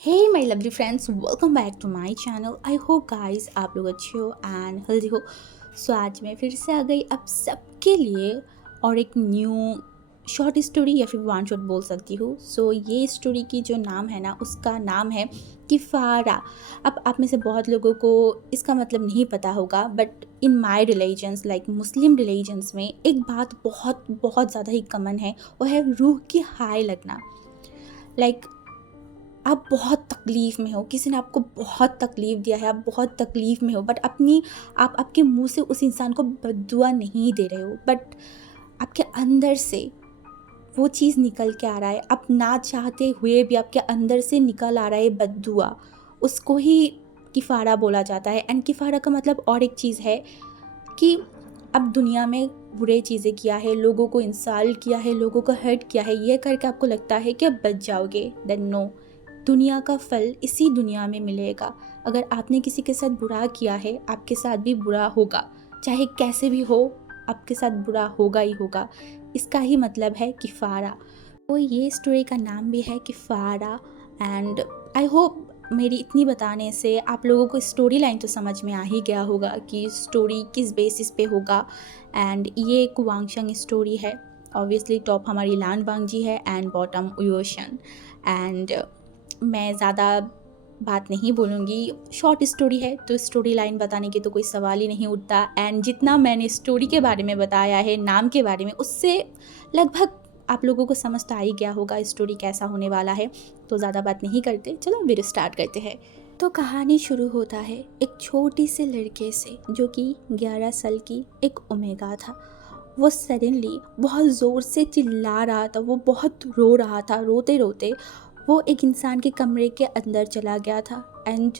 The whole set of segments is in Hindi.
Hey my lovely friends, welcome back to my channel. I hope guys आप लोग अच्छे हो एंड हेल्दी हो। सो आज मैं फिर से आ गई आप सबके लिए और एक न्यू शॉर्ट स्टोरी या फिर वन शॉट बोल सकती हूँ। सो ये स्टोरी की जो नाम है ना, उसका नाम है किफ़ारा। अब आप में से बहुत लोगों को इसका मतलब नहीं पता होगा, but in my religions like Muslim religions में एक बात बहुत बहुत ज़्यादा ही कॉमन है, वो है रूह की हाई लगना। लाइक आप बहुत तकलीफ़ में हो, किसी ने आपको बहुत तकलीफ़ दिया है, आप बहुत तकलीफ़ में हो, बट आप आपके मुंह से उस इंसान को बद्दुआ नहीं दे रहे हो, बट आपके अंदर से वो चीज़ निकल के आ रहा है। आप ना चाहते हुए भी आपके अंदर से निकल आ रहा है बद्दुआ। उसको ही किफ़ारा बोला जाता है। एंड किफ़ारा का मतलब और एक चीज़ है कि अब दुनिया में बुरे चीज़ें किया है, लोगों को इंसल्ट किया है, लोगों को हर्ट किया है, ये करके आपको लगता है कि अब बच जाओगे। देन नो, दुनिया का फल इसी दुनिया में मिलेगा। अगर आपने किसी के साथ बुरा किया है, आपके साथ भी बुरा होगा। चाहे कैसे भी हो, आपके साथ बुरा होगा ही होगा। इसका ही मतलब है किफ़ारा। तो ये स्टोरी का नाम भी है किफ़ारा। एंड आई होप मेरी इतनी बताने से आप लोगों को स्टोरी लाइन तो समझ में आ ही गया होगा कि स्टोरी किस बेसिस पे होगा। एंड ये एक वांगशंग स्टोरी है। ऑब्वियसली टॉप हमारी लान वांग जी है एंड बॉटम उयोशन। एंड मैं ज़्यादा बात नहीं बोलूँगी, शॉर्ट स्टोरी है तो स्टोरी लाइन बताने की तो कोई सवाल ही नहीं उठता। एंड जितना मैंने स्टोरी के बारे में बताया है, नाम के बारे में, उससे लगभग आप लोगों को समझ तो आ ही गया होगा स्टोरी कैसा होने वाला है। तो ज़्यादा बात नहीं करते, चलो वीडियो स्टार्ट करते हैं। तो कहानी शुरू होता है एक छोटी से लड़के से जो कि 11 साल की एक ओमेगा था। वो सडनली बहुत ज़ोर से चिल्ला रहा था, वो बहुत रो रहा था। रोते रोते वो एक इंसान के कमरे के अंदर चला गया था। एंड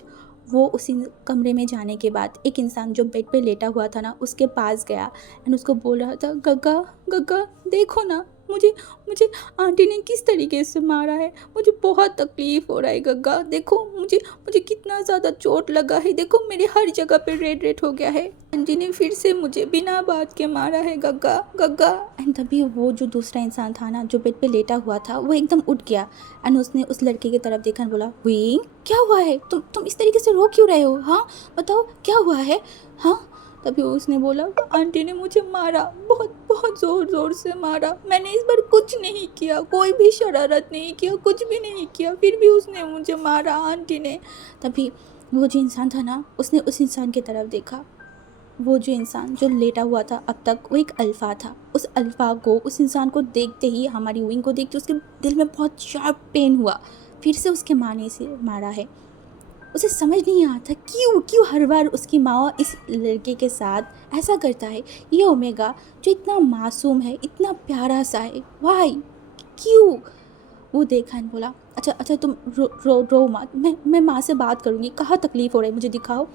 वो उसी कमरे में जाने के बाद एक इंसान जो बेड पे लेटा हुआ था ना, उसके पास गया एंड उसको बोल रहा था, गग्गा गग्गा देखो ना, मुझे मुझे आंटी ने किस तरीके से मारा है। मुझे बहुत तकलीफ़ हो रहा है गग्गा, देखो मुझे मुझे कितना ज़्यादा चोट लगा है, देखो मेरे हर जगह पे रेड रेड हो गया है। आंटी ने फिर से मुझे बिना बात के मारा है गग्गा गग्गा। एंड तभी वो जो दूसरा इंसान था ना, जो बेड पे लेटा हुआ था, वो एकदम उठ गया एंड उसने उस लड़के की तरफ देखा और बोला, विंग क्या हुआ है, तुम इस तरीके से रो क्यों रहे हो, हाँ बताओ क्या हुआ है। हाँ, तभी उसने बोला, आंटी ने मुझे मारा, बहुत बहुत ज़ोर ज़ोर से मारा। मैंने इस बार कुछ नहीं किया, कोई भी शरारत नहीं किया, कुछ भी नहीं किया, फिर भी उसने मुझे मारा आंटी ने। तभी वो जो इंसान था ना, उसने उस इंसान की तरफ देखा। वो जो इंसान जो लेटा हुआ था अब तक, वो एक अल्फ़ा था। उस अल्फ़ा को, उस इंसान को देखते ही, हमारी विंग को देखते उसके दिल में बहुत शार्प पेन हुआ। फिर से उसके माँ ने इसे मारा है। उसे समझ नहीं आता क्यों क्यों हर बार उसकी माँ इस लड़के के साथ ऐसा करता है। ये ओमेगा जो इतना मासूम है, इतना प्यारा सा है, वाई, क्यों। वो देखा एंड बोला, अच्छा अच्छा तुम रो मत, मैं माँ से बात करूँगी, कहाँ तकलीफ़ हो रही है मुझे दिखाओ।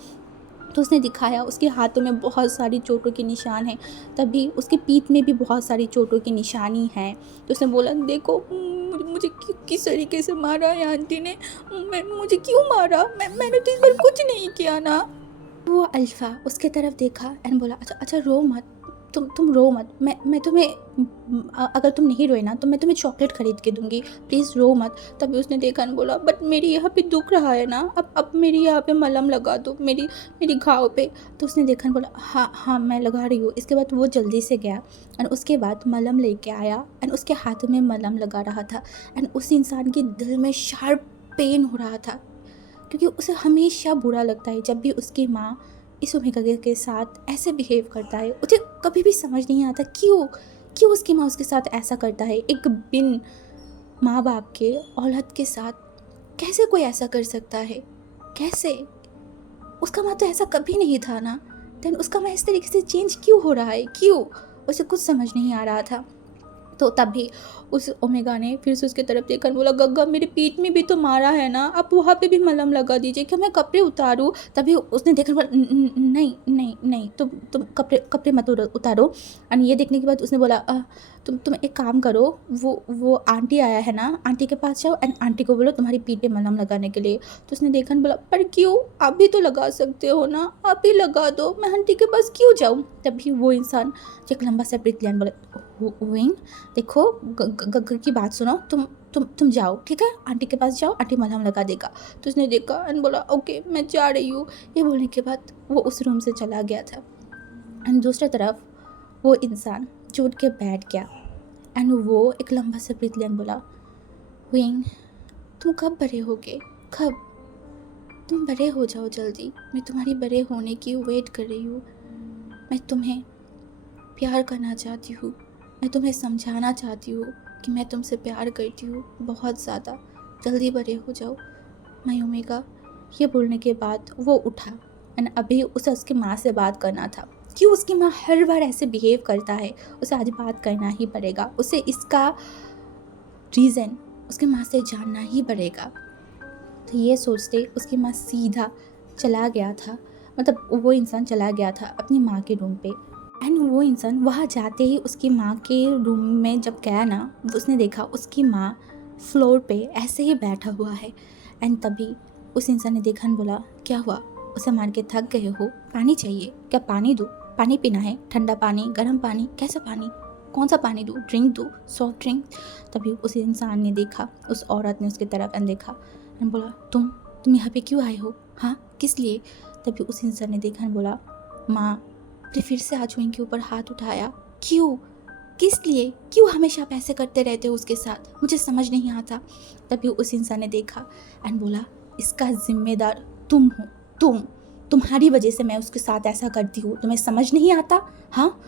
तो उसने दिखाया, उसके हाथों में बहुत सारी चोटों के निशान हैं। तभी उसके पीठ में भी बहुत सारी चोटों की निशानी है। तो उसने बोला, देखो मुझे किस तरीके से मारा है आंटी ने, मुझे क्यों मारा, मैंने तो इस बार कुछ नहीं किया ना। वो अल्फ़ा उसके तरफ देखा एंड बोला, अच्छा अच्छा रो मत, तुम रो मत, मैं तुम्हें अगर तुम नहीं रोए ना तो मैं तुम्हें चॉकलेट खरीद के दूंगी, प्लीज़ रो मत। तभी उसने देखा एंड बोला, बट मेरी यहाँ पे दुख रहा है ना, अब मेरी यहाँ पे मलहम लगा दो, मेरी मेरी घाव पे। तो उसने देखा एंड बोला, हाँ हाँ मैं लगा रही हूँ। इसके बाद वो जल्दी से गया एंड उसके बाद मलहम लेके आया एंड उसके हाथों में मलहम लगा रहा था। एंड उस इंसान के दिल में शार्प पेन हो रहा था, क्योंकि उसे हमेशा बुरा लगता है जब भी उसकी माँ इस ओमेगा के साथ ऐसे बिहेव करता है। उसे कभी भी समझ नहीं आता क्यों क्यों उसकी माँ उसके साथ ऐसा करता है। एक बिन माँ बाप के औलाद के साथ कैसे कोई ऐसा कर सकता है, कैसे। उसका माँ तो ऐसा कभी नहीं था ना, देन उसका माँ इस तरीके से चेंज क्यों हो रहा है, क्यों। उसे कुछ समझ नहीं आ रहा था। तो तभी उस ओमेगा ने फिर से उसकी तरफ देखकर बोला, गग्गा मेरे पीठ में भी तो मारा है ना, आप वहाँ पे भी मलहम लगा दीजिए, क्या मैं कपड़े उतारूँ। तभी उसने देखकर बोला, नहीं नहीं नहीं, तुम कपड़े मत उतारो। और ये देखने के बाद उसने बोला, तुम एक काम करो, वो आंटी आया है ना, आंटी के पास जाओ एंड आंटी को बोलो तुम्हारी पीठ पे मलहम लगाने के लिए। तो उसने देखा और बोला, पर क्यों, आप भी तो लगा सकते हो ना, आप ही लगा दो, मैं आंटी के पास क्यों जाऊँ। तभी वो इंसान एक लंबा सा ब्रीथ लिया, बोला, विंग देखो, गग्गर की बात सुनो, तुम जाओ, ठीक है, आंटी के पास जाओ, आंटी मलहम लगा देगा। तो उसने देखा एंड बोला ओके मैं जा रही हूँ। ये बोलने के बाद वो उस रूम से चला गया था। एंड दूसरी तरफ वो इंसान जो उठ के बैठ गया एंड वो एक लंबा सा ब्रीथ लिया बोला, हुइंग तुम कब बड़े होगे, कब? तुम बड़े हो जाओ जल्दी, मैं तुम्हारी बड़े होने की वेट कर रही हूँ। मैं तुम्हें प्यार करना चाहती हूँ, मैं तुम्हें समझाना चाहती हूँ कि मैं तुमसे प्यार करती हूँ बहुत ज़्यादा, जल्दी बड़े हो जाओ माय ओमेगा। ये बोलने के बाद वो उठा एंड अभी उसे उसकी माँ से बात करना था। क्यों उसकी माँ हर बार ऐसे बिहेव करता है, उसे आज बात करना ही पड़ेगा, उसे इसका रीज़न उसकी माँ से जानना ही पड़ेगा। तो ये सोचते उसकी माँ सीधा चला गया था, मतलब वो इंसान चला गया था अपनी माँ के रूम पे। एंड वो इंसान वहाँ जाते ही उसकी माँ के रूम में जब गया ना, उसने देखा उसकी माँ फ्लोर पे ऐसे ही बैठा हुआ है। एंड तभी उस इंसान ने देखा और बोला क्या हुआ, उसे मार के थक गए हो, पानी चाहिए क्या, पानी दूँ? पानी पीना है, ठंडा पानी, गर्म पानी, कैसा पानी, कौन सा पानी दूँ, ड्रिंक दूँ, सॉफ्ट ड्रिंक? तभी उस इंसान ने देखा, उस औरत ने उसकी तरफ एंड देखा एंड बोला तुम यहाँ पे क्यों आए हो, हाँ किस लिए? तभी उस इंसान ने देखा एंड बोला माँ, फिर से आज इनके ऊपर हाथ उठाया, क्यों, किस लिए, क्यों हमेशा आप ऐसे करते रहते हो उसके साथ, मुझे समझ नहीं आता। तभी उस इंसान ने देखा एंड बोला इसका जिम्मेदार तुम हो, तुम्हारी वजह से मैं उसके साथ ऐसा करती हूँ, तुम्हें समझ नहीं आता? हाँ,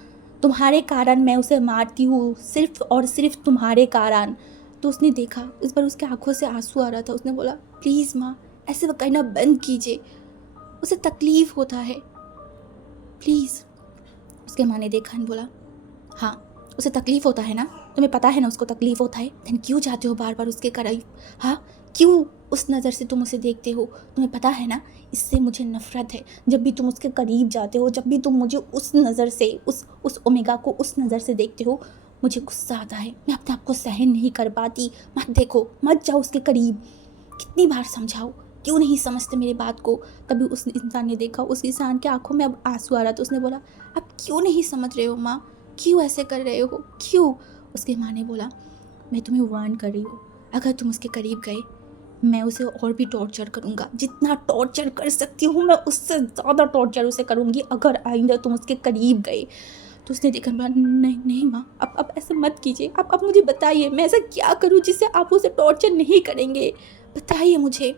तुम्हारे कारण मैं उसे मारती हूँ, सिर्फ और सिर्फ तुम्हारे कारण। तो उसने देखा, इस बार उसके आंखों से आंसू आ रहा था। उसने बोला प्लीज़ माँ ऐसे करना बंद कीजिए, उसे तकलीफ़ होता है, प्लीज़। उसके माँ ने देखा और बोला हाँ उसे तकलीफ़ होता है ना, तुम्हें पता है ना उसको तकलीफ़ होता है, देन क्यों जाते हो बार बार उसके करीब? हाँ, क्यों उस नज़र से तुम उसे देखते हो? तुम्हें पता है ना इससे मुझे नफ़रत है, जब भी तुम उसके करीब जाते हो, जब भी तुम मुझे उस नज़र से, उस ओमेगा को उस नज़र से देखते हो, मुझे गुस्सा आता है, मैं अपने आप को सहन नहीं कर पाती। मत देखो, मत जाओ उसके करीब, कितनी बार समझाओ, क्यों नहीं समझते मेरी बात को? तभी उस इंसान ने देखा, उस इंसान के आंखों में अब आंसू आ रहा था। उसने बोला आप क्यों नहीं समझ रहे हो माँ, क्यों ऐसे कर रहे हो, क्यों? उसकी माँ ने बोला मैं तुम्हें वार्न कर रही हूँ, अगर तुम उसके करीब गए मैं उसे और भी टॉर्चर करूँगा, जितना टॉर्चर कर सकती हूँ मैं उससे ज़्यादा टॉर्चर उसे करूँगी अगर आइंदा तुम उसके करीब गए। तो उसने देखा बोला नहीं नहीं माँ, अब ऐसे मत कीजिए, अब मुझे बताइए मैं ऐसा क्या करूँ जिससे आप उसे टॉर्चर नहीं करेंगे, बताइए मुझे।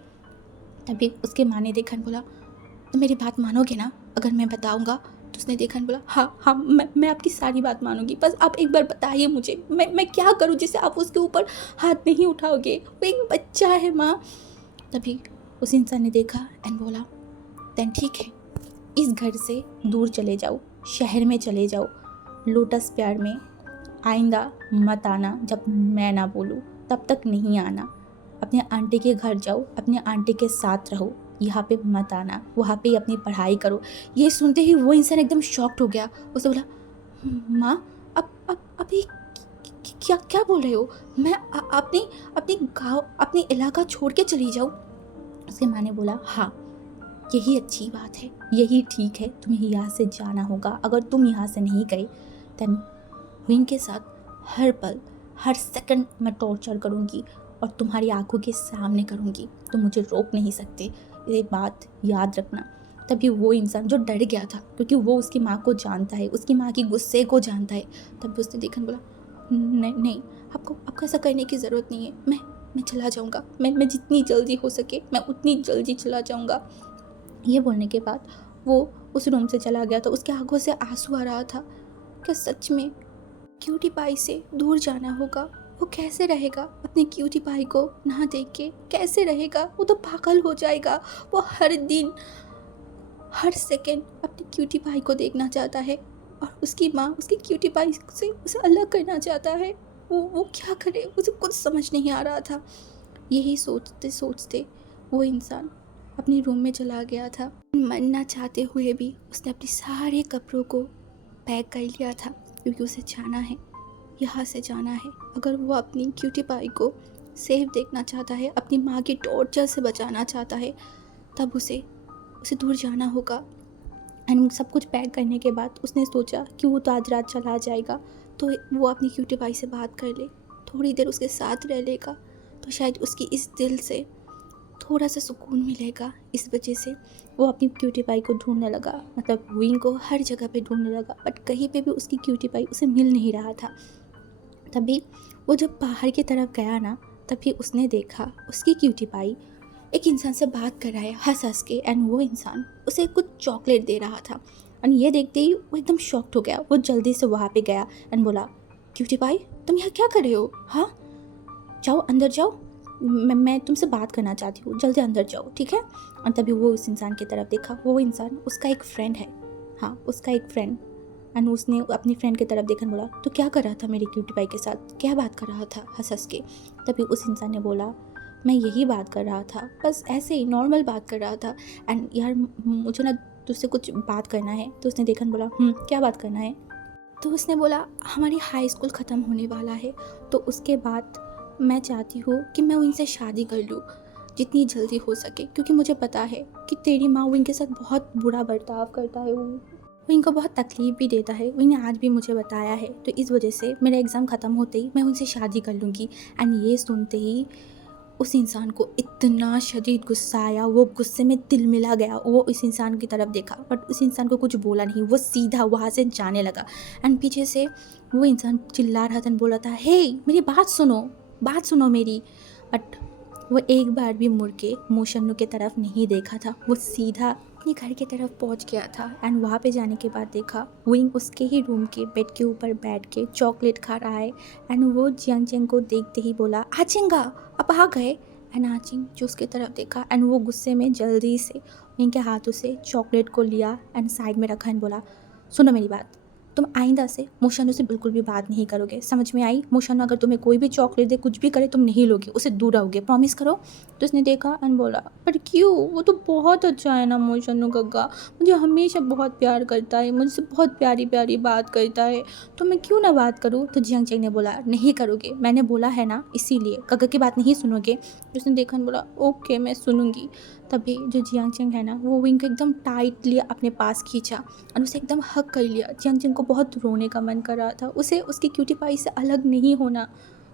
तभी उसके माँ ने देखा बोला तो मेरी बात मानोगे ना अगर मैं बताऊँगा? तो उसने देखा बोला हाँ मैं आपकी सारी बात मानूंगी, बस आप एक बार बताइए मुझे, मैं क्या करूँ जिससे आप उसके ऊपर हाथ नहीं उठाओगे, वो एक बच्चा है माँ। तभी उस इंसान ने देखा एंड बोला देन ठीक है, इस घर से दूर चले जाओ, शहर में चले जाओ, लोटस प्यार में आइंदा मत आना, जब मैं ना बोलूँ तब तक नहीं आना, अपने आंटी के घर जाओ, अपने आंटी के साथ रहो, यहाँ पे मत आना, वहाँ पे अपनी पढ़ाई करो। ये सुनते ही वो इंसान एकदम शॉक्ड हो गया। उसे बोला माँ अब ये क्या क्या बोल रहे हो, मैं अपनी अपनी गाँव अपनी इलाका छोड़ के चली जाऊँ? उसके माँ ने बोला हाँ यही अच्छी बात है, यही ठीक है, तुम्हें यहाँ से जाना होगा, अगर तुम यहाँ से नहीं गए देन विंग के साथ हर पल हर सेकंड मैं टॉर्चर करूँगी और तुम्हारी आंखों के सामने करूँगी, तुम मुझे रोक नहीं सकते, ये बात याद रखना। तभी वो इंसान जो डर गया था, क्योंकि वो उसकी माँ को जानता है, उसकी माँ की गुस्से को जानता है, तभी उसने देखा बोला नहीं आपको ऐसा करने की ज़रूरत नहीं है, मैं चला जाऊँगा, मैं जितनी जल्दी हो सके मैं उतनी जल्दी चला जाऊँगा। ये बोलने के बाद वो उस रूम से चला गया था, उसके आंखों से आंसू आ रहा था। क्या सच में क्यूटी पाई से दूर जाना होगा? वो कैसे रहेगा अपने क्यूटी पाई को ना देख के, कैसे रहेगा? वो तो पागल हो जाएगा, वो हर दिन हर सेकंड अपनी क्यूटी पाई को देखना चाहता है और उसकी माँ उसकी क्यूटी पाई से उसे अलग करना चाहता है। वो क्या करे, उसे कुछ समझ नहीं आ रहा था। यही सोचते सोचते वो इंसान अपने रूम में चला गया था। मरना चाहते हुए भी उसने अपने सारे कपड़ों को पैक कर लिया था, क्योंकि उसे जाना है, यहाँ से जाना है। अगर वो अपनी क्यूटी पाई को सेफ देखना चाहता है, अपनी माँ की टॉर्चर से बचाना चाहता है, तब उसे दूर जाना होगा। एंड सब कुछ पैक करने के बाद उसने सोचा कि वो तो आज रात चला जाएगा, तो वो अपनी क्यूटी पाई से बात कर ले, थोड़ी देर उसके साथ रह लेगा, तो शायद उसकी इस दिल से थोड़ा सा सुकून मिलेगा। इस वजह से वो अपनी क्यूटी पाई को ढूंढने लगा, मतलब विंग को हर जगह पे ढूंढने लगा, बट कहीं पे भी उसकी क्यूटी पाई उसे मिल नहीं रहा था। तभी वो जब बाहर की तरफ गया ना, तभी उसने देखा उसकी क्यूटी पाई एक इंसान से बात कर रहा है हंस हंस के, एंड वो इंसान उसे कुछ चॉकलेट दे रहा था। एंड ये देखते ही वो एकदम शॉक्ड हो गया। वो जल्दी से वहाँ पे गया एंड बोला, क्यूटी पाई तुम यहाँ क्या कर रहे हो? हाँ, जाओ अंदर जाओ, मैं तुमसे बात करना चाहती हूँ, जल्दी अंदर जाओ, ठीक है? और तभी वो उस इंसान की तरफ देखा। वो इंसान उसका एक फ्रेंड है, हाँ उसका एक फ्रेंड। एंड उसने अपनी फ्रेंड की तरफ देखकर बोला, तो क्या कर रहा था मेरी क्यूटी पाई के साथ, क्या बात कर रहा था हंस हंस के? तभी उस इंसान ने बोला, मैं यही बात कर रहा था, बस ऐसे ही नॉर्मल बात कर रहा था। एंड यार मुझे ना तुझसे कुछ बात करना है। तो उसने देखकर बोला, क्या बात करना है? तो उसने बोला, हमारी हाई स्कूल ख़त्म होने वाला है, तो उसके बाद मैं चाहती हूँ कि मैं उनसे शादी कर लूँ जितनी जल्दी हो सके, क्योंकि मुझे पता है कि तेरी माँ उनके साथ बहुत बुरा बर्ताव करता है, वो इनको बहुत तकलीफ़ भी देता है, उन्हें आज भी मुझे बताया है। तो इस वजह से मेरा एग्ज़ाम ख़त्म होते ही मैं उनसे शादी कर लूँगी। एंड ये सुनते ही उस इंसान को इतना शदीद गुस्सा आया, वो गुस्से में तिलमिला गया। वो उस इंसान की तरफ देखा बट उस इंसान को कुछ बोला नहीं, वो सीधा वहाँ से जाने लगा। एंड पीछे से वो इंसान चिल्ला रहा था, बोला था, हे मेरी बात सुनो मेरी। बट वो एक बार भी मुड़ के मोशन्नू की तरफ नहीं देखा था, वो सीधा अपने घर की तरफ पहुंच गया था। एंड वहाँ पे जाने के बाद देखा विंग उसके ही रूम के बेड के ऊपर बैठ के चॉकलेट खा रहा है। एंड वो जियांग चेंग को देखते ही बोला, आचिंगा आप आ गए? एंड आचिंग जो उसकी तरफ देखा एंड वो गुस्से में जल्दी से विंग के हाथों से चॉकलेट को लिया एंड साइड में रखा एंड बोला, सुनो मेरी बात, तुम आइंदा से मोशन्नू से बिल्कुल भी बात नहीं करोगे, समझ में आई? मोशन्नू अगर तुम्हें कोई भी चॉकलेट दे, कुछ भी करे, तुम नहीं लोगे, उसे दूर रहोगे, प्रॉमिस करो। तो उसने देखा एंड बोला, पर क्यों? वो तो बहुत अच्छा है ना मोशन्नू गग्गा, मुझे हमेशा बहुत प्यार करता है, मुझसे बहुत प्यारी प्यारी बात करता है, तो मैं क्यों ना बात करूँ? तो जियांग चेंग ने बोला, नहीं करोगे, मैंने बोला है ना, इसीलिए गग्गा की बात नहीं सुनोगे। उसने देखा बोला, ओके मैं सुनूंगी। तभी जो जियांग चेंग है ना, वो विंग को एकदम टाइटली अपने पास खींचा और उसे एकदम हक कर लिया। जियांग चेंग को बहुत रोने का मन कर रहा था, उसे उसकी क्यूटी पाई से अलग नहीं होना,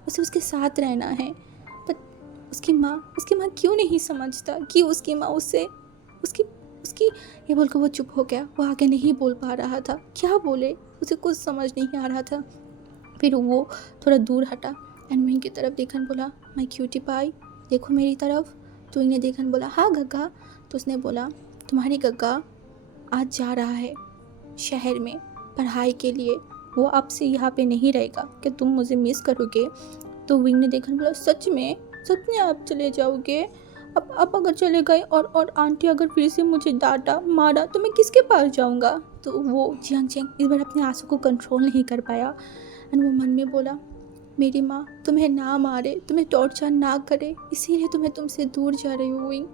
उसे उसके साथ रहना है। पर उसकी माँ क्यों नहीं समझता कि उसकी माँ उससे उसकी उसकी ये बोलकर वो चुप हो गया। वो आगे नहीं बोल पा रहा था, क्या बोले उसे कुछ समझ नहीं आ रहा था। फिर वो थोड़ा दूर हटा एंड विंग की तरफ देखा बोला, माई क्यूटी पाई देखो मेरी तरफ। तो इन्हें देखन बोला, हाँ गग्गा। तो उसने बोला, तुम्हारी गग्गा आज जा रहा है शहर में पढ़ाई के लिए, वो अब से यहाँ पे नहीं रहेगा, कि तुम मुझे मिस करोगे? तो विंग ने देखन बोला, सच में आप चले जाओगे? अब अगर चले गए और आंटी अगर फिर से मुझे डांटा मारा तो मैं किसके पास जाऊँगा? तो वो जियांग चेंग इस बार अपने आंसू को कंट्रोल नहीं कर पाया एंड वो मन में बोला, मेरी माँ तुम्हें ना मारे, तुम्हें टॉर्चर ना करे, इसीलिए तो मैं तुमसे दूर जा रही हूँ विंग,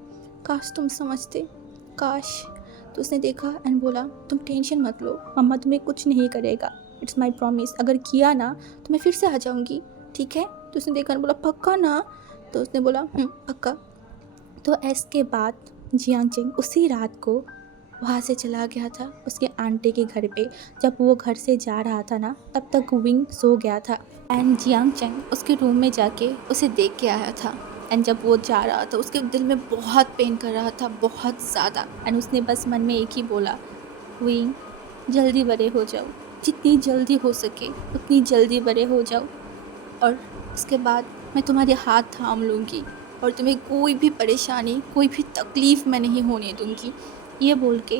काश तुम समझते, काश। तो उसने देखा एंड बोला, तुम टेंशन मत लो, मम्मा तुम्हें कुछ नहीं करेगा, इट्स माई प्रॉमिस, अगर किया ना तो मैं फिर से आ जाऊँगी, ठीक है? तो उसने देखा बोला, पक्का ना? तो उसने बोला, पक्का। तो इसके बाद जियांग चेंग उसी रात को वहाँ से चला गया था उसके आंटी के घर पे। जब वो घर से जा रहा था ना, तब तक विंग सो गया था एंड जियांग चेंग उसके रूम में जाके उसे देख के आया था। एंड जब वो जा रहा था उसके दिल में बहुत पेन कर रहा था, बहुत ज़्यादा। एंड उसने बस मन में एक ही बोला, विंग जल्दी बड़े हो जाओ, जितनी जल्दी हो सके उतनी जल्दी बड़े हो जाओ, और उसके बाद मैं तुम्हारे हाथ थाम लूँगी और तुम्हें कोई भी परेशानी, कोई भी तकलीफ़ मैं नहीं होने दूँगी। ये बोल के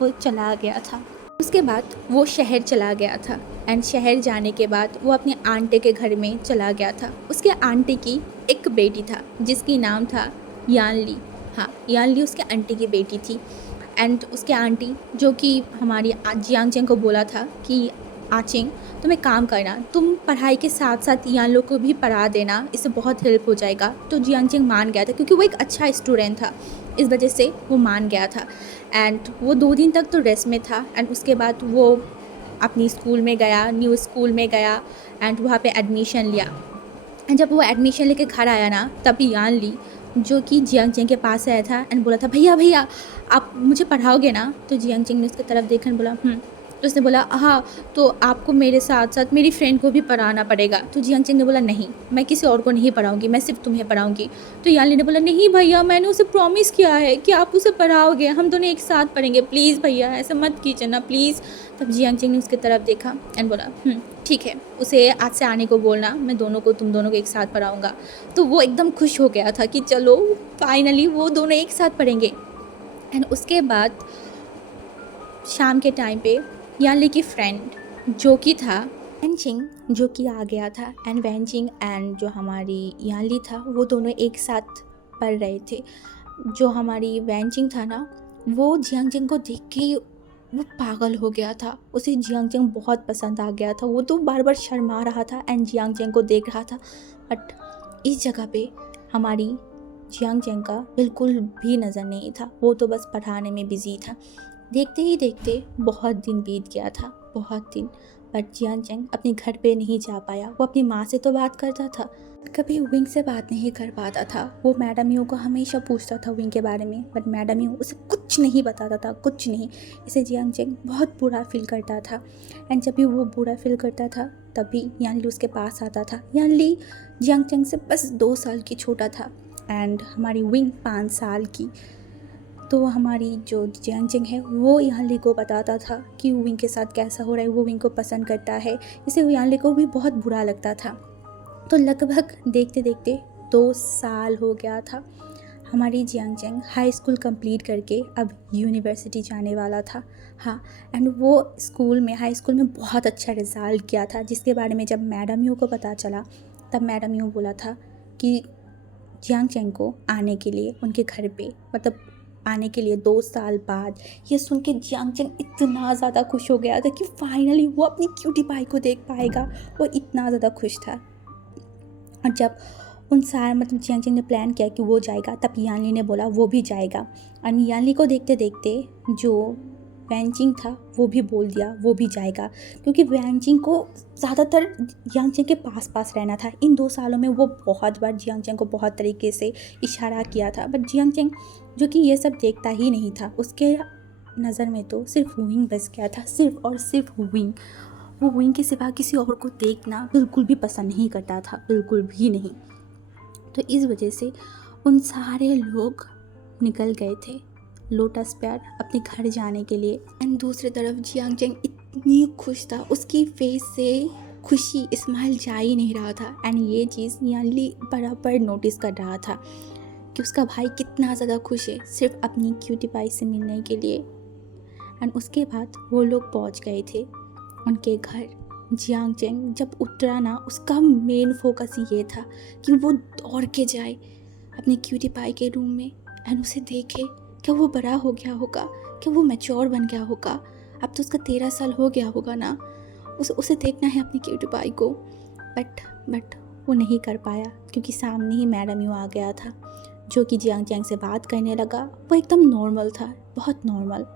वो चला गया था। उसके बाद वो शहर चला गया था एंड शहर जाने के बाद वो अपने आंटी के घर में चला गया था। उसके आंटी की एक बेटी था जिसकी नाम था यान ली। हाँ, यान ली उसके आंटी की बेटी थी। एंड उसके आंटी जो कि हमारी जियांग चेंग को बोला था कि आचिंग तुम एक काम करना, तुम पढ़ाई के साथ साथ यान लोग को भी पढ़ा देना, इससे बहुत हेल्प हो जाएगा। तो जियांग चेंग मान गया था क्योंकि वो एक अच्छा स्टूडेंट था, इस वजह से वो मान गया था। एंड वो 2 दिन तक तो रेस्ट में था एंड उसके बाद वो अपनी स्कूल में गया, न्यू स्कूल में गया एंड वहाँ पे एडमिशन लिया। एंड जब वो एडमिशन लेके घर आया ना, तभी यान ली जो कि जियांग चेंग के पास आया था एंड बोला था, भैया आप मुझे पढ़ाओगे ना? तो जियांग चेंग ने उसकी तरफ देखकर बोला, तो उसने बोला हाँ, तो आपको मेरे साथ साथ मेरी फ्रेंड को भी पढ़ाना पड़ेगा। तो जियांग चेंग ने बोला नहीं, मैं किसी और को नहीं पढ़ाऊँगी, मैं सिर्फ तुम्हें पढ़ाऊँगी। तो यानली ने बोला नहीं भैया, मैंने उसे प्रॉमिस किया है कि आप उसे पढ़ाओगे, हम दोनों एक साथ पढ़ेंगे, प्लीज़ भैया ऐसा मत कीजिए ना प्लीज़। तब जियांग चेंग ने उसकी तरफ देखा एंड बोला ठीक है, उसे आज से आने को बोलना, मैं तुम दोनों को एक साथ पढ़ाऊँगा। तो वो एकदम खुश हो गया था कि चलो फाइनली वो दोनों एक साथ पढ़ेंगे। एंड उसके बाद शाम के टाइम पे यानली की फ्रेंड जो कि था वैनचिंग, जो कि आ गया था, एंड वैनचिंग एंड जो हमारी यानली था वो दोनों एक साथ पढ़ रहे थे। जो हमारी वैनचिंग था ना, वो जियांगचेंग को देख के वो पागल हो गया था, उसे जियांगचेंग बहुत पसंद आ गया था। वो तो बार बार शर्मा रहा था एंड जियांगचेंग को देख रहा था, बट इस जगह पे हमारी जियांगचेंग का बिल्कुल भी नज़र नहीं था। वो तो बस पढ़ाने में बिजी था। देखते ही देखते बहुत दिन बीत गया था, बहुत दिन। बट जियांगचेंग अपने घर पे नहीं जा पाया। वो अपनी माँ से तो बात करता था, कभी विंग से बात नहीं कर पाता था। वो मैडम यू को हमेशा पूछता था विंग के बारे में, बट मैडम यू उसे कुछ नहीं बताता था, कुछ नहीं। इसे जियांगचेंग बहुत बुरा फील करता था। एंड जब भी वो बुरा फील करता था तभी यानली उसके पास आता था। यानली जियांगचेंग से बस 2 साल की छोटा था एंड हमारी विंग 5 साल की। तो हमारी जो जियांगचेंग है वो यानली को बताता था कि विंग के साथ कैसा हो रहा है, वो विंग को पसंद करता है। इसे यानली को भी बहुत बुरा लगता था। तो लगभग देखते देखते 2 साल हो गया था। हमारी जियांगचेंग हाई स्कूल कंप्लीट करके अब यूनिवर्सिटी जाने वाला था। हाँ, एंड वो हाई स्कूल में बहुत अच्छा रिज़ल्ट किया था, जिसके बारे में जब मैडम यू को पता चला तब मैडम यू बोला था कि जियांगचेंग को आने के लिए उनके घर पे, मतलब आने के लिए 2 साल बाद। ये सुन के जियांगचेंग इतना ज़्यादा खुश हो गया था कि फाइनली वो अपनी क्यूटी पाई को देख पाएगा। वो इतना ज़्यादा खुश था। और जब जियांगचेंग ने प्लान किया कि वो जाएगा, तब यानली ने बोला वो भी जाएगा। और यानली को देखते देखते जो वैनचिंग था वो भी बोल दिया वो भी जाएगा, क्योंकि वैनचिंग को ज़्यादातर जियांगचेंग के पास पास रहना था। इन 2 सालों में वो बहुत बार जियांगचेंग को बहुत तरीके से इशारा किया था, बट जियांगचेंग जो कि ये सब देखता ही नहीं था, उसके नज़र में तो सिर्फ विंग बस गया था, सिर्फ और सिर्फ विंग। वो विंग के सिवा किसी और को देखना बिल्कुल भी पसंद नहीं करता था, बिल्कुल भी नहीं। तो इस वजह से उन सारे लोग निकल गए थे लोटस प्यार अपने घर जाने के लिए। एंड दूसरी तरफ जियांगचेंग इतनी खुश था, उसकी फेस से खुशी स्माइल जा ही नहीं रहा था। एंड ये चीज़ यानली बराबर नोटिस कर रहा था कि उसका भाई कितना ज़्यादा खुश है सिर्फ अपनी क्यूटी पाई से मिलने के लिए। एंड उसके बाद वो लोग पहुंच गए थे उनके घर। जियांगचेंग जब उतरा ना, उसका मेन फोकस ये था कि वो दौड़ के जाए अपनी क्यूटी पाई के रूम में एंड उसे देखे। क्या वो बड़ा हो गया होगा, क्या वो मैच्योर बन गया होगा? अब तो उसका 13 साल हो गया होगा ना। उसे देखना है अपनी क्यूटी पाई को। बट वो नहीं कर पाया, क्योंकि सामने ही मैडम यू आ गया था, जो कि जियांगचेंग से बात करने लगा। वो एकदम नॉर्मल था, बहुत नॉर्मल,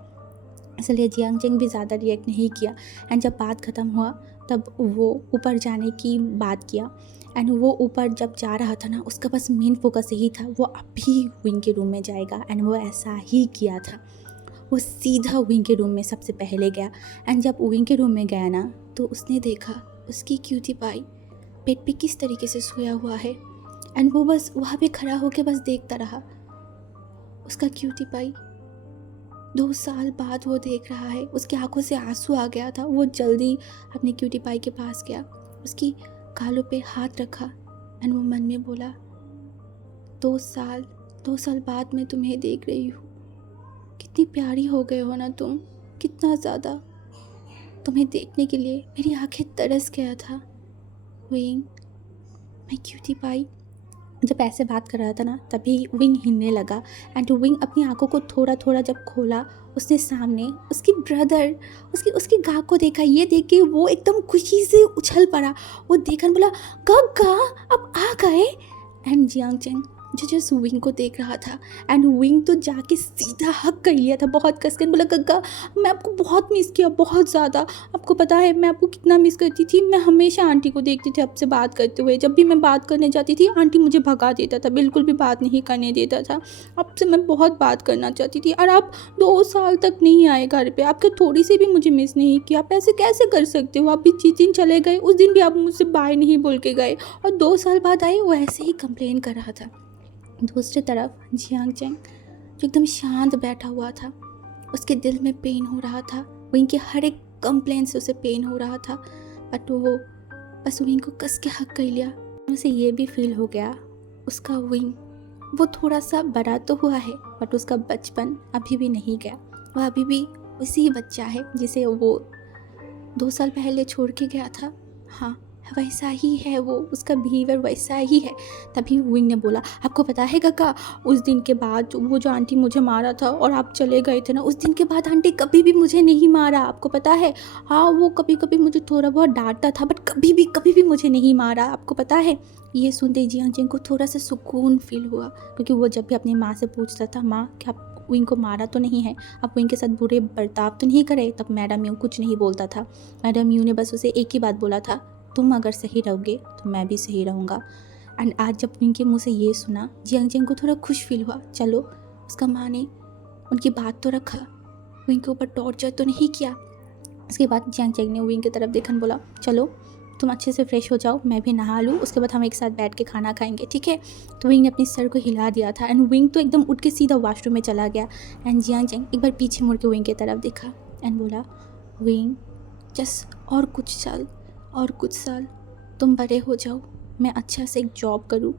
इसलिए जियांगचेंग भी ज़्यादा रिएक्ट नहीं किया। एंड जब बात ख़त्म हुआ तब वो ऊपर जाने की बात किया। एंड वो ऊपर जब जा रहा था ना, उसका बस मेन फोकस यही था वो अभी विंग के रूम में जाएगा। एंड वो ऐसा ही किया था, वो सीधा विंग के रूम में सबसे पहले गया। एंड जब विंग के रूम में गया ना, तो उसने देखा उसकी क्यूटी पाई बेड पे किस तरीके से सोया हुआ है। एंड वो बस वहाँ पे खड़ा होकर बस देखता रहा। उसका क्यूटी पाई 2 साल बाद वो देख रहा है, उसकी आंखों से आंसू आ गया था। वो जल्दी अपनी क्यूटी पाई के पास गया, उसकी गालों पे हाथ रखा एंड वो मन में बोला, 2 साल बाद मैं तुम्हें देख रही हूँ, कितनी प्यारी हो गए हो ना तुम, कितना ज़्यादा। तुम्हें देखने के लिए मेरी आंखें तरस गया था विंग, मैं क्यूटी पाई। जब ऐसे बात कर रहा था ना, तभी विंग हिलने लगा। एंड विंग अपनी आंखों को थोड़ा थोड़ा जब खोला, उसने सामने उसकी ब्रदर उसकी गाँ को देखा। ये देख के वो एकदम खुशी से उछल पड़ा। वो देखकर बोला, गगा अब आ गए। एंड जियांगचेंग जो जस्ट विंग को देख रहा था। एंड विंग तो जाके सीधा हक कर लिया था बहुत कस के, बोला गग्गा मैं आपको बहुत मिस किया, बहुत ज़्यादा। आपको पता है मैं आपको कितना मिस करती थी। मैं हमेशा आंटी को देखती थी आपसे बात करते हुए। जब भी मैं बात करने जाती थी आंटी मुझे भगा देता था, बिल्कुल भी बात नहीं करने देता था। आपसे मैं बहुत बात करना चाहती थी और आप 2 साल तक नहीं आए घर पे। आपके थोड़ी सी भी मुझे मिस नहीं किया। आप ऐसे कैसे कर सकते हो? आप भी जिस दिन चले गए उस दिन भी आप मुझसे बाय नहीं बोल के गए और 2 साल बाद आए। वो ऐसे ही कंप्लेन कर रहा था। दूसरी तरफ जियांग चेंग जो एकदम शांत बैठा हुआ था, उसके दिल में पेन हो रहा था। विंग के हर एक कंप्लेन से उसे पेन हो रहा था, बट वो बस विंग को कस के हक कर लिया। उसे ये भी फील हो गया उसका विंग वो थोड़ा सा बड़ा तो हुआ है बट उसका बचपन अभी भी नहीं गया। वह अभी भी उसी बच्चा है जिसे वो 2 साल पहले छोड़ के गया था। हाँ, वैसा ही है वो, उसका बिहेवियर वैसा ही है। तभी विंग ने बोला आपको पता है काका, उस दिन के बाद वो जो आंटी मुझे मारा था और आप चले गए थे ना, उस दिन के बाद आंटी कभी भी मुझे नहीं मारा, आपको पता है। हाँ, वो कभी कभी मुझे थोड़ा बहुत डांटता था बट कभी भी मुझे नहीं मारा, आपको पता है। ये सुनते जियांग चेंग को थोड़ा सा सुकून फील हुआ, क्योंकि वो जब भी अपनी माँ से पूछता था माँ क्या आप विंग को मारा तो नहीं है, आप विंग के साथ बुरे बर्ताव तो नहीं करे, तब मैडम यू कुछ नहीं बोलता था। मैडम यू ने बस उसे एक ही बात बोला था, तुम अगर सही रहोगे तो मैं भी सही रहूँगा। एंड आज जब विंग के मुँह से ये सुना, जियांग चेंग को थोड़ा खुश फील हुआ। चलो, उसका माँ ने उनकी बात तो रखा, विंग के ऊपर टॉर्चर तो नहीं किया। उसके बाद जियांग चेंग ने विंग की तरफ देखा, बोला चलो तुम अच्छे से फ्रेश हो जाओ, मैं भी नहा लूँ, उसके बाद हम एक साथ बैठ के खाना खाएंगे, ठीक है। तो विंग ने अपनी सर को हिला दिया था एंड विंग तो एकदम उठ के सीधा वॉशरूम में चला गया। एंड जियांग चेंग एक बार पीछे मुड़ के विंग की तरफ देखा एंड बोला विंग जस्ट और कुछ साल तुम बड़े हो जाओ, मैं अच्छा से एक जॉब करूँ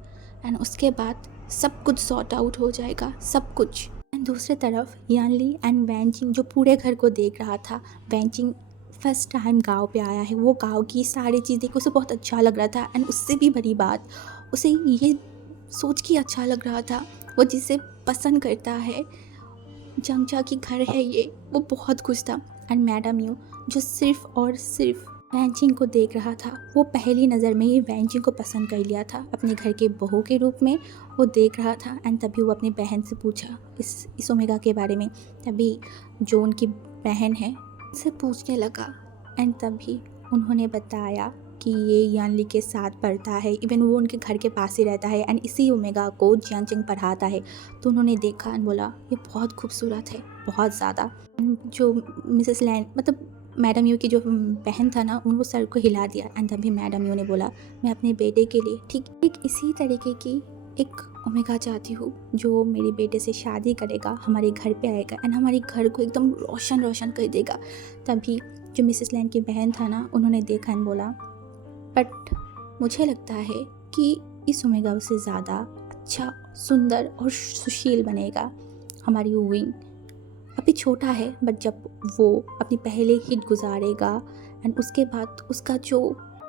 एंड उसके बाद सब कुछ सॉर्ट आउट हो जाएगा, सब कुछ। एंड दूसरी तरफ यानली एंड वैनजिंग जो पूरे घर को देख रहा था। वैनजिंग फर्स्ट टाइम गांव पे आया है, वो गांव की सारी चीज़ देख उसे बहुत अच्छा लग रहा था। एंड उससे भी बड़ी बात, उसे ये सोच के अच्छा लग रहा था वो जिसे पसंद करता है, जंगचा की घर है ये, वो बहुत खुश था। एंड मैडम यू जो सिर्फ और सिर्फ वैनजिंग को देख रहा था, वो पहली नज़र में ही वैनजिंग को पसंद कर लिया था, अपने घर के बहू के रूप में वो देख रहा था। एंड तभी वो अपनी बहन से पूछा इस ओमेगा के बारे में। तभी जो उनकी बहन है से पूछने लगा एंड तभी उन्होंने बताया कि ये यानली के साथ पढ़ता है, इवन वो उनके घर के पास ही रहता है एंड इसी ओमेगा को जियांग चेंग पढ़ाता है। तो उन्होंने देखा एंड बोला ये बहुत खूबसूरत है, बहुत ज़्यादा। जो मिसेस लैन मतलब मैडम यू की जो बहन था ना, उनको सर को हिला दिया एंड तभी मैडम यू ने बोला मैं अपने बेटे के लिए ठीक इसी तरीके की एक ओमेगा चाहती हूँ जो मेरे बेटे से शादी करेगा, हमारे घर पे आएगा एंड हमारे घर को एकदम रोशन कर देगा। तभी जो मिसेस लैन की बहन था ना, उन्होंने देखा एंड बोला बट मुझे लगता है कि इस ओमेगा से ज़्यादा अच्छा, सुंदर और सुशील बनेगा हमारी विंग। अभी छोटा है बट जब वो अपनी पहले हिट गुजारेगा एंड उसके बाद उसका जो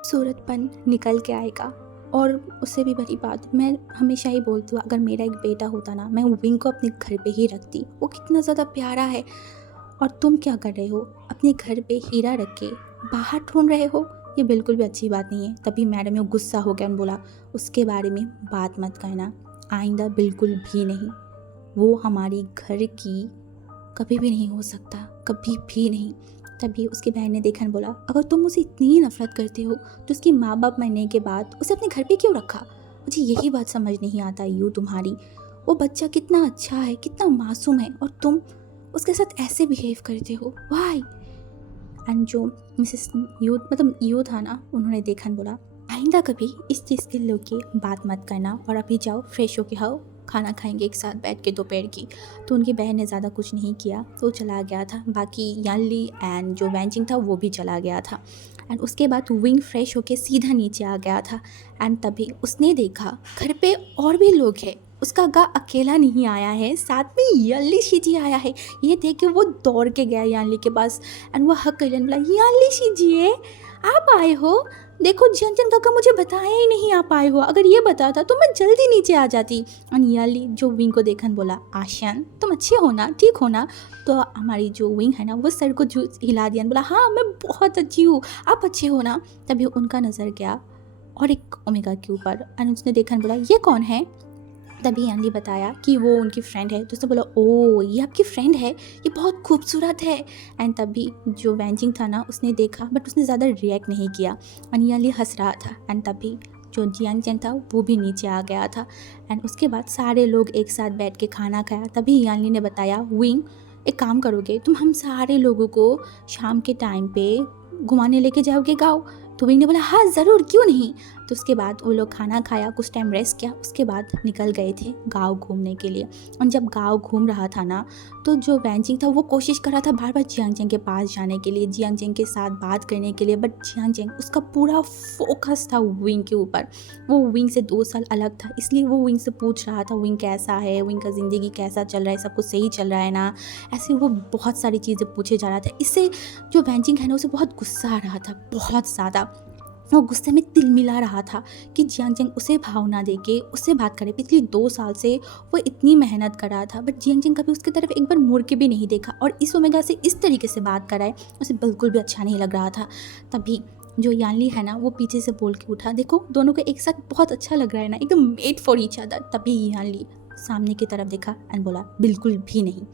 सूरतपन निकल के आएगा। और उससे भी बड़ी बात, मैं हमेशा ही बोलती हूँ अगर मेरा एक बेटा होता ना, मैं विंग को अपने घर पे ही रखती, वो कितना ज़्यादा प्यारा है। और तुम क्या कर रहे हो, अपने घर पे हीरा रख के बाहर ढूंढ रहे हो, ये बिल्कुल भी अच्छी बात नहीं है। तभी मैडम ये गुस्सा हो गया और बोला उसके बारे में बात मत करना, आइंदा बिल्कुल भी नहीं। वो हमारी घर की कभी भी नहीं हो सकता, कभी भी नहीं। तभी उसकी बहन ने देखा और बोला अगर तुम उसे इतनी नफरत करते हो तो उसके माँ बाप मरने के बाद उसे अपने घर पे क्यों रखा? मुझे यही बात समझ नहीं आता यू तुम्हारी। वो बच्चा कितना अच्छा है, कितना मासूम है और तुम उसके साथ ऐसे बिहेव करते हो, वाई? एंड जो मिसेस यू था ना, उन्होंने देखा और बोला आइंदा कभी इस चीज़ के लेके बात मत करना और अभी जाओ फ्रेश होके आओ, खाना खाएंगे एक साथ बैठ के दोपहर की। तो उनकी बहन ने ज़्यादा कुछ नहीं किया, तो चला गया था। बाकी यानली एंड जो वैनजिंग था वो भी चला गया था। एंड उसके बाद विंग फ्रेश होके सीधा नीचे आ गया था। एंड तभी उसने देखा घर पे और भी लोग हैं, उसका गा अकेला नहीं आया है, साथ में यानली शीजी आया है। ये देख के वो दौड़ के गया यानली के पास एंड वो हक कर लिया, बोला यानली शीजी आप आए हो, देखो जंजन काका मुझे बताया ही नहीं आप आए हो, अगर ये बताता तो मैं जल्दी नीचे आ जाती। और याली जो विंग को देखन बोला आशियान तुम अच्छे हो ना, ठीक हो ना? तो हमारी जो विंग है ना, वो सर को हिला दिया, बोला हाँ मैं बहुत अच्छी हूँ, आप अच्छे हो ना? तभी उनका नज़र गया और एक ओमेगा के ऊपर एंड उसने देखा बोला ये कौन है? तभी यानली बताया कि वो उनकी फ्रेंड है। तो उसने बोला, ओ ये आपकी फ्रेंड है, ये बहुत खूबसूरत है। एंड तभी जो वैंजिंग था ना, उसने देखा बट उसने ज़्यादा रिएक्ट नहीं किया। एंड यानली हंस रहा था। एंड तभी जो जियांग चैंग था वो भी नीचे आ गया था। एंड उसके बाद सारे लोग एक साथ बैठ के खाना खाया। तभी यानली ने बताया, विंग एक काम करोगे तुम, हम सारे लोगों को शाम के टाइम पे घुमाने लेके जाओगे गाँव? तो विंग ने बोला, हाँ ज़रूर, क्यों नहीं। तो उसके बाद वो लोग खाना खाया, कुछ टाइम रेस्ट किया, उसके बाद निकल गए थे गाँव घूमने के लिए। और जब गाँव घूम रहा था ना, तो जो वैंजिंग था वो कोशिश कर रहा था बार बार जियांग चैंग के पास जाने के लिए, जियांग चैंग के साथ बात करने के लिए, बट जियांग चैंग उसका पूरा फोकस था विंग के ऊपर। वो विंग से 2 साल अलग था, इसलिए वो विंग से पूछ रहा था विंग कैसा है, विंग का ज़िंदगी कैसा चल रहा है, सब कुछ सही चल रहा है ना। ऐसे वो बहुत सारी चीज़ें पूछे जा रहा था। इससे जो वैंजिंग है ना, उसे बहुत गुस्सा आ रहा था, बहुत ज़्यादा। वो गुस्से में तिल मिला रहा था कि जियांग चैंग उसे भाव ना दे के उससे बात करे। पिछले 2 साल से वो इतनी मेहनत कर रहा था, बट जियांग चैंग कभी उसकी तरफ एक बार मुड़ के भी नहीं देखा, और इस ओमेगा से इस तरीके से बात कराए उसे बिल्कुल भी अच्छा नहीं लग रहा था। तभी जो यानली है ना, वो पीछे से बोल के उठा, देखो दोनों को एक साथ बहुत अच्छा लग रहा है ना, एकदम मेड फॉर ईच अदर। तभी यानली सामने की तरफ देखा एंड बोला, बिल्कुल भी नहीं।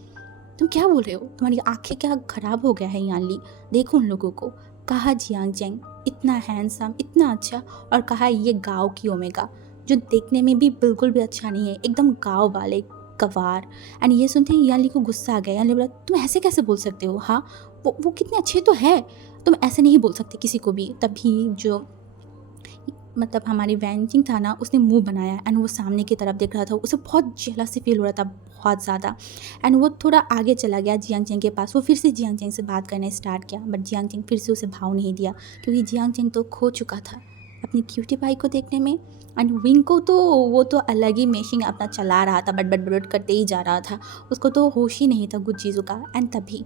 तुम क्या बोल रहे हो, तुम्हारी आंखें क्या खराब हो गया है यानली, देखो उन लोगों को। कहा जियांग चैंग इतना हैंडसम, इतना अच्छा, और कहा ये गाँव की ओमेगा जो देखने में भी बिल्कुल भी अच्छा नहीं है, एकदम गाँव वाले गवार। एंड ये सुनते ही यानली को गुस्सा आ गया। यानली बोला, तुम ऐसे कैसे बोल सकते हो, हाँ वो कितने अच्छे तो है, तुम ऐसे नहीं बोल सकते किसी को भी। तभी जो मतलब हमारी वैंजिंग था ना, उसने मुंह बनाया एंड वो सामने की तरफ देख रहा था। उसे बहुत जेलसी फील हो रहा था, बहुत ज़्यादा। एंड वो थोड़ा आगे चला गया जियांग चैंग के पास। वो फिर से जियांग चैंग से बात करने स्टार्ट किया, बट जियांग चैंग फिर से उसे भाव नहीं दिया, क्योंकि जियांग चैंग तो खो चुका था अपनी क्यूटी पाई को देखने में। एंड विंग को तो वो तो अलग ही मेशिंग अपना चला रहा था, बट बट बट करते ही जा रहा था, उसको तो होश ही नहीं था कुछ चीज़ों का। एंड तभी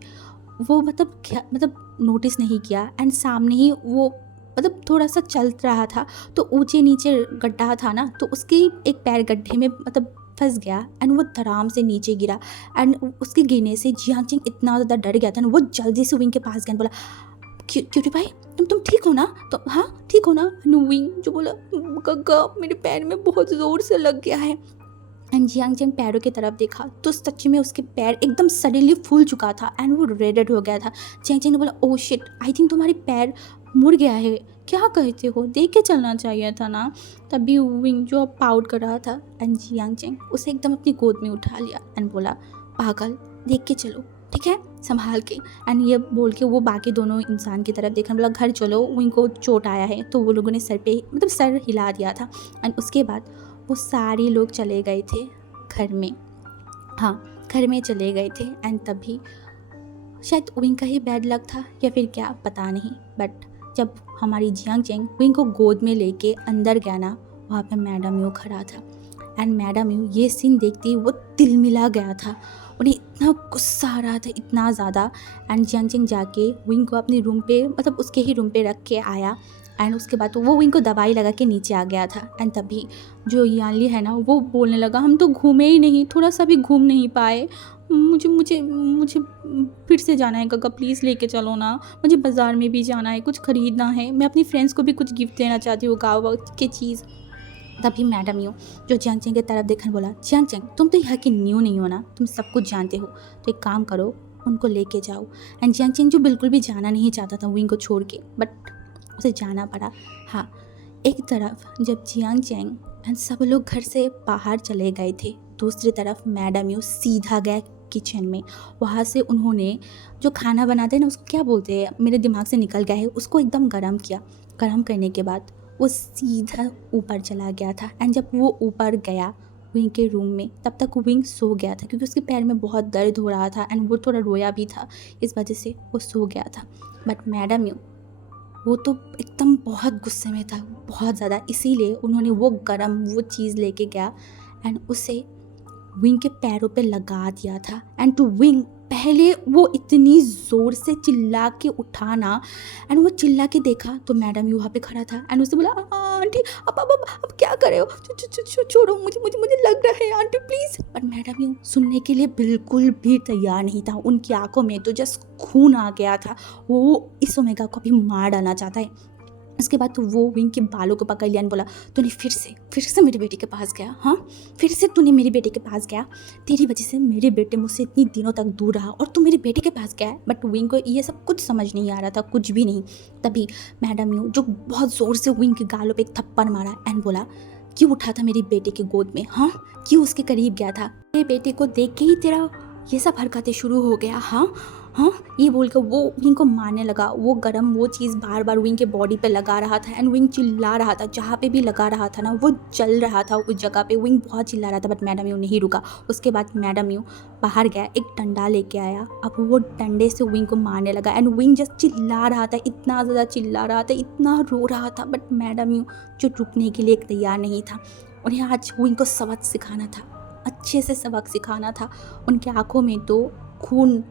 वो मतलब नोटिस नहीं किया, एंड सामने ही वो मतलब थोड़ा सा चल रहा था, तो ऊंचे नीचे गड्ढा था ना, तो उसकी एक पैर गड्ढे में मतलब फंस गया एंड वो धड़ाम से नीचे गिरा। एंड उसके गिरने से जियांग चैंग इतना ज़्यादा डर गया था ना, वो जल्दी से विंग के पास गया, बोला, क्यूटी भाई तुम ठीक हो ना? तो हाँ ठीक हो ना? विंग जो बोला, गग्गा मेरे पैर में बहुत ज़ोर से लग गया है। एंड जियांग चैंग पैरों की तरफ देखा तो सच में उसके पैर एकदम सडनली फूल चुका था एंड वो रेडेड हो गया था। जियांग चैंग ने बोला, ओह शिट, आई थिंक तुम्हारी पैर मुड़ गया है, क्या कहते हो, देख के चलना चाहिए था ना। तभी विंग जो पाउट कर रहा था, एंड जियांग चैंग उसे एकदम अपनी गोद में उठा लिया एंड बोला, पागल, देख के चलो, ठीक है, संभाल के। एंड ये बोल के वो बाकी दोनों इंसान की तरफ देखा, बोला, घर चलो, विंग को चोट आया है। तो वो लोगों ने सर पे मतलब सर हिला दिया था। एंड उसके बाद वो सारे लोग चले गए थे घर में, हाँ घर में चले गए थे। एंड तभी शायद विंग का ही बैड लक था या फिर क्या, पता नहीं, बट जब हमारी जियांग चैंग विंग को गोद में लेके अंदर गया ना, वहाँ पे मैडम यू खड़ा था। एंड मैडम यू ये सीन देखती वो तिल मिला गया था, उन्हें इतना गुस्सा आ रहा था, इतना ज़्यादा। एंड जियांग चैंग जाके विंग को अपने रूम पे मतलब उसके ही रूम पे रख के आया। एंड उसके बाद वो विंग को दवाई लगा के नीचे आ गया था। एंड तभी जो यानली है ना, वो बोलने लगा, हम तो घूमे ही नहीं, थोड़ा सा भी घूम नहीं पाए, मुझे मुझे मुझे फिर से जाना है गग्गा, प्लीज़ लेके चलो ना, मुझे बाज़ार में भी जाना है, कुछ ख़रीदना है, मैं अपनी फ्रेंड्स को भी कुछ गिफ्ट देना चाहती हूँ गाँव के चीज़। तभी मैडम यू जो जियांग चैंग की तरफ देखकर बोला, जियांग चैंग तुम तो यहाँ की न्यू नहीं हो ना, तुम सब कुछ जानते हो, तो एक काम करो, उनको लेके जाओ। एंड जियांग चैंग जो बिल्कुल भी जाना नहीं चाहता था विंग को छोड़ के, बट उसे जाना पड़ा। हाँ, एक तरफ जब जियांग चैंग एंड सब लोग घर से बाहर चले गए थे, दूसरी तरफ मैडम यू सीधा गया किचन में। वहाँ से उन्होंने जो खाना बनाते हैं ना, उसको क्या बोलते हैं, मेरे दिमाग से निकल गया है, उसको एकदम गर्म किया। गर्म करने के बाद वो सीधा ऊपर चला गया था। एंड जब वो ऊपर गया विंग के रूम में, तब तक विंग सो गया था, क्योंकि उसके पैर में बहुत दर्द हो रहा था एंड वो थोड़ा रोया भी था, इस वजह से वो सो गया था। बट मैडम यू वो तो एकदम बहुत गुस्से में था, बहुत ज़्यादा, इसीलिए उन्होंने वो वो चीज़ लेके गया एंड उसे विंग के पैरों पे लगा दिया था। एंड टू विंग पहले वो इतनी ज़ोर से चिल्ला के उठाना, एंड वो चिल्ला के देखा तो मैडम यू वहाँ पे खड़ा था। एंड उसने बोला, आंटी अब क्या कर रहे हो, छोड़ो मुझे मुझे मुझे लग रहा है aunty please. But madam you सुनने के लिए बिल्कुल भी तैयार नहीं था, उनकी आंखों में तो जस्ट खून आ गया था, वो इस ओमेगा को भी मार डालना चाहता है। उसके बाद तो वो विंग के बालों को पकड़ लिया और बोला, तूने फिर से मेरे बेटे के पास गया, हाँ फिर से तूने मेरे बेटे के पास गया, तेरी वजह से मेरे बेटे मुझसे इतनी दिनों तक दूर रहा और तू मेरे बेटे के पास गया है। बट विंग को ये सब कुछ समझ नहीं आ रहा था, कुछ भी नहीं। तभी मैडम यू जो बहुत ज़ोर से विंग के गालों पे एक थप्पड़ मारा एंड बोला, क्यों उठा था मेरे बेटे की गोद में, हाँ क्यों उसके करीब गया था, मेरे बेटे को देख के ही तेरा ये सब हरकतें शुरू हो गया, हाँ हाँ। ये बोलकर वो विंग को मारने लगा। वो वो चीज़ बार बार विंग के बॉडी पे लगा रहा था एंड विंग चिल्ला रहा था। जहाँ पे भी लगा रहा था ना वो जल रहा था उस जगह पे। विंग बहुत चिल्ला रहा था बट मैडम यू नहीं रुका। उसके बाद मैडम यू बाहर गया, एक डंडा लेके आया। अब वो डंडे से विंग को मारने लगा एंड विंग जस्ट चिल्ला रहा था, इतना ज़्यादा चिल्ला रहा था, इतना रो रहा था। बट मैडम यू जो रुकने के लिए तैयार नहीं था। उन्हें आज विंग को सबक सिखाना था, अच्छे से सबक सिखाना था। उनकी आंखों में तो खून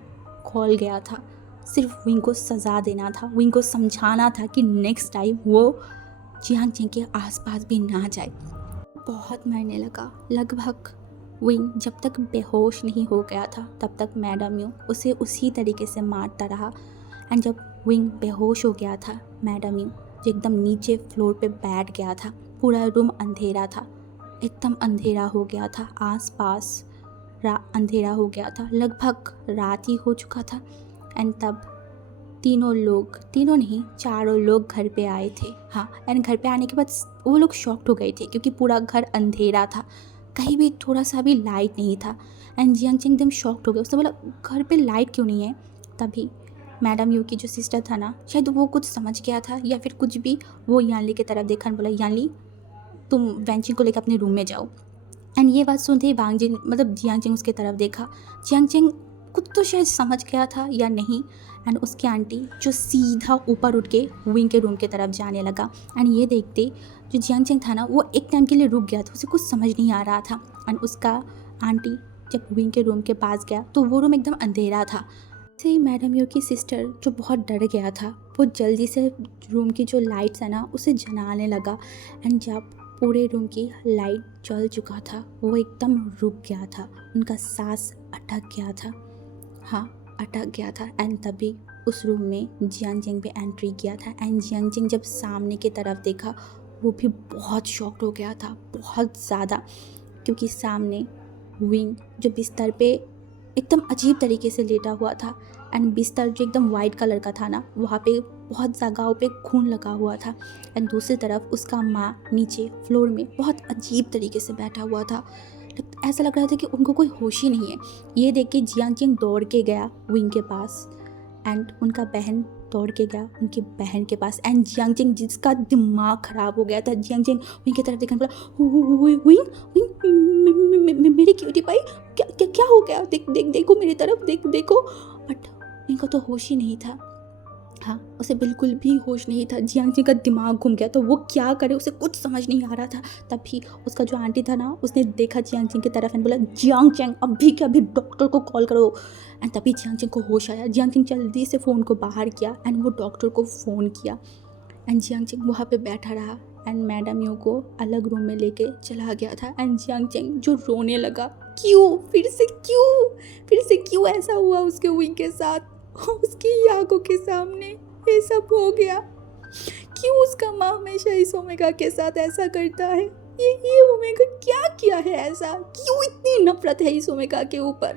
खौल गया था। सिर्फ विंग को सज़ा देना था, विंग को समझाना था कि नेक्स्ट टाइम वो जियांग चेंग के आसपास भी ना जाए। बहुत मरने लगा। लगभग विंग जब तक बेहोश नहीं हो गया था तब तक मैडम यू उसे उसी तरीके से मारता रहा। एंड जब विंग बेहोश हो गया था, मैडम यू जो एकदम नीचे फ्लोर पे बैठ गया था। पूरा रूम अंधेरा था, एकदम अंधेरा हो गया था। आसपास अंधेरा हो गया था, लगभग रात ही हो चुका था। एंड तब तीनों नहीं चारों लोग घर पे आए थे। हाँ, एंड घर पे आने के बाद वो लोग शॉक्ड हो गए थे क्योंकि पूरा घर अंधेरा था, कहीं भी थोड़ा सा भी लाइट नहीं था। एंड जियांग चेंग एकदम शॉक्ड हो गया। उसने बोला, घर पे लाइट क्यों नहीं है? तभी मैडम यू की जो सिस्टर था ना, शायद वो कुछ समझ गया था या फिर कुछ भी। वो यानली की तरफ देखा और बोला, यानली तुम वेंचिंग को लेकर अपने रूम में जाओ। एंड ये बात सुनते ही जियांग चेंग उसके तरफ देखा। जियांग चेंग कुछ तो शायद समझ गया था या नहीं। एंड उसकी आंटी जो सीधा ऊपर उठ के विंग के रूम के तरफ जाने लगा। एंड ये देखते जो जियांग चेंग था ना, वो एक टाइम के लिए रुक गया था, उसे कुछ समझ नहीं आ रहा था। एंड उसका आंटी जब विंग के रूम के पास गया तो वो रूम एकदम अंधेरा था। से ही मैडम यू की सिस्टर जो बहुत डर गया था, वो जल्दी से रूम की जो लाइट्स है ना उसे जलाने लगा। एंड जब पूरे रूम की लाइट जल चुका था, वो एकदम रुक गया था, उनका सांस अटक गया था। हाँ, अटक गया था। एंड तभी उस रूम में जियांग चेंग भी एंट्री किया था। एंड जियांग चेंग जब सामने की तरफ देखा, वो भी बहुत शॉक्ड हो गया था, बहुत ज़्यादा। क्योंकि सामने विंग जो बिस्तर पे एकदम अजीब तरीके से लेटा हुआ था। एंड बिस्तर जो एकदम वाइट कलर का था ना, वहाँ पे बहुत जगहों पे खून लगा हुआ था। एंड दूसरी तरफ उसका माँ नीचे फ्लोर में बहुत अजीब तरीके से बैठा हुआ था। ऐसा लग रहा था कि उनको कोई होश ही नहीं है। ये देख के जियांग चेंग दौड़ के गया विंग के पास। एंड उनका बहन दौड़ के गया उनकी बहन के पास। एंड जियांग चेंग जिसका दिमाग ख़राब हो गया था, जियांग चेंग विंग की तरफ देखने बोला, विंग विंग मेरी क्यूटी पाई, क्या क्या क्या हो गया? देखो मेरी तरफ, देखो। बट इनको तो होश ही नहीं था। हाँ, उसे बिल्कुल भी होश नहीं था। जियांग चेंग का दिमाग घूम गया, तो वो क्या करे उसे कुछ समझ नहीं आ रहा था। तभी उसका जो आंटी था ना, उसने देखा जियांग चेंग की तरफ एंड बोला, जियांग चेंग अभी के अभी डॉक्टर को कॉल करो। एंड तभी जियांग चेंग को होश आया। जियांग चेंग जल्दी से फ़ोन को बाहर किया एंड वो डॉक्टर को फ़ोन किया। एंड जियांग चेंग वहाँ पे बैठा रहा। एंड मैडम यू को अलग रूम में लेके चला गया था। एंड जियांग चेंग जो रोने लगा, फिर से क्यों ऐसा हुआ उसके विंग के साथ, उसकी आंखों के सामने ये सब हो गया। क्यों उसका माँ हमेशा इस ओमेगा के साथ ऐसा करता है? ये ओमेगा क्या किया है ऐसा? क्यों इतनी नफरत है इस ओमेगा के ऊपर?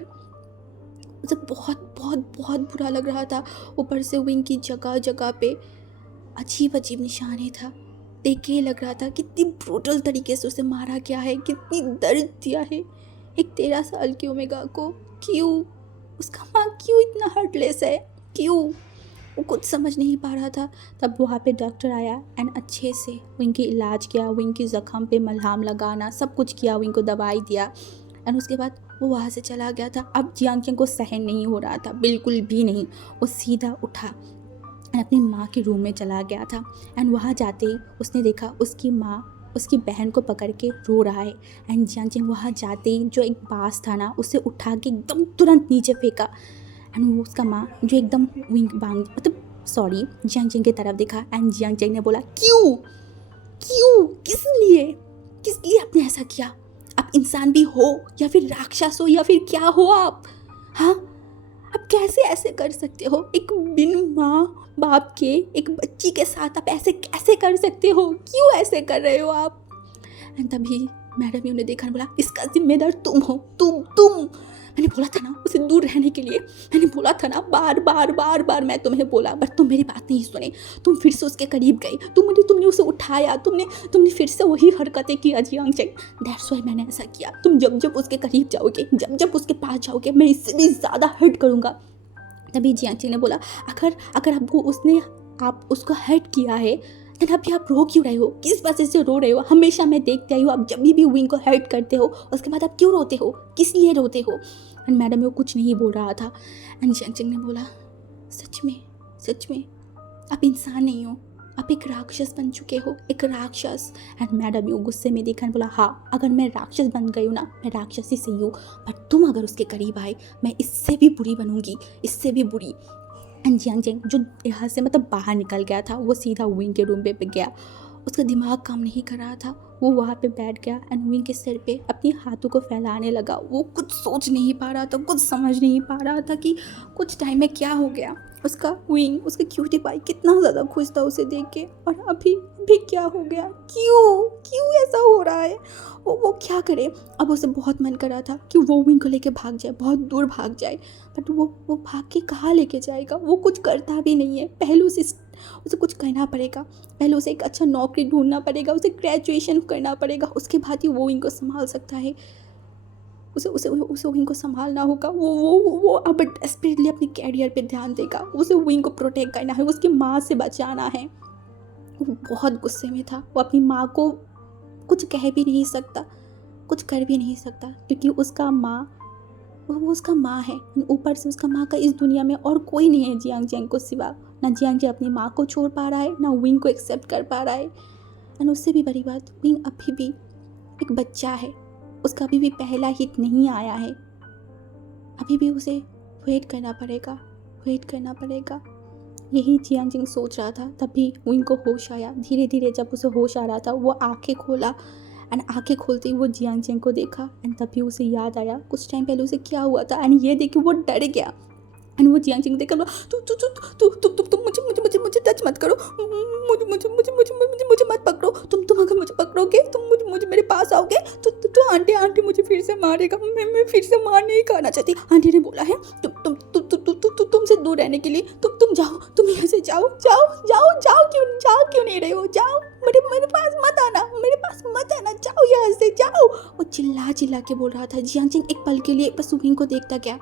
मुझे बहुत बहुत बहुत बुरा लग रहा था। ऊपर से विंग की जगह जगह पे अजीब अजीब निशाने था। देख के लग रहा था कितनी ब्रूटल तरीके से उसे मारा गया है, कितनी दर्द दिया है एक 13 साल की ओमेगा को। क्यों उसका माँ क्यों इतना हार्टलेस है? क्यों? वो कुछ समझ नहीं पा रहा था। तब वहाँ पे डॉक्टर आया एंड अच्छे से विंग की इलाज किया, विंग की ज़ख्म पे मलहम लगाना सब कुछ किया, विंग को दवाई दिया। एंड उसके बाद वो वहाँ से चला गया था। अब जियांग चेंग को सहन नहीं हो रहा था, बिल्कुल भी नहीं। वो सीधा उठा एंड अपनी माँ के रूम में चला गया था। एंड वहाँ जाते ही उसने देखा उसकी माँ उसकी बहन को पकड़ के रो रहा है। एंड जियांग चेंग वहाँ जाते ही जो एक बांस था ना, उसे उठा के एकदम तुरंत नीचे फेंका। एंड वो उसका माँ जो एकदम जियांग चेंग की तरफ देखा। एंड जियांग चेंग ने बोला, क्यों किस लिए आपने ऐसा किया? आप इंसान भी हो या फिर राक्षस हो या फिर क्या हो आप? हाँ, आप कैसे ऐसे कर सकते हो? एक बिन माँ बाप के एक बच्ची के साथ आप ऐसे कैसे कर सकते हो? क्यों ऐसे कर रहे हो आप? एंड तभी मैडम ने उन्हें देखा, बोला इसका जिम्मेदार तुम हो, तुम। मैंने बोला था ना उसे दूर रहने के लिए, मैंने बोला था ना, बार मैं तुम्हें बोला, बट तुम मेरी बात नहीं सुने। तुम फिर से उसके करीब गई, तुमने उसे उठाया, तुमने फिर से वही हरकतें की जियांग चेंग। दैट्स व्हाई मैंने ऐसा किया। तुम जब उसके करीब जाओगे, जब उसके पास जाओगे, मैं इससे भी ज़्यादा हर्ट करूँगा। तभी जियांग चेंग ने बोला, अगर आप उसको हर्ट किया है, देन अभी आप रो क्यों रहे हो? किस वजह से रो रहे हो? हमेशा मैं देखते आई हूँ, आप जब भी विंग को हर्ट करते हो उसके बाद आप क्यों रोते हो? किस लिए रोते हो? एंड मैडम वो कुछ नहीं बोल रहा था। एंड जियांग चेंग ने बोला, सच में आप इंसान नहीं हो, आप एक राक्षस बन चुके हो, एक राक्षस। एंड मैडम यू गुस्से में देखा, बोला हाँ, अगर मैं राक्षस बन गई हूँ ना, मैं राक्षसी सही हूँ, बट तुम अगर उसके करीब आए, मैं इससे भी बुरी बनूंगी, इससे भी बुरी। एंड जियांग चेंग जो यहाँ से बाहर निकल गया था, वो सीधा विंग के रूम पे गया। उसका दिमाग काम नहीं कर रहा था। वो वहाँ पे बैठ गया एंड विंग के सिर पे अपने हाथों को फैलाने लगा। वो कुछ सोच नहीं पा रहा था, कुछ समझ नहीं पा रहा था कि कुछ टाइम में क्या हो गया। उसका विंग, उसका क्यूटी पाई कितना ज़्यादा खुश था उसे देख के, और अभी क्या हो गया? क्यों ऐसा हो रहा है? वो क्या करे? अब उसे बहुत मन कर रहा था कि वो विंग को लेके भाग जाए, बहुत दूर भाग जाए, बट वो भाग के कहाँ लेके जाएगा? वो कुछ करता भी नहीं है। पहले उसे कुछ करना पड़ेगा, पहले उसे एक अच्छा नौकरी ढूंढना पड़ेगा, उसे ग्रेजुएशन करना पड़ेगा, उसके बाद ही वो इनको संभाल सकता है। उसे विंग को संभालना होगा। वो अब डेस्परेटली अपने कैरियर पे ध्यान देगा। उसे विंग को प्रोटेक्ट करना है, उसकी माँ से बचाना है। वो बहुत गुस्से में था। वो अपनी माँ को कुछ कह भी नहीं सकता, कुछ कर भी नहीं सकता, क्योंकि उसका माँ, वो उसका माँ है। ऊपर से उसका माँ का इस दुनिया में और कोई नहीं है जियांग चेंग को सिवा। ना जियांग चेंग अपनी माँ को छोड़ पा रहा है, ना विंग को एक्सेप्ट कर पा रहा है। एंड उससे भी बड़ी बात, विंग अभी भी एक बच्चा है, उसका अभी भी पहला हिट नहीं आया है। अभी भी उसे वेट करना पड़ेगा। यही जियांग चेंग सोच रहा था। तभी विंग को होश आया। धीरे धीरे जब उसे होश आ रहा था, वो आंखें खोला एंड आंखें खोलते ही वो जियांग चेंग को देखा। एंड तभी उसे याद आया कुछ टाइम पहले उसे क्या हुआ था। एंड ये देख के वो डर गया। एंड वो जियांग चेंग देखकर तुम मुझे टच मत करो, मुझे मत पकड़ो। तुम अगर मुझे पकड़ोगे, तुम मुझे मेरे पास आओगे तो आंटी मुझे फिर से मारेगा। मैं फिर से मार नहीं खाना चाहती। आंटी ने बोला है तुमसे दूर रहने के लिए। तुम जाओ, तुम यहाँ से जाओ। क्यों नहीं रहे हो? जाओ, मेरे पास मत आना, जाओ यहाँ से, जाओ। वो चिल्ला के बोल रहा था। जियांग चेंग एक पल के लिए बस विंग को देखता गया।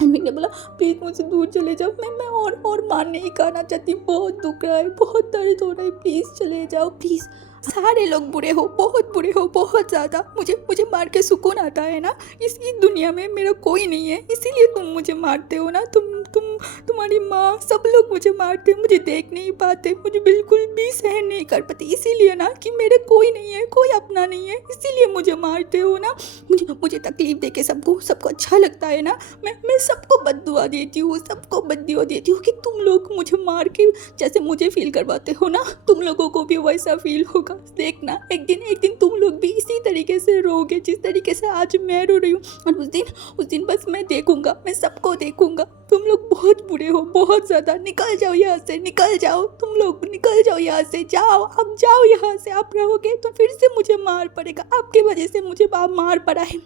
एंड विंग ने बोला, प्लीज मुझे दूर चले जाओ, मैं और मार नहीं खाना चाहती, बहुत दुख रहा है, बहुत दर्द हो रहा है, प्लीज चले जाओ, प्लीज। सारे लोग बुरे हो, बहुत ज़्यादा। मुझे मार के सुकून आता है ना, इस दुनिया में मेरा कोई नहीं है, इसीलिए तुम मुझे मारते हो ना। तुम्हारी माँ, सब लोग मुझे मारते, मुझे देख नहीं पाते, मुझे बिल्कुल भी सहन नहीं कर पाते, इसीलिए ना कि मेरे कोई नहीं है, कोई अपना नहीं है, इसीलिए मुझे मारते हो ना। मुझे तकलीफ दे के सबको अच्छा लगता है ना। मैं सबको बद्दुआ देती हूँ कि तुम लोग मुझे मार के जैसे मुझे फील करवाते हो ना, तुम लोगों को भी वैसा फील होगा। देखना, एक दिन तुम लोग भी इसी तरीके से रोगे जिस तरीके से आज मैं रो रही हूँ। और उस दिन बस मैं देखूंगा, मैं सबको देखूंगा। तुम लोग बहुत बुरे हो, बहुत ज़्यादा। निकल जाओ यहाँ से, निकल जाओ, तुम लोग निकल जाओ यहाँ से, जाओ, अब जाओ यहाँ से। आप रहोगे तो फिर से मुझे मार पड़ेगा, आपकी वजह से मुझे मार पड़ा है।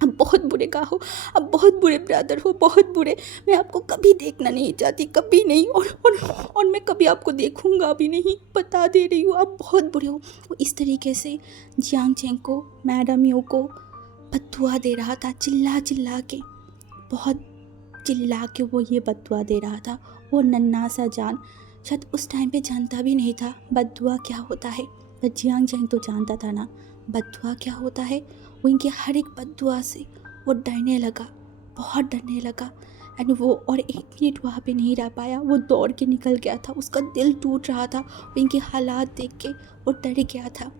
अब बहुत बुरे का हो, अब बहुत बुरे ब्रदर हो, बहुत बुरे। मैं आपको कभी देखना नहीं चाहती, कभी नहीं, और मैं कभी आपको देखूंगा भी नहीं, बता दे रही हूँ, आप बहुत बुरे हो। वो इस तरीके से जियांग चेंग को, मैडम यू को बद्दुआ दे रहा था, चिल्ला के, बहुत चिल्ला के वो ये बद्दुआ दे रहा था। वो नन्हा सा जान शायद उस टाइम पे जानता भी नहीं था बद्दुआ क्या होता है, पर जियांग चेंग तो जानता था ना बद्दुआ क्या होता है। वो इनके हर एक बद्दुआ से वो डरने लगा, बहुत डरने लगा। एंड वो और एक मिनट वहाँ पे नहीं रह पाया, वो दौड़ के निकल गया था। उसका दिल टूट रहा था, वो इनके हालात देख के वो डर गया था।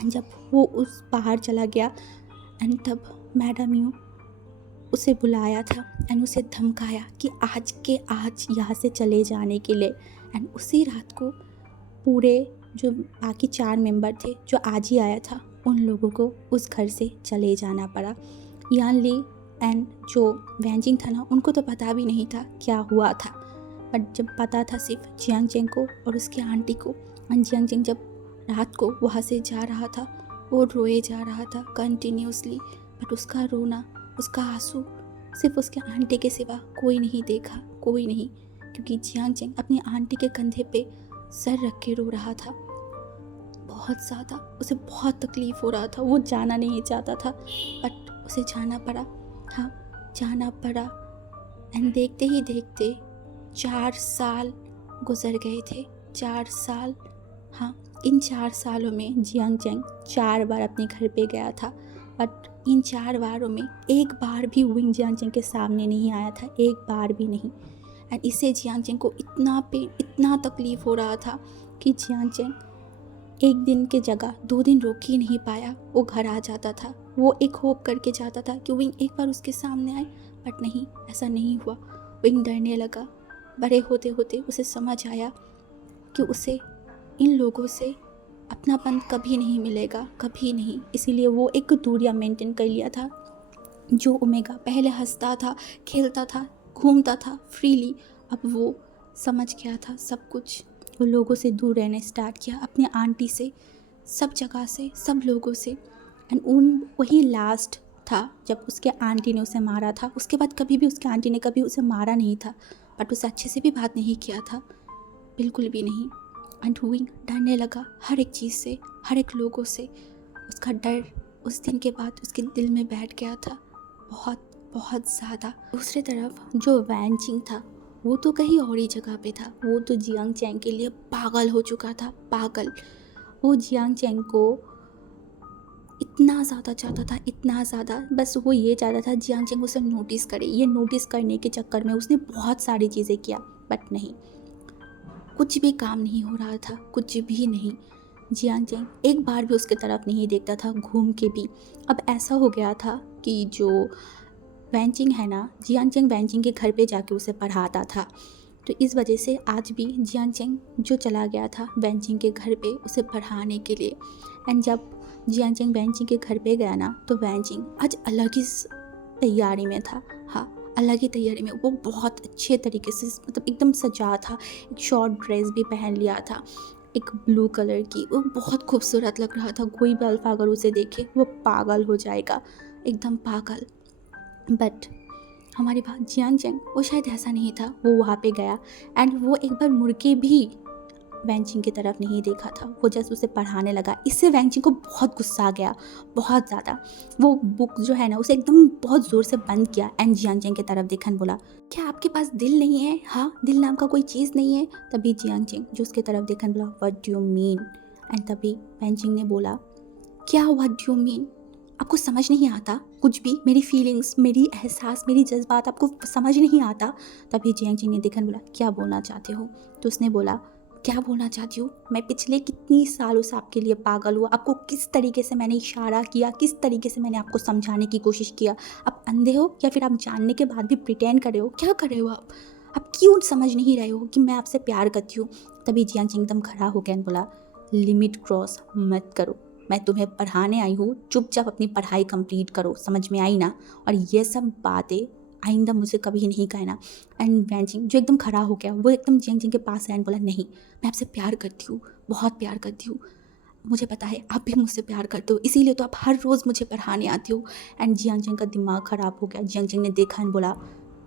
एंड जब वो उस बाहर चला गया, एंड तब मैडम यू उसे बुलाया था एंड उसे धमकाया कि आज के आज यहाँ से चले जाने के लिए। एंड उसी रात को पूरे जो बाकी 4 मेंबर थे, जो आज ही आया था, उन लोगों को उस घर से चले जाना पड़ा। यान ली एंड जो वैंजिंग था ना, उनको तो पता भी नहीं था क्या हुआ था, बट जब पता था सिर्फ जियांग चेंग को और उसके आंटी को। एंड जियांग चेंग जब रात को वहाँ से जा रहा था, वो रोए जा रहा था कंटिन्यूसली, बट उसका रोना, उसका आंसू सिर्फ उसके आंटी के सिवा कोई नहीं देखा, कोई नहीं, क्योंकि जियांग चेंग अपनी आंटी के कंधे पे सर रख के रो रहा था। बहुत ज़्यादा उसे बहुत तकलीफ़ हो रहा था, वो जाना नहीं चाहता था, बट उसे जाना पड़ा। हाँ, जाना पड़ा। एंड देखते ही देखते 4 साल गुजर गए थे। 4 साल। हाँ, इन 4 सालों में जियांग चेंग 4 बार अपने घर पे गया था, बट इन 4 बारों में एक बार भी विंग जियांग चेंग के सामने नहीं आया था, एक बार भी नहीं। एंड इससे जियांग चेंग को इतना पेन, इतना तकलीफ़ हो रहा था कि जियांग चेंग एक दिन के जगह 2 दिन रोक ही नहीं पाया, वो घर आ जाता था। वो एक होप करके जाता था कि विंग एक बार उसके सामने आए, बट नहीं, ऐसा नहीं हुआ। विंग डरने लगा। बड़े होते होते उसे समझ आया कि उसे इन लोगों से अपनापन कभी नहीं मिलेगा, कभी नहीं। इसीलिए वो एक दूरियां मेंटेन कर लिया था। जो ओमेगा पहले हंसता था, खेलता था, घूमता था फ्रीली, अब वो समझ गया था सब कुछ। वो लोगों से दूर रहने स्टार्ट किया, अपनी आंटी से, सब जगह से, सब लोगों से। एंड वही लास्ट था जब उसके आंटी ने उसे मारा था। उसके बाद कभी भी उसके आंटी ने कभी उसे मारा नहीं था, बट उसे अच्छे से भी बात नहीं किया था, बिल्कुल भी नहीं। एंड विंग डरने लगा हर एक चीज़ से, हर एक लोगों से। उसका डर उस दिन के बाद उसके दिल में बैठ गया था, बहुत बहुत ज़्यादा। दूसरी तरफ जो वैंजिंग था, वो तो कहीं और ही जगह पे था। वो तो जियांग चेंग के लिए पागल हो चुका था, पागल। वो जियांग चेंग को इतना ज़्यादा चाहता था, इतना ज़्यादा, बस वो ये चाहता था जियांग चेंग उसे नोटिस करे। ये नोटिस करने के चक्कर में उसने बहुत सारी चीज़ें किया, बट नहीं, कुछ भी काम नहीं हो रहा था, कुछ भी नहीं। जियांग चेंग एक बार भी उसके तरफ नहीं देखता था, घूम के भी। अब ऐसा हो गया था कि जो वैंजिंग है ना, जियांग चेंग वैंजिंग के घर पे जाके उसे पढ़ाता था, तो इस वजह से आज भी जियांग चेंग जो चला गया था वैंजिंग के घर पे उसे पढ़ाने के लिए। एंड जब जियांग चेंग वैंजिंग के घर पे गया ना, तो वैंजिंग आज अलग ही तैयारी में था। हाँ, अलग ही तैयारी में। वो बहुत अच्छे तरीके से, मतलब एकदम सजा था, एक शॉर्ट ड्रेस भी पहन लिया था, एक ब्लू कलर की। वो बहुत खूबसूरत लग रहा था। कोई भी अल्फा अगर उसे देखे वो पागल हो जाएगा, एकदम पागल। बट हमारी बात जियांग चेंग, वो शायद ऐसा नहीं था। वो वहाँ पे गया एंड वो एक बार मुड़ के भी वैंजिंग की तरफ नहीं देखा था, वो जस्ट उसे पढ़ाने लगा। इससे वैंजिंग को बहुत गुस्सा आ गया, बहुत ज़्यादा। वो बुक जो है ना, उसे एकदम बहुत ज़ोर से बंद किया एंड जियांग चेंग की तरफ देखा बोला, क्या आपके पास दिल नहीं है? हाँ, दिल नाम का कोई चीज़ नहीं है? तभी जियांग चेंग जो उसके तरफ देखा बोला, what do you mean? And तभी वैंजिंग ने बोला, क्या व्हाट डू यू मीन? आपको समझ नहीं आता कुछ भी? मेरी फीलिंग्स, मेरी एहसास, मेरी जज्बात आपको समझ नहीं आता? तभी जियांग चेंग ने देखा बोला, क्या बोलना चाहते हो? तो उसने बोला, क्या बोलना चाहती हूँ? मैं पिछले कितनी सालों से आपके लिए पागल हुआ। आपको किस तरीके से मैंने इशारा किया, किस तरीके से मैंने आपको समझाने की कोशिश किया। आप अंधे हो या फिर आप जानने के बाद भी प्रिटेंड कर रहे हो? क्या कर रहे हो आप? आप क्यों समझ नहीं रहे हो कि मैं आपसे प्यार करती हूँ? तभी जियांग चेंग एकदम खड़ा हो गया और बोला, लिमिट क्रॉस मत करो। मैं तुम्हें पढ़ाने आई हूँ, चुपचाप अपनी पढ़ाई कंप्लीट करो, समझ में आई ना? और ये सब बातें आइंदा मुझे कभी नहीं कहना। एंड वैंजिंग जो एकदम खड़ा हो गया, वो एकदम जियांग चेंग के पास आया एंड बोला, नहीं, मैं आपसे प्यार करती हूँ, बहुत प्यार करती हूँ। मुझे पता है आप भी मुझसे प्यार करते हो, इसीलिए तो आप हर रोज़ मुझे पढ़ाने आती हो। एंड जियांग चेंग का दिमाग ख़राब हो गया। जियांग चेंग ने देखा एंड बोला,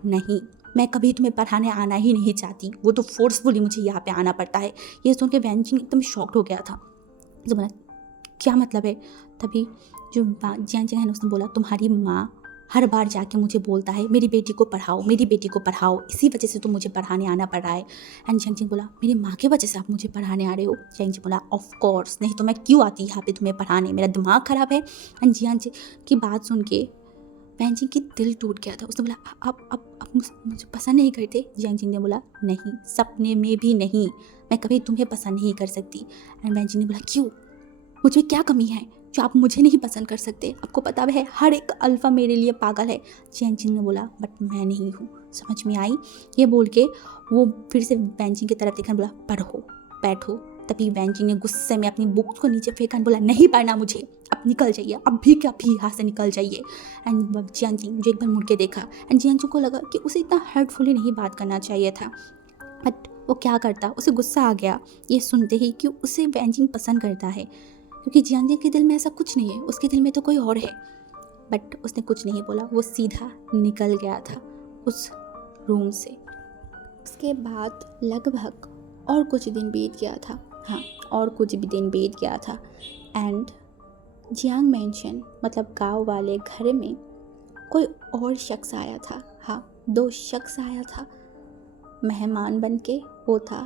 नहीं, मैं कभी तुम्हें पढ़ाने आना ही नहीं चाहती, वो तो फोर्सफुली मुझे यहाँ पे आना पड़ता है। ये सुन के वैंजिंग एकदम शॉक्ड हो गया था। तो बोला, क्या मतलब है? तभी जो जियांग चेंग है ना, उसने बोला, तुम्हारी माँ हर बार जाके मुझे बोलता है, मेरी बेटी को पढ़ाओ, मेरी बेटी को पढ़ाओ, इसी वजह से तो मुझे पढ़ाने आना पड़ रहा है। एंड जियांग चेंग बोला, मेरी माँ की वजह से आप मुझे पढ़ाने आ रहे हो? जियांग चेंग बोला, ऑफ कोर्स, नहीं तो मैं क्यों आती यहाँ पे तुम्हें पढ़ाने? मेरा दिमाग ख़राब है। एंड जियांग चेंग की बात सुन के वैंजिंग की दिल टूट गया था। उसने बोला, आप मुझे पसंद नहीं करते? जियांग चेंग ने बोला, नहीं, सपने में भी नहीं, मैं कभी तुम्हें पसंद नहीं कर सकती। एंड वैंजिंग ने बोला, क्यों? मुझे क्या कमी है जो आप मुझे नहीं पसंद कर सकते? आपको पता है हर एक अल्फ़ा मेरे लिए पागल है। जियांग चेंग ने बोला, बट मैं नहीं हूँ, समझ में आई? ये बोल के वो फिर से वैंजिंग की तरफ देखा, बोला, पढ़ो, बैठो, तभी वैंजी ने गुस्से में अपनी बुक्स को नीचे फेंका और बोला, नहीं पढ़ना मुझे, अब निकल जाइए, अभी क्या अभी यहाँ से निकल जाइए। एंड जियांग जो एक बार मुड़ के देखा एंड जियांग को लगा कि उसे इतना हर्टफुली नहीं बात करना चाहिए था, बट वो क्या करता, उसे गुस्सा आ गया ये सुनते ही कि उसे वैंजिंग पसंद करता है, क्योंकि जियांग के दिल में ऐसा कुछ नहीं है, उसके दिल में तो कोई और है। बट उसने कुछ नहीं बोला, वो सीधा निकल गया था उस रूम से। उसके बाद लगभग और कुछ दिन बीत गया था, हाँ और कुछ भी दिन बीत गया था एंड जियांग मेंशन मतलब गांव वाले घर में कोई और शख्स आया था। हाँ 2 शख्स आया था मेहमान बन के। वो था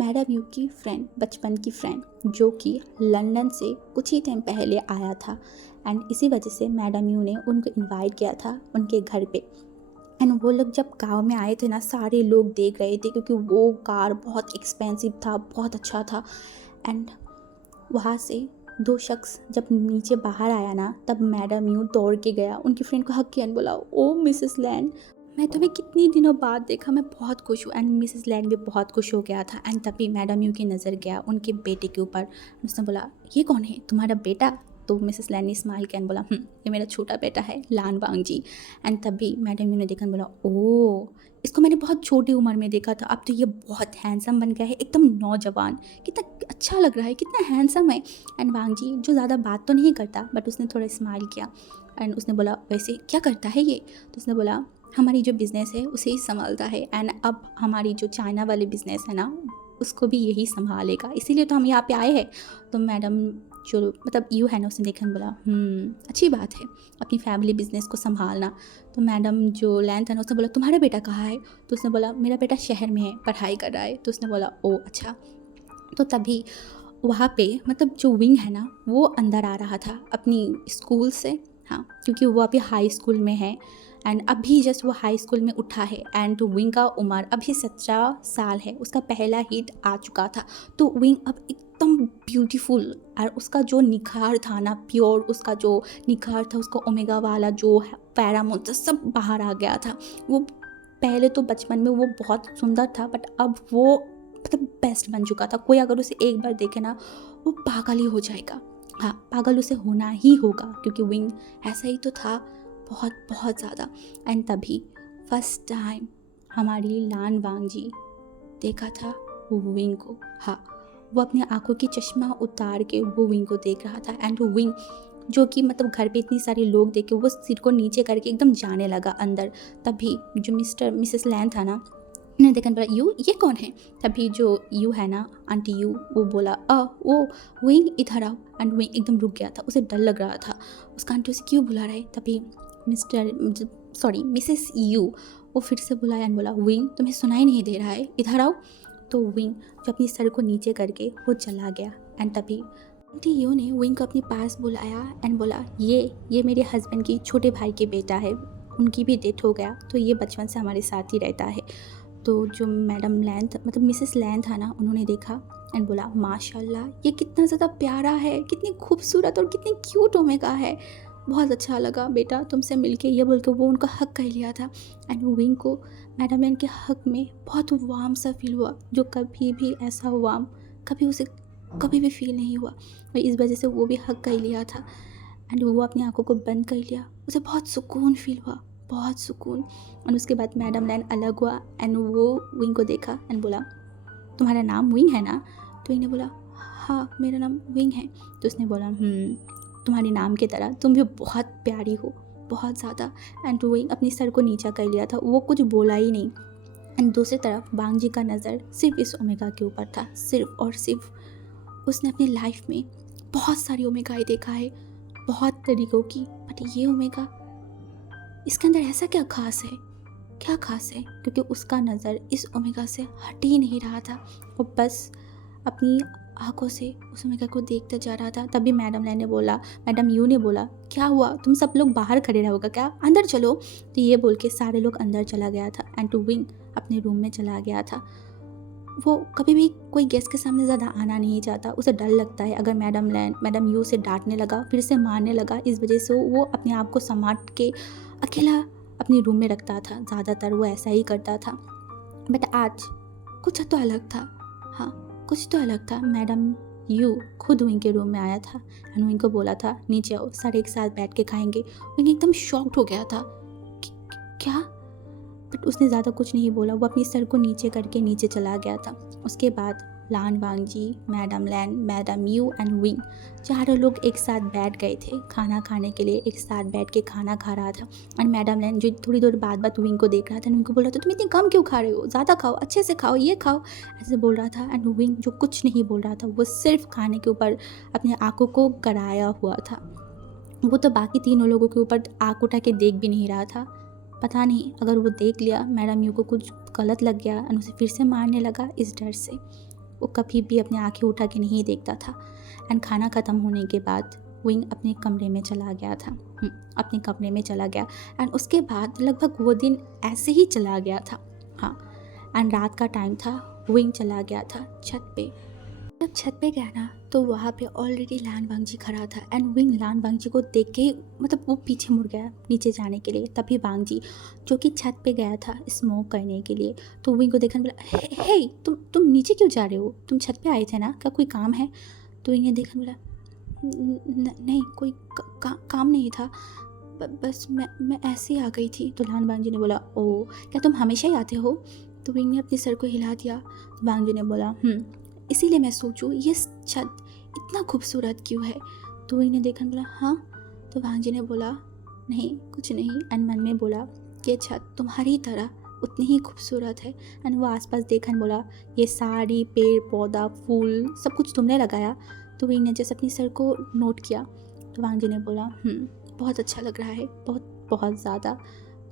मैडम यू की फ्रेंड, बचपन की फ्रेंड, जो कि लंदन से कुछ ही टाइम पहले आया था एंड इसी वजह से मैडम यू ने उनको इनवाइट किया था उनके घर पे। एंड वो लोग जब गांव में आए थे ना, सारे लोग देख रहे थे क्योंकि वो कार बहुत एक्सपेंसिव था, बहुत अच्छा था। एंड वहाँ से 2 शख्स जब नीचे बाहर आया ना, तब मैडम यू दौड़ के गया, उनकी फ्रेंड को हक किया एंड बोला, ओ मिसेस लैन, मैं तुम्हें कितनी दिनों बाद देखा, मैं बहुत खुश हूँ। एंड मिसेस लैन भी बहुत खुश हो गया था। एंड तभी मैडम यू की नज़र गया उनके बेटे के ऊपर, उसने बोला, ये कौन है, तुम्हारा बेटा? तो मिसेस लैन ने स्माइल किया एंड बोला, ये मेरा छोटा बेटा है लान वांग जी। एंड तभी मैडम यू ने देखा बोला, ओह इसको मैंने बहुत छोटी उम्र में देखा था, अब तो ये बहुत हैंडसम बन गया है, एकदम नौजवान, कितना अच्छा लग रहा है, कितना हैंडसम है। एंड वांग जी जो ज़्यादा बात तो नहीं करता, बट उसने थोड़ा स्माइल किया एंड उसने बोला, वैसे क्या करता है ये? तो उसने बोला, हमारी जो बिज़नेस है उसे ही संभालता है एंड अब हमारी जो चाइना वाली बिज़नेस है ना, उसको भी यही संभालेगा, इसीलिए तो हम यहाँ पे आए हैं। तो मैडम जो मतलब यू है ना, उसने देखा बोला, अच्छी बात है अपनी फैमिली बिजनेस को संभालना। तो मैडम जो लैन था ना, उसने बोला, तुम्हारा बेटा कहाँ है? तो उसने बोला, मेरा बेटा शहर में है, पढ़ाई कर रहा है। तो उसने बोला, ओ अच्छा। तो तभी वहाँ पे मतलब जो विंग है ना, वो अंदर आ रहा था अपनी स्कूल से, हाँ क्योंकि वो अभी हाई स्कूल में है एंड अभी जस्ट वो हाई स्कूल में उठा है एंड विंग का उम्र अभी 17 साल है, उसका पहला हिट आ चुका था। तो विंग अब एकदम ब्यूटीफुल और उसका जो निखार था ना, प्योर उसका जो निखार था, उसका ओमेगा वाला जो पैरामोन सब बाहर आ गया था। वो पहले तो बचपन में वो बहुत सुंदर था, बट अब वो मतलब बेस्ट बन चुका था। कोई अगर उसे एक बार देखे ना, वो पागल ही हो जाएगा, हाँ पागल उसे होना ही होगा, क्योंकि विंग ऐसा ही तो था, बहुत बहुत ज़्यादा। एंड तभी फर्स्ट टाइम हमारी लान वांग जी देखा था वो विंग को, हाँ वो अपनी आंखों की चश्मा उतार के वो विंग को देख रहा था। एंड विंग जो कि मतलब घर पे इतनी सारे लोग देख के वो सिर को नीचे करके एकदम जाने लगा अंदर। तभी जो मिसेस लैन था ना, ने देखा बोला, यू ये कौन है? तभी जो यू है ना, आंटी यू, वो बोला, वो विंग इधर आओ। एंड विंग एकदम रुक गया था, उसे डर लग रहा था, उसका आंटी उसे क्यों बुला रहा है। तभी मिसेस यू वो फिर से बुलाया एंड बोला, विंग तुम्हें सुनाई नहीं दे रहा है, इधर आओ। तो विंग जो अपनी सर को नीचे करके वो चला गया। एंड तभी आंटी यू ने विंग को अपने पास बुलाया एंड बोला, ये मेरे हस्बैंड की छोटे भाई के बेटा है, उनकी भी डेथ हो गया, तो ये बचपन से हमारे साथ ही रहता है। तो जो मैडम लैन मतलब मिसेस लैन था ना, उन्होंने देखा एंड बोला, माशाल्लाह ये कितना ज़्यादा प्यारा है, कितनी खूबसूरत और कितनी क्यूट ओमेगा है, बहुत अच्छा लगा बेटा तुमसे मिलके, ये बोल के वो उनका हक कह लिया था। एंड विंग को मैडम लैन के हक में बहुत वार्म सा फील हुआ, जो कभी भी ऐसा वार्म कभी उसे कभी भी फील नहीं हुआ, और इस वजह से वो भी हक कह लिया था। एंड वो अपनी आंखों को बंद कर लिया, उसे बहुत सुकून फील हुआ, बहुत सुकून। और उसके बाद मैडम लैन अलग हुआ एंड वो विंग को देखा एंड बोला, तुम्हारा नाम विंग है ना? तो विंग ने बोला, हाँ मेरा नाम विंग है। तो उसने बोला, तुम्हारे नाम की तरह तुम भी बहुत प्यारी हो, बहुत ज़्यादा। एंड विंग अपनी सर को नीचा कर लिया था, वो कुछ बोला ही नहीं। एंड दूसरी तरफ वांग जी का नज़र सिर्फ इस ओमेगा के ऊपर था, सिर्फ और सिर्फ। उसने अपनी लाइफ में बहुत सारी ओमेगाएं देखा है, बहुत तरीक़ों की, बट ये ओमेगा, इसके अंदर ऐसा क्या खास है, क्या खास है? क्योंकि उसका नज़र इस ओमेगा से हट ही नहीं रहा था, वो बस अपनी आंखों से उस ओमेगा को देखते जा रहा था। तभी मैडम यू ने बोला, क्या हुआ, तुम सब लोग बाहर खड़े रहोगे क्या, अंदर चलो। तो ये बोल के सारे लोग अंदर चला गया था एंड टू विंग अपने रूम में चला गया था। वो कभी भी कोई गेस्ट के सामने ज़्यादा आना नहीं चाहता, उसे डर लगता है अगर मैडम यू से डांटने लगा, फिर से मारने लगा, इस वजह से वो अपने आप को संभाल के अकेला अपने रूम में रखता था, ज़्यादातर वो ऐसा ही करता था। बट आज कुछ तो अलग था, हाँ कुछ तो अलग था। मैडम यू खुद विंग के रूम में आया था एंड विंग को बोला था नीचे आओ, सारे एक साथ बैठ के खाएंगे। विंग एकदम शॉक्ड हो गया था। क्या? बट उसने ज़्यादा कुछ नहीं बोला, वो अपनी सर को नीचे करके नीचे चला गया था। उसके बाद Lan Wangji, madam Lan, madam Yu and Wing चारों लोग एक साथ बैठ गए थे खाना खाने के लिए। एक साथ बैठ के खाना खा रहा था एंड मैडम लैन जो थोड़ी देर बाद विंग को देख रहा था, विंग को बोल रहा था तुम इतनी कम क्यों खा रहे हो, ज़्यादा खाओ, अच्छे से खाओ, ये खाओ, ऐसे बोल रहा था। एंड विंग जो कुछ नहीं बोल रहा था, वो सिर्फ खाने के ऊपर अपने आँखों को गड़ाया हुआ था। वो तो बाकी तीनों लोगों के ऊपर आँख उठा के देख भी नहीं रहा था। पता नहीं अगर वो देख लिया मैडम यू को कुछ गलत लग गया और उसे फिर से मारने लगा, इस डर से वो कभी भी अपनी आंखें उठा के नहीं देखता था। एंड खाना ख़त्म होने के बाद विंग अपने कमरे में चला गया था। अपने कमरे में चला गया एंड उसके बाद लगभग वो दिन ऐसे ही चला गया था। हाँ, एंड रात का टाइम था। विंग चला गया था छत पे। जब छत पे गया ना तो वहाँ पे ऑलरेडी लान वांगजी खड़ा था एंड विंग लान वांगजी को देख के मतलब वो पीछे मुड़ गया नीचे जाने के लिए। तभी वांगजी जो कि छत पे गया था स्मोक करने के लिए, तो विंग को देखा बोला हे तुम नीचे क्यों जा रहे हो, तुम छत पे आए थे ना, क्या कोई काम है? तो विंग ने देखा बोला नहीं कोई काम नहीं था, बस मैं ऐसे ही आ गई थी। तो लान वांगजी ने बोला ओ क्या तुम हमेशा ही आते हो? तो विंग ने अपने सर को हिला दिया। तो वांगजी ने बोला इसीलिए मैं सोचूं ये छत इतना खूबसूरत क्यों है? तो विंग ने देखा बोला हाँ। तो वांगजी ने बोला नहीं कुछ नहीं, एंड मन में बोला ये छत तुम्हारी तरह उतनी ही खूबसूरत है। एंड वो आसपास देखा बोला ये साड़ी, पेड़ पौधा, फूल सब कुछ तुमने लगाया? तो विंग ने जैसे अपनी सर को नोट किया। तो वांगजी ने बोला बहुत अच्छा लग रहा है, बहुत बहुत ज़्यादा।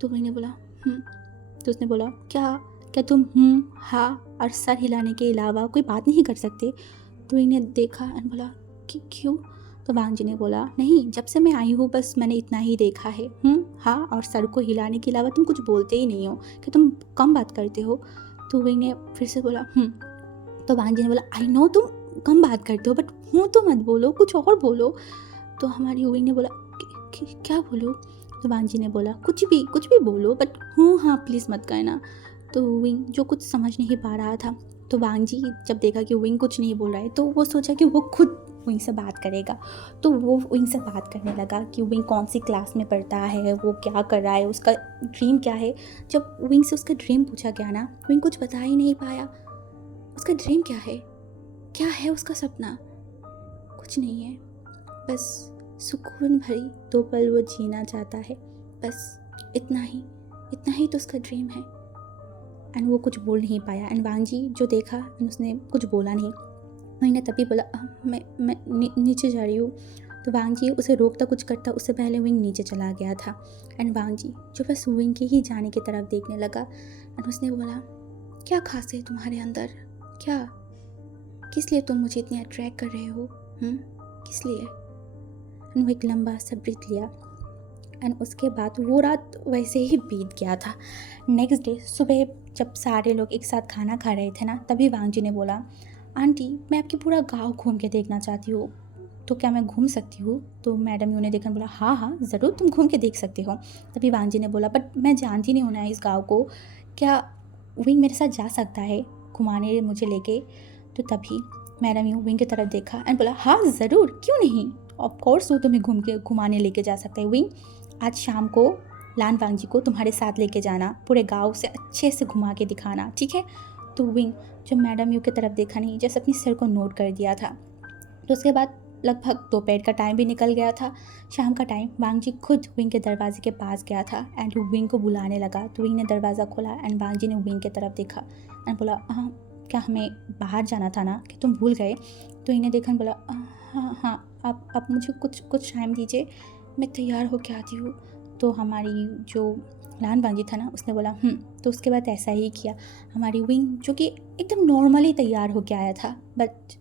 तो विंग ने बोला तो उसने बोला क्या तुम हाँ और सर हिलाने के अलावा कोई बात नहीं कर सकते? तो विंग ने देखा एंड बोला क्यों? तो वांगजी ने बोला नहीं, जब से मैं आई हूँ बस मैंने इतना ही देखा है, हाँ और सर को हिलाने के अलावा तुम कुछ बोलते ही नहीं हो, कि तुम कम बात करते हो। तो विंग ने फिर से बोला तो वांगजी ने बोला आई नो तुम कम बात करते हो, बट तो मत बोलो, कुछ और बोलो। तो हमारी विंग ने बोला क्या बोलो? तो वांगजी ने बोला कुछ भी बोलो, बट हाँ प्लीज़ मत करना। तो विंग जो कुछ समझ नहीं पा रहा था, तो वांगजी जब देखा कि विंग कुछ नहीं बोल रहा है तो वो सोचा कि वो खुद विंग से बात करेगा। तो वो विंग से बात करने लगा कि विंग कौन सी क्लास में पढ़ता है, वो क्या कर रहा है, उसका ड्रीम क्या है। जब विंग से उसका ड्रीम पूछा गया ना, विंग कुछ बता ही नहीं पाया। उसका ड्रीम क्या है उसका सपना? कुछ नहीं है, बस सुकून भरी 2 पल वो जीना चाहता है, बस इतना ही तो उसका ड्रीम है। एंड वो कुछ बोल नहीं पाया। एंड वांगजी जो देखा एंड उसने कुछ बोला नहीं। मैंने तभी बोला मैं नीचे जा रही हूँ। तो वांगजी उसे रोकता कुछ करता उससे पहले विंग नीचे चला गया था। एंड वांगजी जो बस विंग के ही जाने की तरफ देखने लगा एंड उसने बोला क्या खास है तुम्हारे अंदर, क्या किस लिए तुम मुझे इतनी अट्रैक्ट कर रहे हो, किस लिए? एंड वो एक लंबा सा ब्रीथ लिया एंड उसके बाद वो रात वैसे ही बीत गया था। नेक्स्ट डे सुबह जब सारे लोग एक साथ खाना खा रहे थे ना, तभी वांगजी ने बोला आंटी मैं आपकी पूरा गांव घूम के देखना चाहती हूँ, तो क्या मैं घूम सकती हूँ? तो मैडम यू ने देखा बोला हाँ ज़रूर तुम घूम के देख सकते हो। तभी वांगजी ने बोला बट मैं जानती नहीं हूँ ना इस गाँव को, क्या विंग मेरे साथ जा सकता है घुमाने मुझे लेके? तो तभी मैडम यू विंग की तरफ देखा एंड बोला हाँ ज़रूर, क्यों नहीं, ऑफ कोर्स वो तुम्हें घुमाने लेके जा सकता है। विंग आज शाम को लान वांगजी को तुम्हारे साथ लेके जाना, पूरे गांव से अच्छे से घुमा के दिखाना, ठीक है? तो विंग जो मैडम यू की तरफ देखा नहीं, जैसे अपनी सिर को नोट कर दिया था। तो उसके बाद लगभग दोपहर का टाइम भी निकल गया था। शाम का टाइम वांगजी खुद विंग के दरवाजे के पास गया था एंड विंग को बुलाने लगा। तो विंग ने दरवाज़ा खोला एंड वांगजी ने विंग की तरफ देखा एंड बोला क्या हमें बाहर जाना था ना, कि तुम भूल गए? तो इन्हें देखा बोला हाँ आप मुझे कुछ टाइम दीजिए, मैं तैयार होके आती हूँ। तो हमारी जो लान वांगजी था ना, उसने बोला तो उसके बाद ऐसा ही किया। हमारी विंग जो कि एकदम नॉर्मली तैयार होके आया था, बट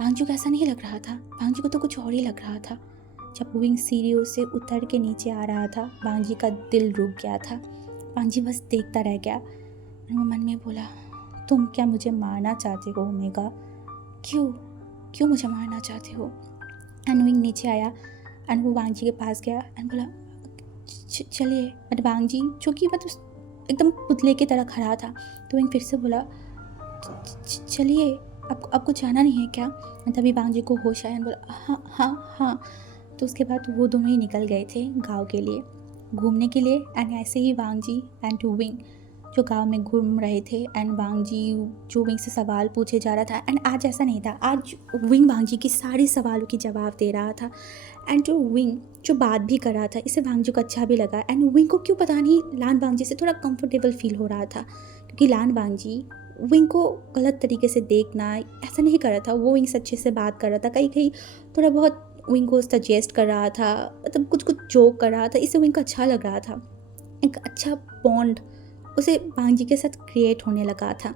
वांगजी को ऐसा नहीं लग रहा था, वांगजी को तो कुछ और ही लग रहा था। जब विंग सीढ़ियों से उतर के नीचे आ रहा था, वांगजी का दिल रुक गया था। वांगजी बस देखता रह गया। वो मन में बोला तुम क्या मुझे मारना चाहते हो ओमेगा? क्यों मुझे मारना चाहते हो? एंड विंग नीचे आया एंड वो वांगजी के पास गया एंड बोला चलिए। बट वांगजी जो कि मतलब एकदम पुतले की तरह खड़ा था। तो विंग फिर से बोला चलिए। आपको आपको जाना नहीं है क्या? तभी वांग जी को होश आया, बोला हाँ हाँ हाँ। तो उसके बाद वो दोनों ही निकल गए थे गाँव के लिए घूमने के लिए। एंड ऐसे ही वांग जी एंड विंग जो गांव में घूम रहे थे, एंड वांग जी जो विंग से सवाल पूछे जा रहा था। एंड आज ऐसा नहीं था, आज विंग वांग जी की सारे सवालों की जवाब दे रहा था। एंड जो विंग जो बात भी कर रहा था, इससे वांग जी को अच्छा भी लगा। एंड विंग को क्यों पता नहीं लान वांग जी से थोड़ा कंफर्टेबल फील हो रहा था, क्योंकि लान वांग जी विंग को गलत तरीके से देखना ऐसा नहीं कर रहा था। वो विंग से अच्छे से बात कर रहा था, कहीं कहीं थोड़ा बहुत विंग को सजेस्ट कर रहा था, मतलब कुछ कुछ जोक कर रहा था। इससे विंग को अच्छा लग रहा था, एक अच्छा बॉन्ड उसे वांग जी के साथ क्रिएट होने लगा था।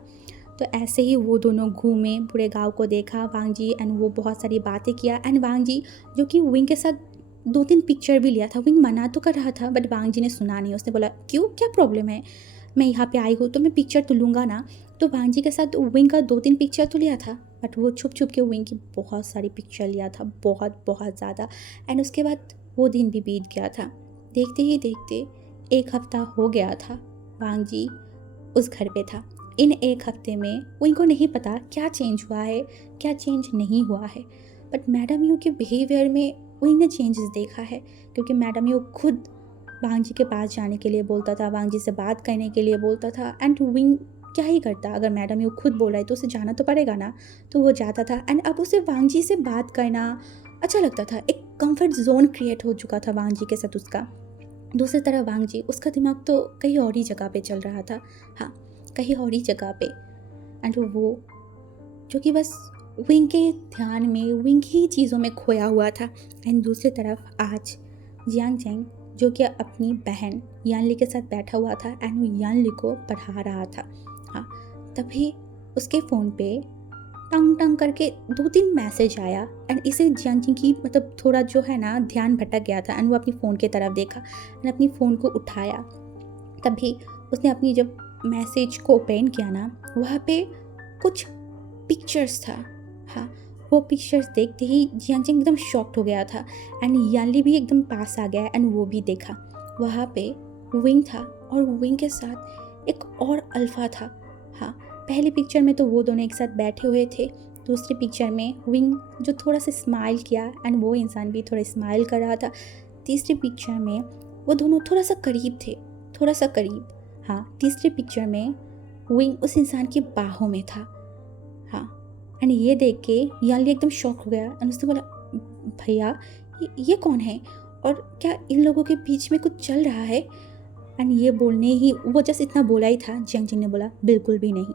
तो ऐसे ही वो दोनों घूमे, पूरे गांव को देखा वांग जी, एंड वो बहुत सारी बातें किया। एंड वांग जी जो कि विंग के साथ 2-3 पिक्चर भी लिया था। विंग मना तो कर रहा था, बट वांग जी ने सुना नहीं। उसने बोला क्यों, क्या प्रॉब्लम है, मैं यहाँ पे आई हूँ तो मैं पिक्चर तो लूँगा ना। तो वांग जी के साथ विंग का 2-3 पिक्चर तो लिया था, बट वो छुप छुप के विंग की बहुत सारी पिक्चर लिया था, बहुत बहुत ज़्यादा। एंड उसके बाद वो दिन भी बीत गया था। देखते ही देखते 1 हफ्ता हो गया था, वांग जी उस घर पे था। इन 1 हफ्ते में विंग को नहीं पता क्या चेंज हुआ है, क्या चेंज नहीं हुआ है, बट मैडम यू के बिहेवियर में विंग ने चेंजेस देखा है। क्योंकि मैडम यू खुद वांग जी के पास जाने के लिए बोलता था, वांग जी से बात करने के लिए बोलता था। एंड विंग क्या ही करता, अगर मैडम यू खुद बोल रहा है तो उसे जाना तो पड़ेगा ना, तो वो जाता था। एंड अब उसे वांग जी से बात करना अच्छा लगता था, एक कंफर्ट जोन क्रिएट हो चुका था वांग जी के साथ उसका। दूसरी तरफ वांग जी, उसका दिमाग तो कहीं और ही जगह पे चल रहा था, हाँ कहीं और ही जगह पे। एंड वो जो कि बस विंग के ध्यान में, विंग की चीज़ों में खोया हुआ था। एंड दूसरी तरफ आज जियांग जेंग जो कि अपनी बहन यानली के साथ बैठा हुआ था, एंड वो यानली को पढ़ा रहा था। हाँ, तभी उसके फ़ोन पे टंग टंग करके 2-3 मैसेज आया। एंड इसे जियांग जेंग की मतलब थोड़ा जो है ना ध्यान भटक गया था, एंड वो अपनी फ़ोन की तरफ देखा एंड अपनी फ़ोन को उठाया। तभी उसने अपनी जब मैसेज को ओपन किया ना, वहाँ पे कुछ पिक्चर्स था। हाँ, वो पिक्चर्स देखते ही जियांग जेंग एकदम शॉक्ड हो गया था। एंड यानली भी एकदम पास आ गया एंड वो भी देखा। वहाँ पे विंग था, और विंग के साथ एक और अल्फ़ा था। हाँ, पहली पिक्चर में तो वो दोनों एक साथ बैठे हुए थे। दूसरी पिक्चर में विंग जो थोड़ा सा स्माइल किया, एंड वो इंसान भी थोड़ा स्माइल कर रहा था। तीसरी पिक्चर में वो दोनों थोड़ा सा करीब थे, थोड़ा सा करीब। हाँ, तीसरी पिक्चर में विंग उस इंसान की बाहों में था। हाँ, एंड ये देख के यानली एकदम शॉक हो गया। एंड उसने बोला भैया ये कौन है, और क्या इन लोगों के बीच में कुछ चल रहा है? एंड ये बोलने ही वो जस्ट इतना बोला ही था, जियांग जेंग ने बोला बिल्कुल भी नहीं,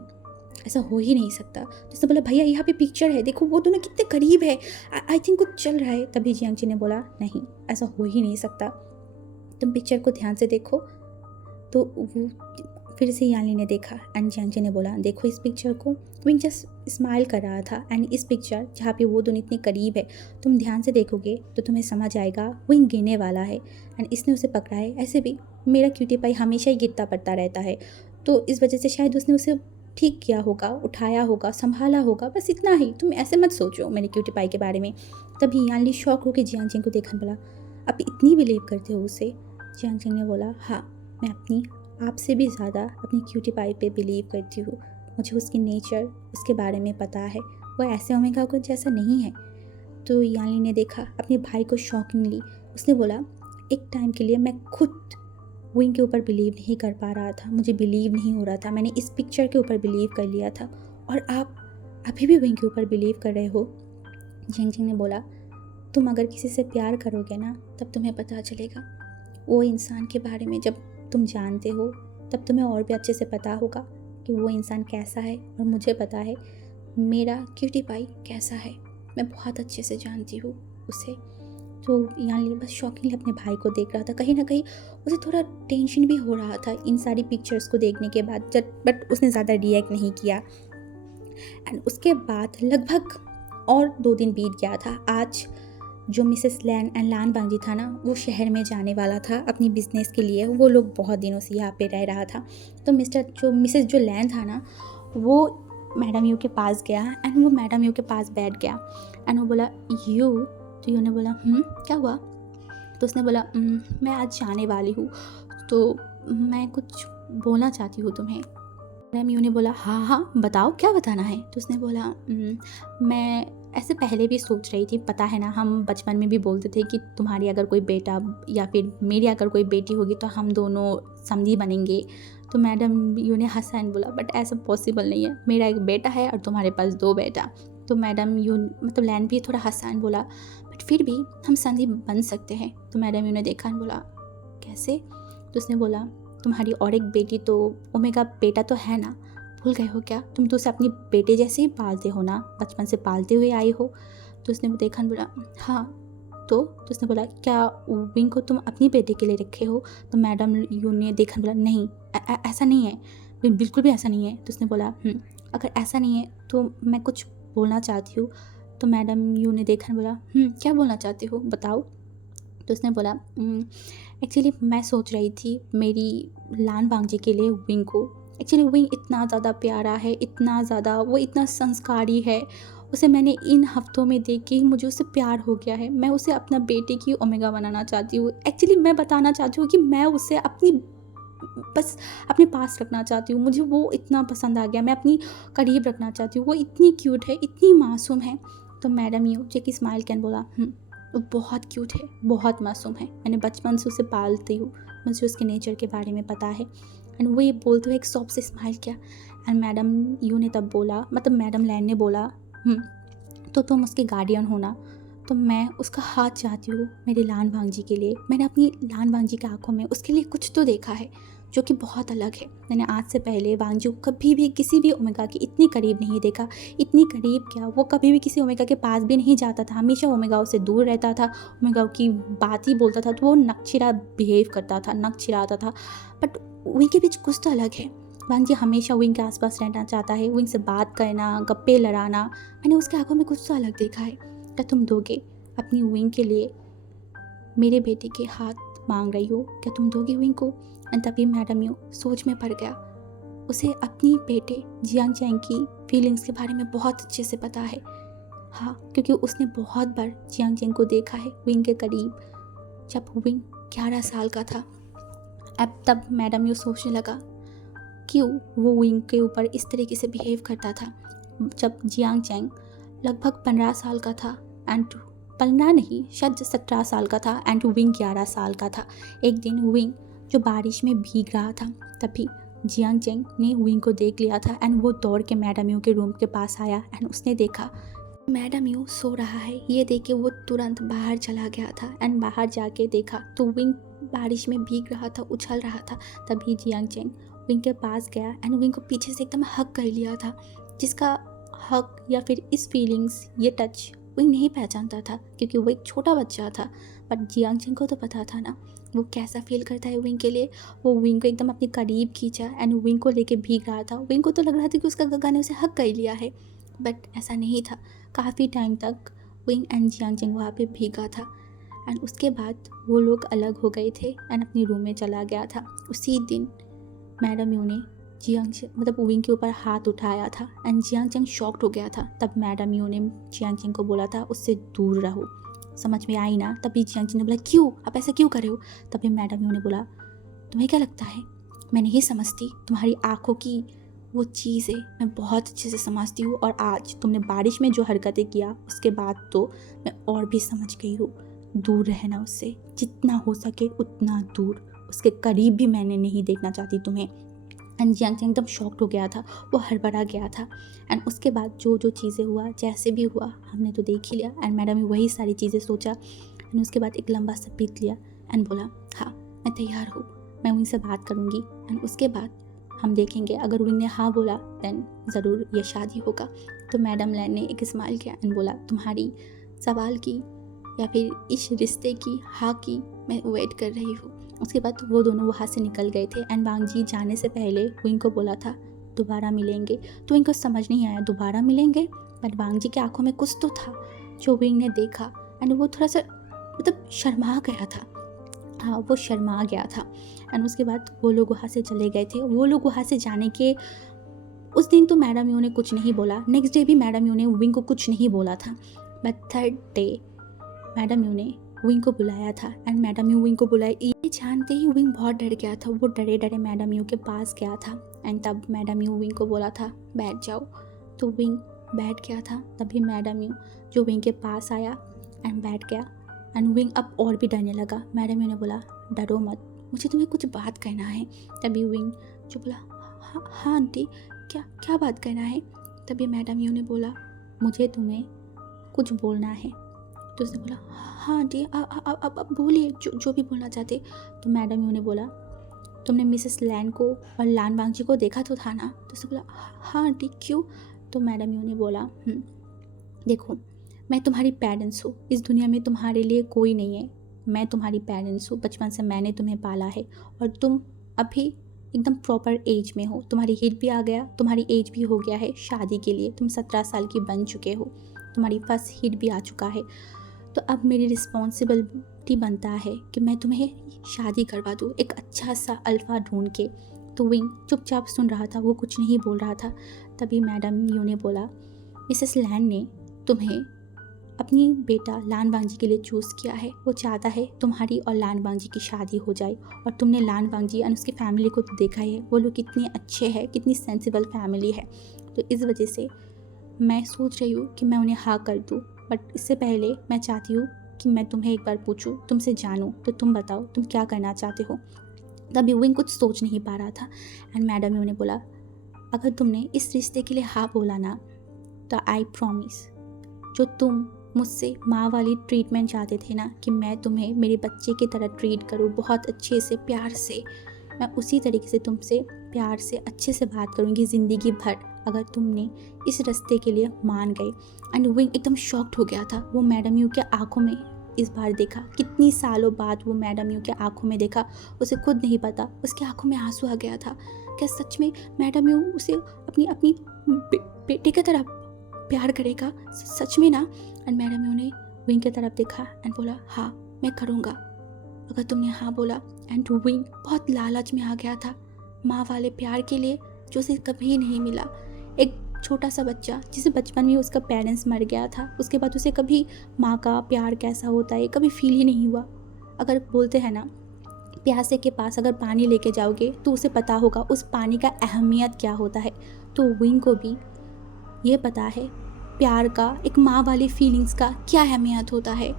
ऐसा हो ही नहीं सकता। तो उसने बोला भैया यहाँ पे पिक्चर है, देखो वो दोनों कितने करीब है, आई थिंक कुछ चल रहा है। तभी जियांग जेंग ने बोला नहीं, ऐसा हो ही नहीं सकता, तुम पिक्चर को ध्यान से देखो। तो वो फिर से यानली ने देखा, एंड जियांग जेंग ने बोला देखो इस पिक्चर को। विंग जस्ट स्माइल कर रहा था। एंड इस पिक्चर जहाँ पे वो दोनों इतने करीब है, तुम ध्यान से देखोगे तो तुम्हें समझ आएगा विंग गिरने वाला है। एंड इसने उसे पकड़ा है। ऐसे भी मेरा क्यूटी पाई हमेशा ही गिरता पड़ता रहता है, तो इस वजह से शायद उसने उसे ठीक किया होगा, उठाया होगा, संभाला होगा, बस इतना ही, तुम ऐसे मत सोचो मेरे क्यूटी पाई के बारे में। तभी यानली शॉक होकर जियांग जेंग को देखा, बोला आप इतनी बिलीव करते हो उसे? जियांग जेंग ने बोला हाँ, मैं अपनी आपसे भी ज़्यादा अपनी क्यूटी पाई पे बिलीव करती हूँ। मुझे उसकी नेचर, उसके बारे में पता है, वो ऐसे ओमेगा को जैसा नहीं है। तो यानली ने देखा अपने भाई को शॉकिंगली, उसने बोला एक टाइम के लिए मैं खुद विंग के ऊपर बिलीव नहीं कर पा रहा था, मुझे बिलीव नहीं हो रहा था, मैंने इस पिक्चर के ऊपर बिलीव कर लिया था, और आप अभी भी विंग के ऊपर बिलीव कर रहे हो? जियांग जेंग ने बोला तुम अगर किसी से प्यार करोगे ना, तब तुम्हें पता चलेगा वो इंसान के बारे में। जब तुम जानते हो तब तुम्हें और भी अच्छे से पता होगा कि वो इंसान कैसा है, और मुझे पता है मेरा क्यूटी पाई कैसा है, मैं बहुत अच्छे से जानती हूँ उसे। तो यानली बस शॉकिंगली अपने भाई को देख रहा था। कहीं ना कहीं उसे थोड़ा टेंशन भी हो रहा था इन सारी पिक्चर्स को देखने के बाद, बट उसने ज़्यादा रिएक्ट नहीं किया। एंड उसके बाद लगभग और 2 दिन बीत गया था। आज जो मिसेस लैन एंड लान बांजी था ना, वो शहर में जाने वाला था अपनी बिजनेस के लिए। वो लोग बहुत दिनों से यहाँ पे रह रहा था। तो मिसेस जो लैन था ना, वो मैडम यू के पास गया, एंड वो मैडम यू के पास बैठ गया। एंड वो बोला यू, तो यू ने बोला क्या हुआ? तो उसने बोला मैं आज जाने वाली हूँ, तो मैं कुछ बोलना चाहती हूँ तुम्हें। मैडम यू ने बोला हाँ हाँ बताओ क्या बताना है। तो उसने बोला मैं ऐसे पहले भी सोच रही थी, पता है ना हम बचपन में भी बोलते थे कि तुम्हारी अगर कोई बेटा या फिर मेरी अगर कोई बेटी होगी तो हम दोनों समधी बनेंगे। तो मैडम यू ने हंसा एंड बोला बट ऐसा पॉसिबल नहीं है, मेरा एक बेटा है और तुम्हारे पास दो बेटा। तो मैडम यू मतलब लैन भी थोड़ा हंसा एंड बोला बट फिर भी हम संधि बन सकते हैं। तो मैडम यू ने देखा एंड बोला कैसे। तो उसने बोला तुम्हारी और एक बेटी तो ओमेगा बेटा तो है ना, भूल गए हो क्या, तुम तो उसे अपनी बेटे जैसे ही पालते हो ना, बचपन से पालते हुए आई हो। तो उसने देखा एंड बोला हाँ। तो उसने बोला क्या विंग को तुम अपनी बेटे के लिए रखे हो। तो मैडम यू ने देखा बोला नहीं ऐसा नहीं है, बिल्कुल भी ऐसा नहीं है। तो उसने बोला अगर ऐसा नहीं है तो मैं कुछ बोलना चाहती हूँ। तो मैडम यू ने देखा बोला क्या बोलना चाहती हो बताओ। तो उसने बोला एक्चुअली मैं सोच रही थी मेरी लान वांगजी के लिए विंग को, एक्चुअली विंग इतना ज़्यादा प्यारा है, इतना ज़्यादा वो इतना संस्कारी है, उसे मैंने इन हफ्तों में देख के ही मुझे उससे प्यार हो गया है, मैं उसे अपना बेटे की ओमेगा बनाना चाहती हूँ। एक्चुअली मैं बताना चाहती हूँ कि मैं उसे अपनी बस अपने पास रखना चाहती हूँ, मुझे वो इतना पसंद आ गया, मैं अपनी करीब रखना चाहती हूँ, वो इतनी क्यूट है, इतनी मासूम है। तो madam you check smile can बोला वो बहुत क्यूट है, बहुत मासूम है, मैंने बचपन से उसे पालती हूँ, मुझे उसके नेचर के बारे में पता है। एंड वो ये बोलते हुए एक सॉफ्ट से स्माइल किया। एंड मैडम यू ने तब बोला मतलब मैडम लैन ने बोला तो तुम उसके गार्डियन होना, तो मैं उसका हाथ चाहती हूँ मेरे लान वांगजी के लिए। मैंने अपनी लान वांगजी की आंखों में उसके लिए कुछ तो देखा है जो कि बहुत अलग है। मैंने आज से पहले वांगजी को कभी भी किसी भी ओमेगा के इतनी करीब नहीं देखा, इतनी करीब क्या, वो कभी भी किसी ओमेगा के पास भी नहीं जाता था, हमेशा ओमेगा उससे दूर रहता था, ओमेगा की बात ही बोलता था, तो वो नकचिरा बिहेव करता था, नक चिराता था। बट विंग के बीच कुछ तो अलग है, वांगजी हमेशा विंग के आसपास रहना चाहता है, विंग से बात करना, गप्पे लड़ाना। मैंने उसके आंखों में कुछ तो अलग देखा है। क्या तुम दोगे अपनी विंग के लिए मेरे बेटे के हाथ मांग रही हो, क्या तुम दोगे विंग को। एंड तभी मैडम यू सोच में पड़ गया, उसे अपनी बेटे जियांग चैंग की फीलिंग्स के बारे में बहुत अच्छे से पता है। हाँ, क्योंकि उसने बहुत बार जियांग चैंग को देखा है विंग के करीब, जब विंग 11 साल का था। अब तब मैडम यू सोचने लगा क्यों वो विंग के ऊपर इस तरीके से बिहेव करता था। जब जियांग चैंग लगभग 15 साल का था एंड 15 नहीं शायद 17 साल का था एंड विंग 11 साल का था। एक दिन विंग जो बारिश में भीग रहा था, तभी जियांग चैंग ने विंग को देख लिया था एंड वो दौड़ के मैडम यू के रूम के पास आया एंड उसने देखा मैडम यू सो रहा है। ये देख के वो तुरंत बाहर चला गया था एंड बाहर जाके देखा तो विंग बारिश में भीग रहा था, उछल रहा था। तभी जियांग चैंग विंग के पास गया एंड विंग को पीछे से एकदम हक कर लिया था, जिसका हक या फिर इस फीलिंग्स ये टच विंग नहीं पहचानता था क्योंकि वो एक छोटा बच्चा था। बट जियांग चैंग को तो पता था ना वो कैसा फील करता है विंग के लिए। वो विंग को एकदम अपने करीब खींचा एंड विंग को लेके भीग रहा था। विंग को तो लग रहा था कि उसका गगा ने उसे हक कर लिया है, बट ऐसा नहीं था। काफ़ी टाइम तक विंग एंड जियांग चैंग वहाँ पे भीगा था एंड उसके बाद वो लोग अलग हो गए थे एंड अपने रूम में चला गया था। उसी दिन मैडम यू ने जियांग मतलब विंग के ऊपर हाथ उठाया था एंड जियांग चैंग शॉक्ड हो गया था। तब मैडम यू ने जियांग चैंग को बोला था उससे दूर रहो, समझ में आई ना। तभी जियांग चैंग ने बोला क्यों, आप ऐसा क्यों कर रहे हो। तभी मैडम यू ने बोला तुम्हें क्या लगता है मैं नहीं समझती, तुम्हारी आँखों की वो चीज़ है मैं बहुत अच्छे से समझती हूँ, और आज तुमने बारिश में जो हरकतें किया उसके बाद तो मैं और भी समझ गई हूँ। दूर रहना उससे, जितना हो सके उतना दूर, उसके करीब भी मैंने नहीं देखना चाहती तुम्हें। एंड जियांग चैंग एकदम शॉक्ड हो गया था, वो हड़बड़ा गया था। एंड उसके बाद जो जो चीज़ें हुआ जैसे भी हुआ हमने तो देख ही लिया एंड मैडम ने वही सारी चीज़ें सोचा एंड उसके बाद एक लंबा सा पीट लिया एंड बोला हाँ मैं तैयार हूँ, मैं उनसे बात करूँगी एंड उसके बाद हम देखेंगे, अगर उन्होंने हाँ बोला देन ज़रूर ये शादी होगा। तो मैडम लैन ने एक स्माइल किया एंड बोला तुम्हारी सवाल की या फिर इस रिश्ते की हाँ की मैं वेट कर रही हूँ। उसके बाद वो दोनों वहाँ से निकल गए थे एंड वांगजी जाने से पहले विंग को बोला था दोबारा मिलेंगे। तो विंग को समझ नहीं आया दोबारा मिलेंगे, बट वांगजी की आंखों में कुछ तो था जो विंग ने देखा एंड वो थोड़ा सा मतलब शर्मा गया था। हाँ वो शर्मा गया था एंड उसके बाद वो लोग वहाँ से चले गए थे। वो लोग वहाँ से जाने के उस दिन तो मैडम यू ने कुछ नहीं बोला, नेक्स्ट डे भी मैडम यू ने विंग को कुछ नहीं बोला था, but third day madam you ने विंग को बुलाया था एंड मैडम यू विंग को बुलाई। ये जानते ही विंग बहुत डर गया था। वो डरे डरे मैडम यू के पास गया था एंड तब मैडम यू विंग को बोला था बैठ जाओ। तो विंग बैठ गया था। तभी मैडम यू जो विंग के पास आया एंड बैठ गया एंड विंग अब और भी डरने लगा। मैडम यू ने बोला डरो मत, मुझे तुम्हें कुछ बात करना है। तभी विंग जो बोला हाँ आंटी, क्या क्या बात करना है। तभी मैडम यू ने बोला मुझे तुम्हें कुछ बोलना है। तो उसने बोला हाँ आंटी, अब बोलिए जो भी बोलना चाहते। तो मैडम यू ने बोला तुमने मिसेस लैन को और लान वांगजी को देखा तो था ना। तो उसने बोला हाँ आंटी, क्यों। तो मैडम यू ने बोला देखो मैं तुम्हारी पेरेंट्स हूँ, इस दुनिया में तुम्हारे लिए कोई नहीं है। मैं तुम्हारी पेरेंट्स हूँ, बचपन से मैंने तुम्हें पाला है और तुम अभी एकदम प्रॉपर एज में हो। तुम्हारी हिट भी आ गया, तुम्हारी एज भी हो गया है शादी के लिए। तुम 17 साल की बन चुके हो, तुम्हारी फर्स्ट हिट भी आ चुका है। तो अब मेरी रिस्पॉन्सिबिलिटी बनता है कि मैं तुम्हें शादी करवा दूँ एक अच्छा सा अल्फ़ा ढूंढ के। तो विंग चुपचाप सुन रहा था, वो कुछ नहीं बोल रहा था। तभी मैडम यू ने बोला मिसेस लैन ने तुम्हें अपनी बेटा लान वांगजी के लिए चूज़ किया है। वो चाहता है तुम्हारी और लान वांगजी की शादी हो जाए। और तुमने लान वांगजी और उसकी फैमिली को तो देखा ही है, वो लोग कितने अच्छे हैं, कितनी सेंसिबल फैमिली है। तो इस वजह से मैं सोच रही हूँ कि मैं उन्हें हाँ कर दूँ। बट इससे पहले मैं चाहती हूँ कि मैं तुम्हें एक बार पूछूँ, तुमसे जानूँ। तो तुम बताओ तुम क्या करना चाहते हो। तभी विंग कुछ सोच नहीं पा रहा था एंड मैडम यू ने बोला अगर तुमने इस रिश्ते के लिए हाँ बोला ना तो आई प्रॉमिस जो तुम मुझसे माँ वाली ट्रीटमेंट चाहते थे ना कि मैं तुम्हें मेरे बच्चे की तरह ट्रीट करूँ, बहुत अच्छे से प्यार से, मैं उसी तरीके से तुमसे प्यार से अच्छे से बात करूँगी ज़िंदगी भर अगर तुमने इस रास्ते के लिए मान गए। एंड विंग एकदम शॉक्ड हो गया था। वो मैडम यू के आंखों में इस बार देखा, कितनी सालों बाद वो मैडम यू के आंखों में देखा, उसे खुद नहीं पता, उसके आंखों में आंसू आ गया था। क्या सच में मैडम यू उसे अपनी अपनी बेटे की तरह प्यार करेगा, सच में ना। एंड मैडम यू ने विंग की तरफ देखा एंड बोला हाँ मैं करूँगा अगर तुमने हाँ बोला। एंड विंग बहुत लालच में आ गया था माँ वाले प्यार के लिए जो उसे कभी नहीं मिला। एक छोटा सा बच्चा जिसे बचपन में उसका पेरेंट्स मर गया था, उसके बाद उसे कभी माँ का प्यार कैसा होता है कभी फील ही नहीं हुआ। अगर बोलते हैं ना प्यासे के पास अगर पानी लेके जाओगे तो उसे पता होगा उस पानी का अहमियत क्या होता है। तो विंग को भी ये पता है प्यार का, एक माँ वाली फीलिंग्स का क्या अहमियत होता है।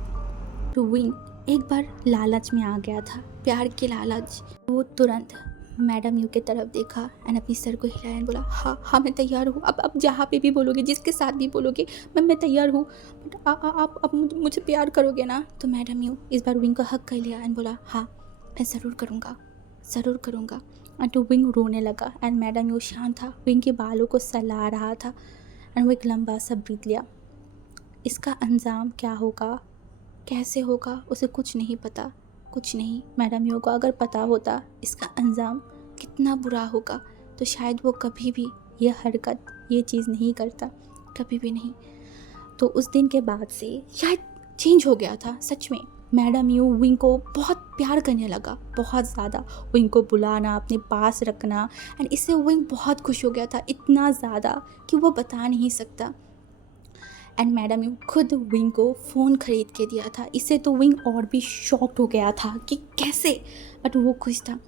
तो विंग एक बार लालच में आ गया था, प्यार के लालच। वो तुरंत मैडम यू की तरफ देखा एंड अपनी सर को हिलाया एंड बोला हाँ मैं तैयार हूँ। अब जहाँ पे भी बोलोगे, जिसके साथ भी बोलोगे मैं तैयार हूँ। बट आप अब मुझे प्यार करोगे ना। तो मैडम यू इस बार विंग को हक कर लिया एंड बोला हाँ मैं ज़रूर करूँगा, ज़रूर करूँगा। एंड तो विंग रोने लगा एंड मैडम यू शांत था, विंग के बालों को सहला रहा था एंड वो एक लंबा सा ब्रीथ लिया। इसका अंजाम क्या होगा, कैसे होगा, उसे कुछ नहीं पता, कुछ नहीं। मैडम यू को अगर पता होता इसका अंजाम कितना बुरा होगा तो शायद वो कभी भी ये हरकत, ये चीज़ नहीं करता, कभी भी नहीं। तो उस दिन के बाद से शायद चेंज हो गया था सच में। मैडम यू विंग को बहुत प्यार करने लगा, बहुत ज़्यादा। विंग को बुलाना, अपने पास रखना एंड इससे विंग बहुत खुश हो गया था, इतना ज़्यादा कि वो बता नहीं सकता। एंड मैडम यू खुद विंग को फ़ोन ख़रीद के दिया था। इससे तो विंग और भी शॉक्ड हो गया था कि कैसे, बट वो खुश था।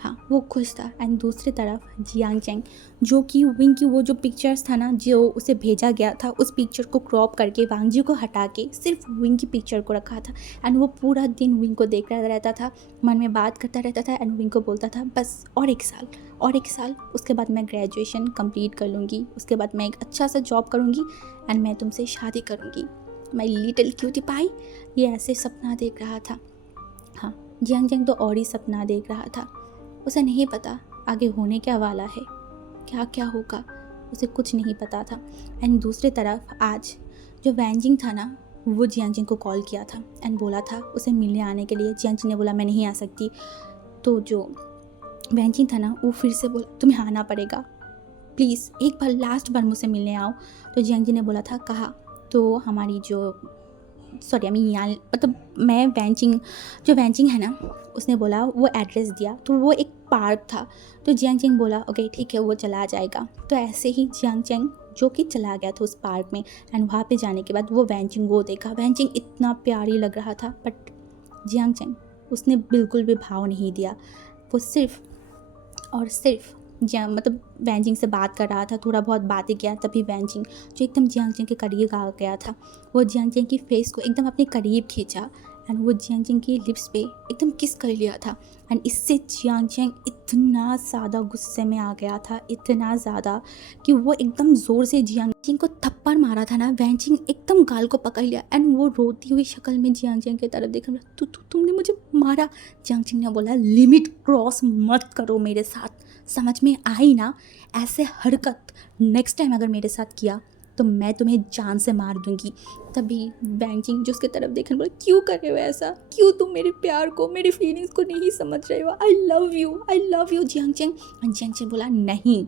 हाँ वो खुश था। एंड दूसरी तरफ जियांग चैंग जो कि विंग की वो जो पिक्चर्स था ना जो उसे भेजा गया था, उस पिक्चर को क्रॉप करके वांगजी को हटा के सिर्फ विंग की पिक्चर को रखा था। एंड वो पूरा दिन विंग को देखता रहता था, मन में बात करता रहता था एंड विंग को बोलता था बस और एक साल उसके बाद मैं ग्रेजुएशन कंप्लीट कर लूँगी, उसके बाद मैं एक अच्छा सा जॉब करूँगी एंड मैं तुमसे शादी करूँगी, माई लिटिल क्यूटी पाई। ये ऐसे सपना देख रहा था। हाँ जियांग चैंग तो और ही सपना देख रहा था। उसे नहीं पता आगे होने क्या वाला है, क्या क्या होगा, उसे कुछ नहीं पता था। एंड दूसरी तरफ आज जो वैंजिंग था ना वो जियांग को कॉल किया था एंड बोला था उसे मिलने आने के लिए। जियांग ने बोला मैं नहीं आ सकती। तो जो वैंजिंग था ना वो फिर से बोला तुम्हें आना पड़ेगा, प्लीज़ एक बार लास्ट बार मुझसे मिलने आओ। तो जियांग ने बोला था कहा। तो हमारी मैं वैंचिंग है ना उसने बोला वो एड्रेस दिया, तो वो एक पार्क था। तो जियांग बोला ओके ठीक है वो चला जाएगा। तो ऐसे ही जियांग जो कि चला गया था उस पार्क में एंड वहाँ पे जाने के बाद वो वैंचिंग को देखा। वैंचिंग इतना प्यारी लग रहा था बट जियांग चेंग उसने बिल्कुल भी भाव नहीं दिया। वो सिर्फ और सिर्फ मतलब वैनजिंग से बात कर रहा था, थोड़ा बहुत बातें किया। तभी वैनजिंग जो एकदम जियांग चेंग के करीब आ गया था, वो जियांग चेंग की फेस को एकदम अपने करीब खींचा एंड वो जियांग चेंग की लिप्स पे एकदम किस कर लिया था। एंड इससे जियांग चेंग इतना ज़्यादा गुस्से में आ गया था, इतना ज़्यादा कि वो एकदम ज़ोर से जियांग चेंग को थप्पड़ मारा था ना। वैनजिंग एकदम गाल को पकड़ लिया एंड वो रोती हुई शक्ल में जियांग चेंग की तरफ देखा, तुमने मुझे मारा। जियांग चेंग ने बोला, लिमिट क्रॉस मत करो मेरे साथ, समझ में आई ना? ऐसे हरकत नेक्स्ट टाइम अगर मेरे साथ किया तो मैं तुम्हें जान से मार दूंगी। तभी वैनजिंग जो उसके तरफ देखने बोला, क्यों कर रहे हो ऐसा? क्यों तुम मेरे प्यार को, मेरी फीलिंग्स को नहीं समझ रहे हो? I love you Jiang Cheng. Jiang Cheng बोला, नहीं,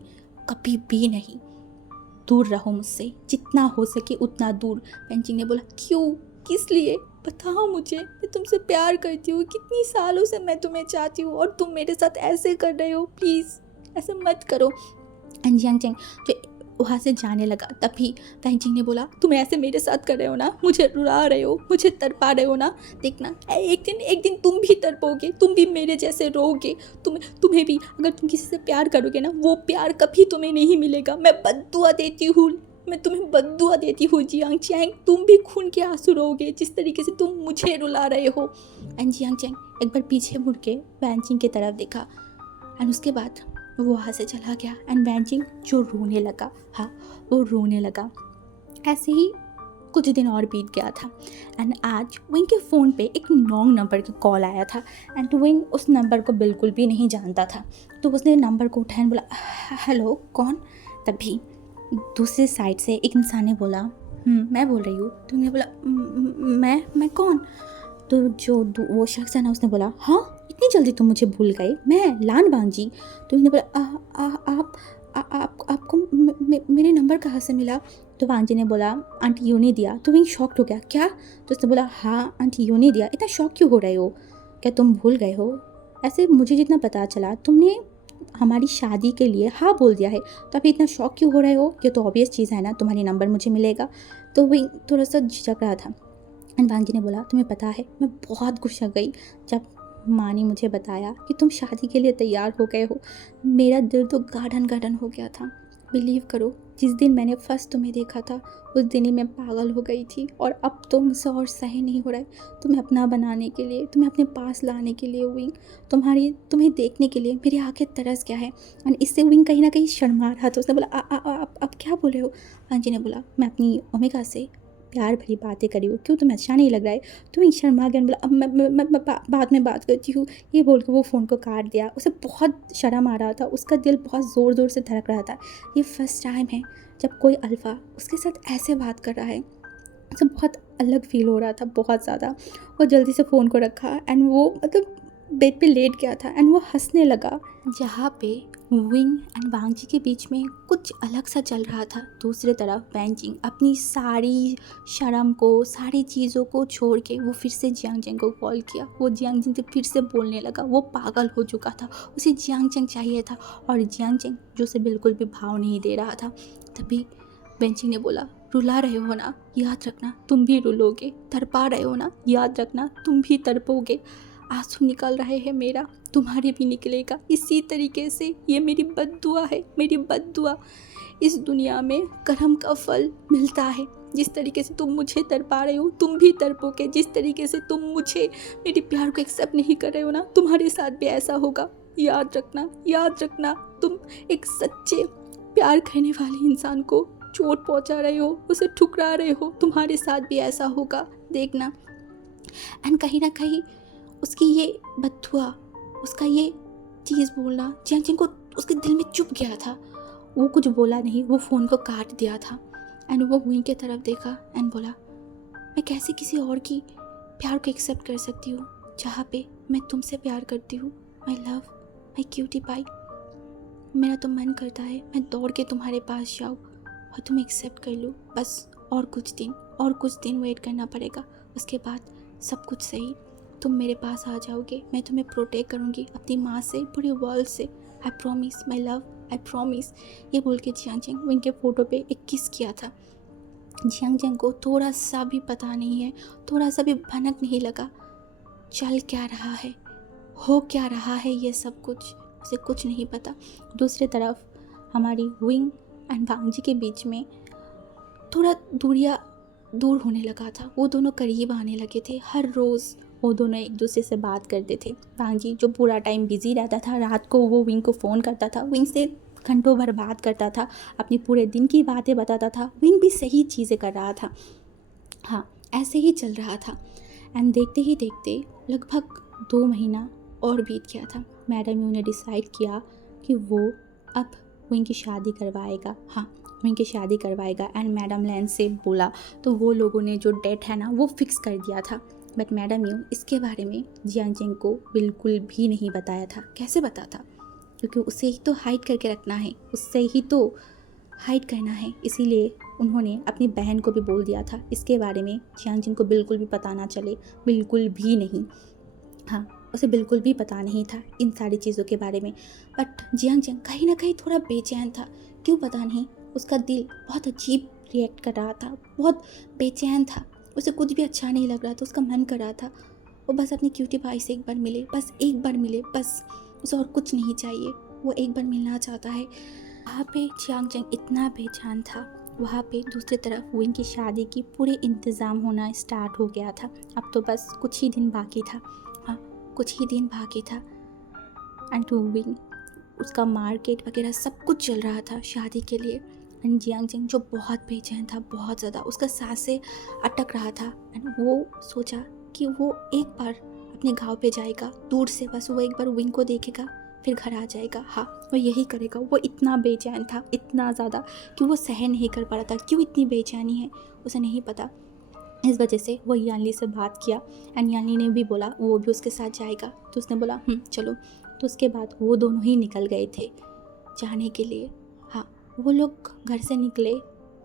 कभी भी नहीं, दूर रहो मुझसे, जितना हो सके उतना दूर। वैनजिंग ने बोला, क्यों, किस लिए? बताओ मुझे, मैं तुमसे प्यार करती हूँ, कितनी सालों से मैं तुम्हें चाहती हूँ और तुम मेरे साथ ऐसे कर रहे हो, प्लीज़ ऐसे मत करो। एंड जियांग चेंग जो वहाँ से जाने लगा, तभी वैनजिंग ने बोला, तुम ऐसे मेरे साथ कर रहे हो ना, मुझे रुला रहे हो, मुझे तड़पा रहे हो ना, देखना एक दिन तुम भी तड़पोगे, तुम भी मेरे जैसे रोगे। तुम्हें भी अगर तुम किसी से प्यार करोगे ना, वो प्यार कभी तुम्हें नहीं मिलेगा। मैं बद्दुआ देती हूँ, मैं तुम्हें बद्दुआ देती हूँ जियांग चेंग, तुम भी खून के आंसू रोगे जिस तरीके से तुम मुझे रुला रहे हो। एंड जियांग चेंग एक बार पीछे मुड़ के वैनजिंग की तरफ देखा एंड उसके बाद वो वहाँ से चला गया। एंड वैनजिंग जो रोने लगा, हाँ वो रोने लगा। ऐसे ही कुछ दिन और बीत गया था एंड आज विंग के फ़ोन पे एक रॉन्ग नंबर का कॉल आया था एंड विंग उस नंबर को बिल्कुल भी नहीं जानता था। तो उसने नंबर को उठाया बोला, हेलो कौन? तभी दूसरी साइड से एक इंसान ने बोला, मैं बोल रही हूँ। तो उन्होंने बोला, मैं कौन? तो जो वो शख्स है ना, उसने बोला, हाँ इतनी जल्दी तुम मुझे भूल गए, मैं लान बांजी। तो उन्होंने बोला, आपको मेरे नंबर कहाँ से मिला? तो वांजी ने बोला, आंटी यू ने दिया। तो वही शॉक्ड हो गया, क्या? तो उसने बोला, हाँ आंटी यू ने दिया। इतना शॉक क्यों हो रहे हो? क्या तुम भूल गए हो? ऐसे मुझे जितना पता चला तुमने हमारी शादी के लिए हाँ बोल दिया है, तो अभी इतना शॉक क्यों हो रहे हो? ये तो ऑब्वियस चीज़ है ना, तुम्हारी नंबर मुझे मिलेगा। तो वही थोड़ा सा झिझक रहा था एंड वांजी ने बोला, तुम्हें पता है मैं बहुत गुस्सा गई जब माँ ने मुझे बताया कि तुम शादी के लिए तैयार हो गए हो। मेरा दिल तो गार्डन हो गया था। बिलीव करो, जिस दिन मैंने फर्स्ट तुम्हें देखा था उस दिन ही मैं पागल हो गई थी और अब तो मुझसे और सही नहीं हो रहा है। तुम्हें अपना बनाने के लिए, तुम्हें अपने पास लाने के लिए विंग, तुम्हें देखने के लिए मेरी आंखें तरस गया है। और इससे विंग कहीं ना कहीं शर्मा रहा था। उसने बोला, आप क्या बोल रहे हो? वांजी ने बोला, मैं अपनी ओमेगा से प्यार भरी बातें करी हो, क्यों तुम्हें अच्छा नहीं लग रहा है? तुम्हें शर्मा गया। बोला, अब मैं बाद में बात करती हूँ। ये बोल के वो फ़ोन को काट दिया। उसे बहुत शर्म आ रहा था, उसका दिल बहुत ज़ोर से धड़क रहा था। ये फर्स्ट टाइम है जब कोई अल्फ़ा उसके साथ ऐसे बात कर रहा है। उसे बहुत अलग फील हो रहा था, बहुत ज़्यादा। वो जल्दी से फ़ोन को रखा एंड वो मतलब बेड पे लेट गया था एंड वो हंसने लगा। जहाँ पे विंग एंड वांगजी के बीच में कुछ अलग सा चल रहा था, दूसरी तरफ वैनजिंग अपनी सारी शर्म को, सारी चीज़ों को छोड़ के वो फिर से जियांग चेंग को कॉल किया। वो जियांग चेंग से फिर से बोलने लगा। वो पागल हो चुका था, उसे जियांग चेंग चाहिए था और जियांग चेंग जो उसे बिल्कुल भी भाव नहीं दे रहा था। तभी वैनजिंग ने बोला, रुला रहे हो ना, याद रखना तुम भी रुलोगे। तड़पा रहे हो ना, याद रखना तुम भी तड़पोगे। आंसू निकल रहे हैं मेरा, तुम्हारे भी निकलेगा इसी तरीके से। ये मेरी बद्दुआ है, मेरी बद्दुआ। इस दुनिया में कर्म का फल मिलता है। जिस तरीके से तुम मुझे तड़पा रहे हो, तुम भी तड़पोगे। जिस तरीके से तुम मुझे, मेरे प्यार को एक्सेप्ट नहीं कर रहे हो ना, तुम्हारे साथ भी ऐसा होगा। याद रखना, याद रखना। तुम एक सच्चे प्यार करने वाले इंसान को चोट पहुंचा रहे हो, उसे ठुकरा रहे हो। तुम्हारे साथ भी ऐसा होगा, देखना। एंड कहीं ना कहीं उसकी ये बददुआ, उसका ये चीज़ बोलना जियांग चेंग को उसके दिल में चुभ गया था। वो कुछ बोला नहीं, वो फ़ोन को काट दिया था एंड वो हुई की तरफ देखा एंड बोला, मैं कैसे किसी और की प्यार को एक्सेप्ट कर सकती हूँ जहाँ पे मैं तुमसे प्यार करती हूँ। My love, my cutie pie. मेरा तो मन करता है मैं दौड़ के तुम्हारे पास जाऊँ और तुम्हें एक्सेप्ट कर लूँ। बस और कुछ दिन वेट करना पड़ेगा, उसके बाद सब कुछ सही। तुम मेरे पास आ जाओगे, मैं तुम्हें प्रोटेक्ट करूँगी अपनी माँ से, पूरे वर्ल्ड से। I promise my love, I promise. ये बोल के जियांग चेंग विंग के फ़ोटो पे एक किस किया था। जियांग चेंग को थोड़ा सा भी पता नहीं है, थोड़ा सा भी भनक नहीं लगा चल क्या रहा है, हो क्या रहा है ये सब कुछ, उसे कुछ नहीं पता। दूसरी तरफ हमारी विंग एंड वांगजी के बीच में थोड़ा दूर होने लगा था। वो दोनों करीब आने लगे थे। हर रोज़ वो दोनों एक दूसरे से बात करते थे। वांगजी जो पूरा टाइम बिजी रहता था, रात को वो विंग को फ़ोन करता था, विंग से घंटों भर बात करता था, अपनी पूरे दिन की बातें बताता था। विंग भी सही चीज़ें कर रहा था। हाँ, ऐसे ही चल रहा था। एंड देखते ही देखते लगभग 2 महीना और बीत गया था। मैडम यू ने डिसाइड किया कि वो अब विंग की शादी करवाएगा। हाँ, विंग की शादी करवाएगा। एंड मैडम लैन से बोला तो वो लोगों ने जो डेट है ना वो फिक्स कर दिया था। बट मैडम यू इसके बारे में जियांग जेंग को बिल्कुल भी नहीं बताया था। कैसे बताता, क्योंकि उसे ही तो हाइड करके रखना है, उससे ही तो हाइड करना है। इसीलिए उन्होंने अपनी बहन को भी बोल दिया था इसके बारे में जियांग जेंग को बिल्कुल भी पता ना चले, बिल्कुल भी नहीं। हाँ, उसे बिल्कुल भी पता नहीं था इन सारी चीज़ों के बारे में। बट जियांग जेंग कहीं ना कहीं थोड़ा बेचैन था। क्यों पता नहीं, उसका दिल बहुत अजीब रिएक्ट कर रहा था, बहुत बेचैन था। उसे कुछ भी अच्छा नहीं लग रहा था। उसका मन कर रहा था वो बस अपनी क्यूटी पाई से एक बार मिले, बस एक बार मिले, बस उसे और कुछ नहीं चाहिए। वो एक बार मिलना चाहता है। वहाँ पे जियांग जेंग इतना बेचैन था। वहाँ पे दूसरी तरफ विंग की शादी की पूरे इंतज़ाम होना स्टार्ट हो गया था। अब तो बस कुछ ही दिन बाकी था। हाँ, कुछ ही दिन बाकी था। एंड टू विंग उसका मार्केट वगैरह सब कुछ चल रहा था शादी के लिए। एंड जियांग जेंग जो बहुत बेचैन था, बहुत ज़्यादा, उसका सांसें अटक रहा था। एंड वो सोचा कि वो एक बार अपने गांव पे जाएगा दूर से, बस वो एक बार विंग को देखेगा फिर घर आ जाएगा। हाँ, वो यही करेगा। वो इतना बेचैन था, इतना ज़्यादा कि वो सहन नहीं कर पा रहा था। क्यों इतनी बेचैनी है उसे नहीं पता। इस वजह से वो यानली से बात किया। एंड यानली ने भी बोला वो भी उसके साथ जाएगा। तो उसने बोला चलो। तो उसके बाद वो दोनों ही निकल गए थे जाने के लिए। हाँ, वो लोग घर से निकले,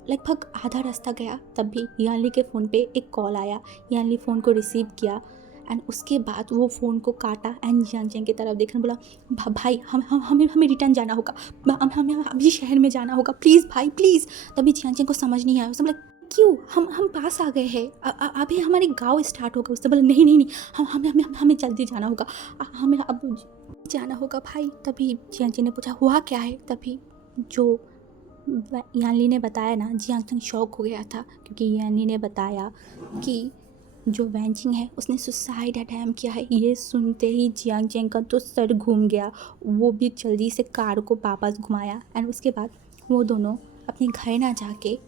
लगभग आधा रास्ता गया तब भी यानली के फ़ोन पे एक कॉल आया। यानली फ़ोन को रिसीव किया एंड उसके बाद वो फ़ोन को काटा एंड जियांग जेंग की तरफ देखने बोला भाई हमें रिटर्न जाना होगा, हमें अभी शहर में जाना होगा, प्लीज़ भाई प्लीज़। तभी जियांग जेंग को समझ नहीं आया। उसने बोला क्यों, हम पास आ गए हैं, अभी हमारे गांव स्टार्ट होगा। उसने बोला नहीं नहीं नहीं, हमें जल्दी जाना होगा, हमें अब जाना होगा भाई। तभी जियांग जेंग ने पूछा हुआ क्या है। तभी जो यानली ने बताया ना, जियांग जेंग शॉक हो गया था, क्योंकि यानली ने बताया कि जो वैंचिंग है उसने सुसाइड अटैम्प्ट किया है। ये सुनते ही जियांग जेंग का तो सर घूम गया। वो भी जल्दी से कार को वापस घुमाया। एंड उसके बाद वो दोनों अपने घर ना जाके,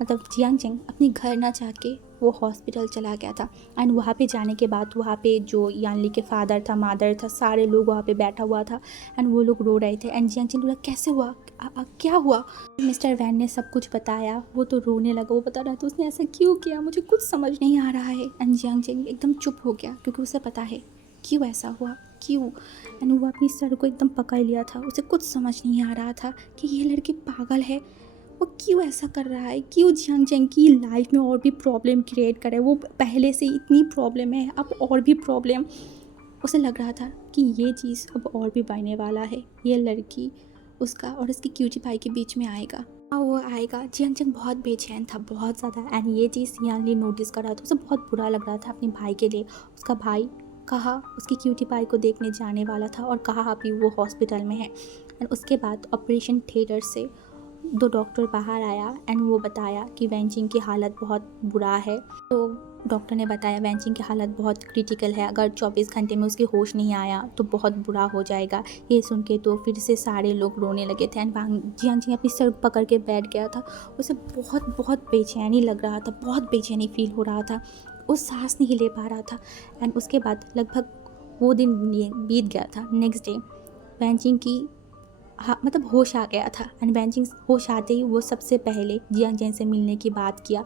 मतलब जियांग जेंग अपने घर ना जाके वो हॉस्पिटल चला गया था। एंड वहाँ पे जाने के बाद वहाँ पे जो यानली के फादर था, मादर था, सारे लोग वहाँ पे बैठा हुआ था। एंड वो लोग रो रहे थे। एंड जियांग जेंग बोला कैसे हुआ, क्या हुआ। मिस्टर वैन ने सब कुछ बताया। वो तो रोने लगा। वो बता रहा था उसने ऐसा क्यों किया, मुझे कुछ समझ नहीं आ रहा है। एंड जियांग जेंग एकदम चुप हो गया, क्योंकि उसे पता है क्यों ऐसा हुआ, क्यों। एंड वो अपनी सर को एकदम पकड़ लिया था। उसे कुछ समझ नहीं आ रहा था कि ये लड़की पागल है, वो क्यों ऐसा कर रहा है, क्यों जियांग जेंग की लाइफ में और भी प्रॉब्लम क्रिएट करे। वो पहले से इतनी प्रॉब्लम है, अब और भी प्रॉब्लम। उसे लग रहा था कि ये चीज़ अब और भी बढ़ने वाला है। ये लड़की उसका और उसकी क्यूटी पाई के बीच में आएगा, वो आएगा। जियांग जेंग बहुत बेचैन था, बहुत ज़्यादा। एंड ये चीज़ यानली नोटिस कर रहा था। उसे बहुत बुरा लग रहा था अपने भाई के लिए। उसका भाई कहा उसकी क्यूटी पाई को देखने जाने वाला था और कहा अभी वो हॉस्पिटल में है। एंड उसके बाद ऑपरेशन थिएटर से 2 डॉक्टर बाहर आया एंड वो बताया कि वैंचिंग की हालत बहुत बुरा है। तो डॉक्टर ने बताया वैंचिंग की हालत बहुत क्रिटिकल है, अगर 24 घंटे में उसकी होश नहीं आया तो बहुत बुरा हो जाएगा। ये सुन के तो फिर से सारे लोग रोने लगे थे। एंड जियांग जेंग अपनी सर पकड़ के बैठ गया था। उसे बहुत बहुत बेचैनी लग रहा था, बहुत बेचैनी फील हो रहा था। वो सांस नहीं ले पा रहा था। एंड उसके बाद लगभग वो दिन बीत गया था। नेक्स्ट डे वैंचिंग की मतलब होश आ गया था। एंड वैंचिंग होश आते ही वो सबसे पहले जियांग जेंग से मिलने की बात किया।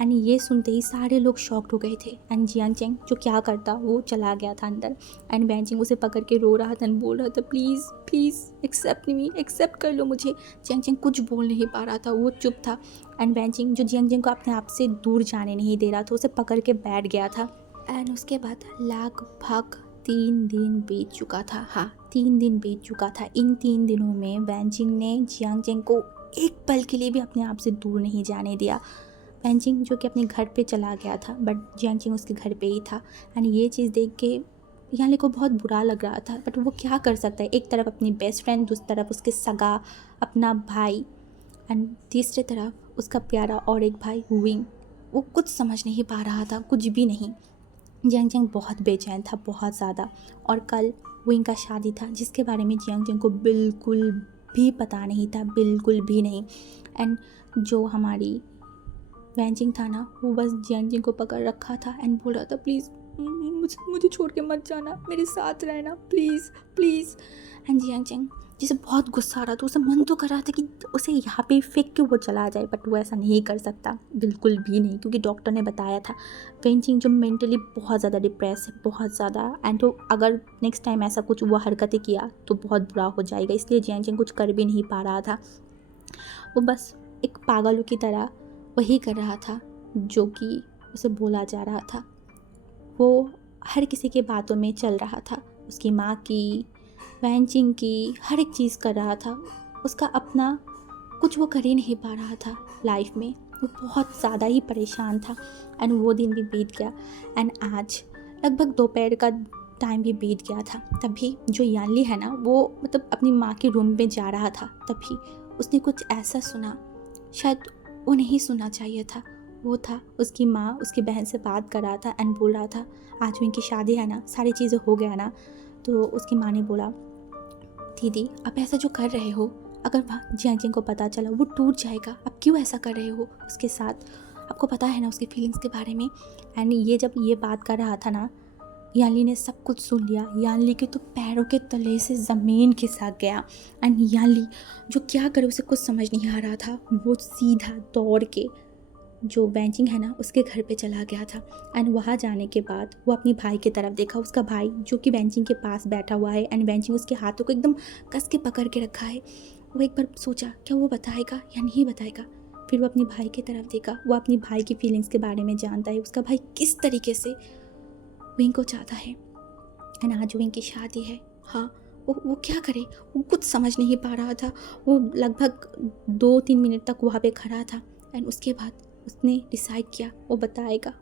एंड ये सुनते ही सारे लोग शॉक्ड हो गए थे। एंड जियांग जेंग जो क्या करता वो चला गया था अंदर। एंड वैंचिंग उसे पकड़ के रो रहा था, बोल रहा था please please accept me, accept कर लो मुझे। जियांग जेंग कुछ बोल नहीं पा रहा था, वो चुप था। एंड वैंचिंग जो जियांग जेंग को अपने आप से दूर जाने नहीं दे रहा था, उसे पकड़ के बैठ गया था। एंड उसके बाद लगभग 3 दिन बीत चुका था। हाँ, 3 दिन बीत चुका था। इन 3 दिनों में वैंचिंग ने जियांग जेंग को एक पल के लिए भी अपने आप से दूर नहीं जाने दिया। वैनजिंग जो कि अपने घर पे चला गया था, बट जियांग उसके घर पे ही था। एंड ये चीज़ देख के याली को बहुत बुरा लग रहा था, बट वो क्या कर सकता है। एक तरफ अपनी बेस्ट फ्रेंड, दूसरी तरफ उसके सगा अपना भाई, एंड तीसरे तरफ उसका प्यारा और एक भाई विंग। वो कुछ समझ नहीं पा रहा था, कुछ भी नहीं। जियांग बहुत बेचैन था, बहुत ज़्यादा। और कल विंग का शादी था, जिसके बारे में जियांग को बिल्कुल भी पता नहीं था, बिल्कुल भी नहीं। एंड जो हमारी वैनजिंग था ना, वो बस जियांग को पकड़ रखा था एंड बोल रहा था, प्लीज़ मुझे छोड़ के मत जाना, मेरे साथ रहना, प्लीज़ प्लीज़। एंड जियांग जिसे बहुत गुस्सा आ रहा था, उसे मन तो कर रहा था कि उसे यहाँ पे फेंक के वो चला जाए, बट वो ऐसा नहीं कर सकता, बिल्कुल भी नहीं, क्योंकि डॉक्टर ने बताया था वैनजिंग जो मेंटली बहुत ज़्यादा डिप्रेस है, बहुत ज़्यादा। एंड तो अगर नेक्स्ट टाइम ऐसा कुछ वो हरकतें किया तो बहुत बुरा हो जाएगा, इसलिए जियांग कुछ कर भी नहीं पा रहा था। वो बस एक पागलों की तरह वही कर रहा था जो कि उसे बोला जा रहा था। वो हर किसी के बातों में चल रहा था, उसकी माँ की, वैनजिंग की, हर एक चीज़ कर रहा था। उसका अपना कुछ वो कर ही नहीं पा रहा था लाइफ में। वो बहुत ज़्यादा ही परेशान था। एंड वो दिन भी बीत गया। एंड आज लगभग दोपहर का टाइम भी बीत गया था। तभी जो यानली है ना, वो मतलब अपनी माँ के रूम में जा रहा था, तभी उसने कुछ ऐसा सुना, शायद वो नहीं सुनना चाहिए था। वो था उसकी माँ उसकी बहन से बात कर रहा था एंड बोल रहा था, आज उनकी शादी है ना, सारी चीज़ें हो गया ना। तो उसकी माँ ने बोला, दीदी आप ऐसा जो कर रहे हो, अगर जियांग को पता चला वो टूट जाएगा, आप क्यों ऐसा कर रहे हो उसके साथ, आपको पता है ना उसकी फीलिंग्स के बारे में। एंड ये जब ये बात कर रहा था ना, यानली ने सब कुछ सुन लिया। यानली के तो पैरों के तले से ज़मीन खिसक गया। एंड यानली जो क्या करे उसे कुछ समझ नहीं आ रहा था। वो सीधा दौड़ के जो वैनजिंग है ना उसके घर पे चला गया था। एंड वहाँ जाने के बाद वो अपनी भाई की तरफ देखा, उसका भाई जो कि वैनजिंग के पास बैठा हुआ है एंड वैनजिंग उसके हाथों को एकदम कस के पकड़ के रखा है। वो एक बार सोचा क्या वो बताएगा या नहीं बताएगा। फिर वो अपने भाई की तरफ देखा, वो अपनी भाई की फीलिंग्स के बारे में जानता है, उसका भाई किस तरीके से विंग को चाहता है। एंड आज विंग की शादी है। हाँ, वो क्या करे, वो कुछ समझ नहीं पा रहा था। वो लगभग 2-3 मिनट तक वहाँ पे खड़ा था। एंड उसके बाद उसने डिसाइड किया वो बताएगा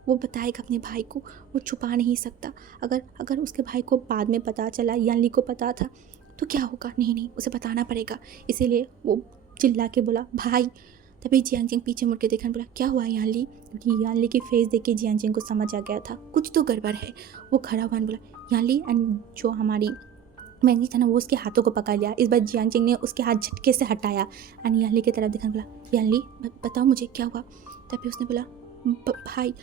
अपने भाई को। वो छुपा नहीं सकता। अगर उसके भाई को बाद में पता चला, यानली को पता था, तो क्या होगा। नहीं, उसे बताना पड़ेगा। इसीलिए वो चिल्ला के बोला, भाई। तभी जियांग पीछे मुड़ के देखा, बोला, क्या हुआ यानली। क्योंकि यानली की फेस देख के जियांग को समझ आ गया था कुछ तो गड़बड़ है। वो खड़ा हुआ बोला, यानली। एंड जो हमारी वैनजिंग था ना, वो उसके हाथों को पकड़ लिया। इस बार जियांग ने उसके हाथ झटके से हटाया एंड यानली की तरफ देखा, बोला, यानली बताओ मुझे क्या हुआ। तभी उसने बोला, भाई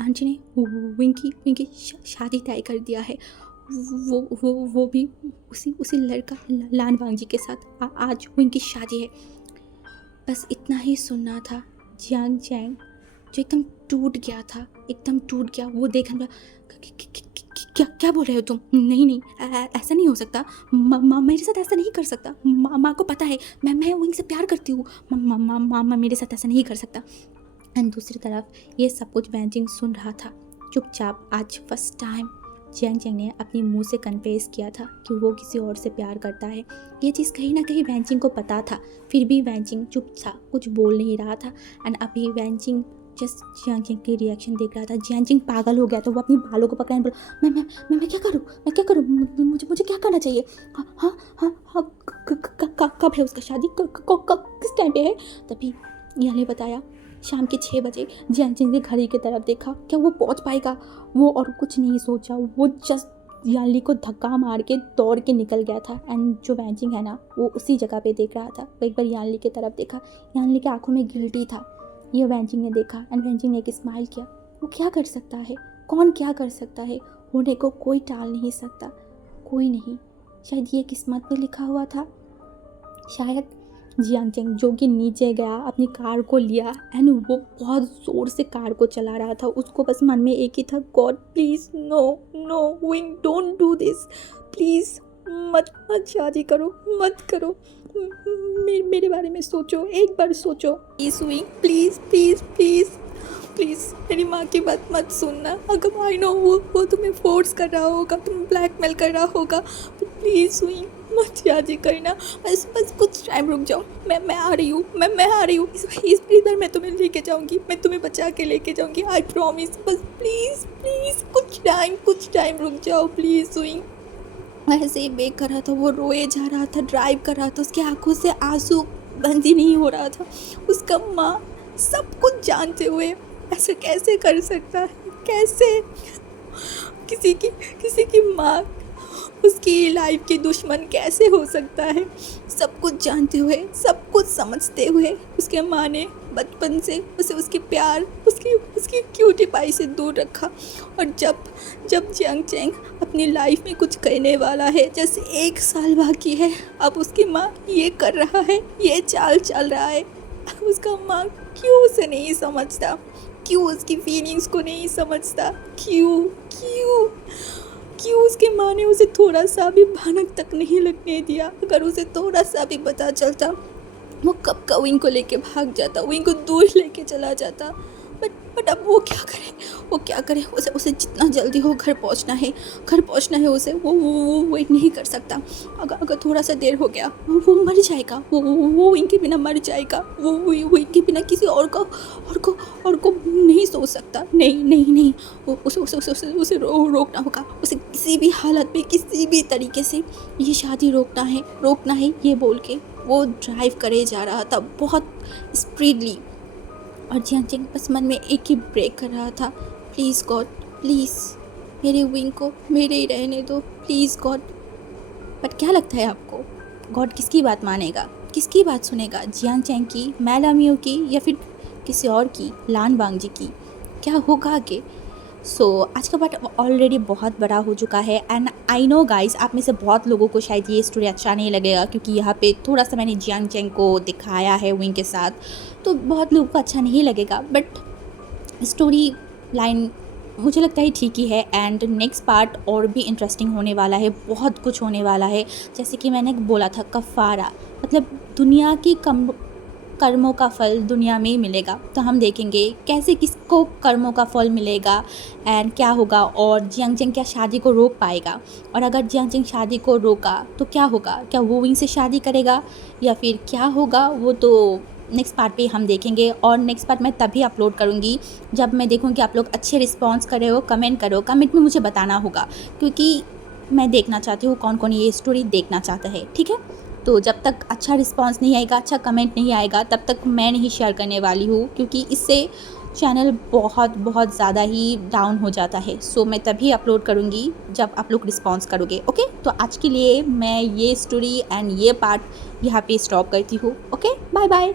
आंटी ने विंग की शादी तय कर दिया है। वो भी उसी लड़का लान वांगजी के साथ आज विंग की शादी है। बस इतना ही सुनना था। जियांग जो एकदम टूट गया था, एकदम टूट गया। वो देखने क्या बोल रहे हो तुम। नहीं ऐसा नहीं हो सकता। माँ मेरे साथ ऐसा नहीं कर सकता। माँ को पता है मैं विंग से प्यार करती हूँ। माँ मेरे साथ ऐसा नहीं कर सकता। एंड दूसरी तरफ ये सब कुछ वैनजिंग सुन रहा था चुपचाप। आज फर्स्ट टाइम जियांग ने अपने मुंह से कन्फेस किया था कि वो किसी और से प्यार करता है। ये चीज़ कहीं ना कहीं वैनजिंग को पता था, फिर भी वैनजिंग चुप था, कुछ बोल नहीं रहा था। एंड अभी वैनजिंग जस्ट जियांग की रिएक्शन देख रहा था। जियांग पागल हो गया तो वो अपनी बालों को पकड़ा बोला, मैं क्या करूँ मुझे क्या करना चाहिए। हाँ कब है उसका शादी, किस टाइम पे है। तभी यानी बताया, शाम के 6 बजे। जियांग ने घड़ी की तरफ देखा, क्या वो पहुंच पाएगा। वो और कुछ नहीं सोचा, वो जस्ट यानली को धक्का मार के दौड़ के निकल गया था। एंड जो वैनजिंग है ना, वो उसी जगह पे देख रहा था। वो एक बार यानली की तरफ देखा, यानली के आंखों में गिल्टी था। ये वैनजिंग ने देखा एंड वैनजिंग ने एक स्माइल किया। वो क्या कर सकता है, कौन क्या कर सकता है, होने को कोई टाल नहीं सकता, कोई नहीं। शायद ये किस्मत में लिखा हुआ था। शायद जियांग जो कि नीचे गया, अपनी कार को लिया एंड वो बहुत ज़ोर से कार को चला रहा था। उसको बस मन में एक ही था, god please no wing, don't do this, please मत शादी करो, मत करो। मेरे बारे में सोचो, एक बार सोचो प्लीज़ विंग, प्लीज़ मेरी माँ की बात मत सुनना। अगर आई नो वो तुम्हें फोर्स कर रहा होगा, तुम ब्लैकमेल कर रहा होगा, प्लीज़ विंग मत शादी करना, बस बस कुछ टाइम रुक जाओ, मैं आ रही हूँ, मैं आ रही हूँ, इस इधर मैं तुम्हें लेके जाऊँगी, मैं तुम्हें बचा के लेके जाऊँगी, आई प्रॉमिस, बस प्लीज़ प्लीज़ कुछ टाइम रुक जाओ प्लीज़ स्विंग। ऐसे ही बेक कर रहा था, वो रोए जा रहा था, ड्राइव कर रहा था, उसकी आंखों से आंसू बंद ही नहीं हो रहा था। उसका माँ सब कुछ जानते हुए ऐसा कैसे कर सकता है, कैसे किसी की माँ उसकी लाइफ की दुश्मन कैसे हो सकता है। सब कुछ जानते हुए, सब कुछ समझते हुए उसके माँ ने बचपन से उसे उसके प्यार, उसकी उसकी क्यूटी पाई से दूर रखा। और जब जब जियांग चैंग अपनी लाइफ में कुछ करने वाला है, जैसे 1 साल बाकी है, अब उसकी माँ ये कर रहा है, ये चाल चल रहा है, उसका माँ क्यों उसे नहीं समझता, क्यों उसकी फीलिंग्स को नहीं समझता, क्यों क्यों क्यों उसकी माँ ने उसे थोड़ा सा भी भनक तक नहीं लगने दिया। अगर उसे थोड़ा सा भी पता चलता, वो कब का विंग को लेके भाग जाता, विंग को दूर लेके चला जाता। बट अब वो क्या करे, उसे जितना जल्दी हो घर पहुंचना है उसे। वो वेट नहीं कर सकता। अगर थोड़ा सा देर हो गया, वो मर जाएगा, वो विंग के बिना मर जाएगा, वो विंग के बिना किसी और को नहीं सोच सकता। नहीं, उसे रोकना होगा, उसे किसी भी हालत में, किसी भी तरीके से ये शादी रोकना है, ये बोल के वो ड्राइव करे जा रहा था बहुत स्पीडली। और जियांग चैंग बस मन में एक ही ब्रेक कर रहा था, प्लीज़ गॉड, प्लीज़ मेरे विंग को मेरे ही रहने दो, प्लीज़ गॉड। बट क्या लगता है आपको, गॉड किसकी बात मानेगा, किसकी बात सुनेगा, जियांग चैंग की, मै लामियो की, या फिर किसी और की, लान बांगजी की? क्या होगा आगे? सो आज का पार्ट ऑलरेडी बहुत बड़ा हो चुका है, एंड आई नो गाइस, आप में से बहुत लोगों को शायद ये स्टोरी अच्छा नहीं लगेगा, क्योंकि यहाँ पे थोड़ा सा मैंने जियांग चैंग को दिखाया है विंग के साथ, तो बहुत लोगों को अच्छा नहीं लगेगा। बट स्टोरी लाइन मुझे लगता है ठीक ही है, एंड नेक्स्ट पार्ट और भी इंटरेस्टिंग होने वाला है, बहुत कुछ होने वाला है। जैसे कि मैंने बोला था, कफ़ारा मतलब दुनिया की कर्मों का फल दुनिया में ही मिलेगा। तो हम देखेंगे कैसे किसको कर्मों का फल मिलेगा एंड क्या होगा, और जियांग चैंग क्या शादी को रोक पाएगा, और अगर जियांग चैंग शादी को रोका तो क्या होगा, क्या वो विंग से शादी करेगा या फिर क्या होगा, वो तो नेक्स्ट पार्ट पे हम देखेंगे। और नेक्स्ट पार्ट मैं तभी अपलोड करूँगी जब मैं देखूँ कि आप लोग अच्छे रिस्पॉन्स करे हो। कमेंट में मुझे बताना होगा, क्योंकि मैं देखना चाहती हूँ कौन कौन ये स्टोरी देखना चाहता है, ठीक है। तो जब तक अच्छा रिस्पांस नहीं आएगा, अच्छा कमेंट नहीं आएगा, तब तक मैं नहीं शेयर करने वाली हूँ, क्योंकि इससे चैनल बहुत ज़्यादा ही डाउन हो जाता है। सो मैं तभी अपलोड करूँगी जब आप लोग रिस्पांस करोगे, ओके। तो आज के लिए मैं ये स्टोरी एंड ये पार्ट यहाँ पे स्टॉप करती हूँ, ओके। Bye bye.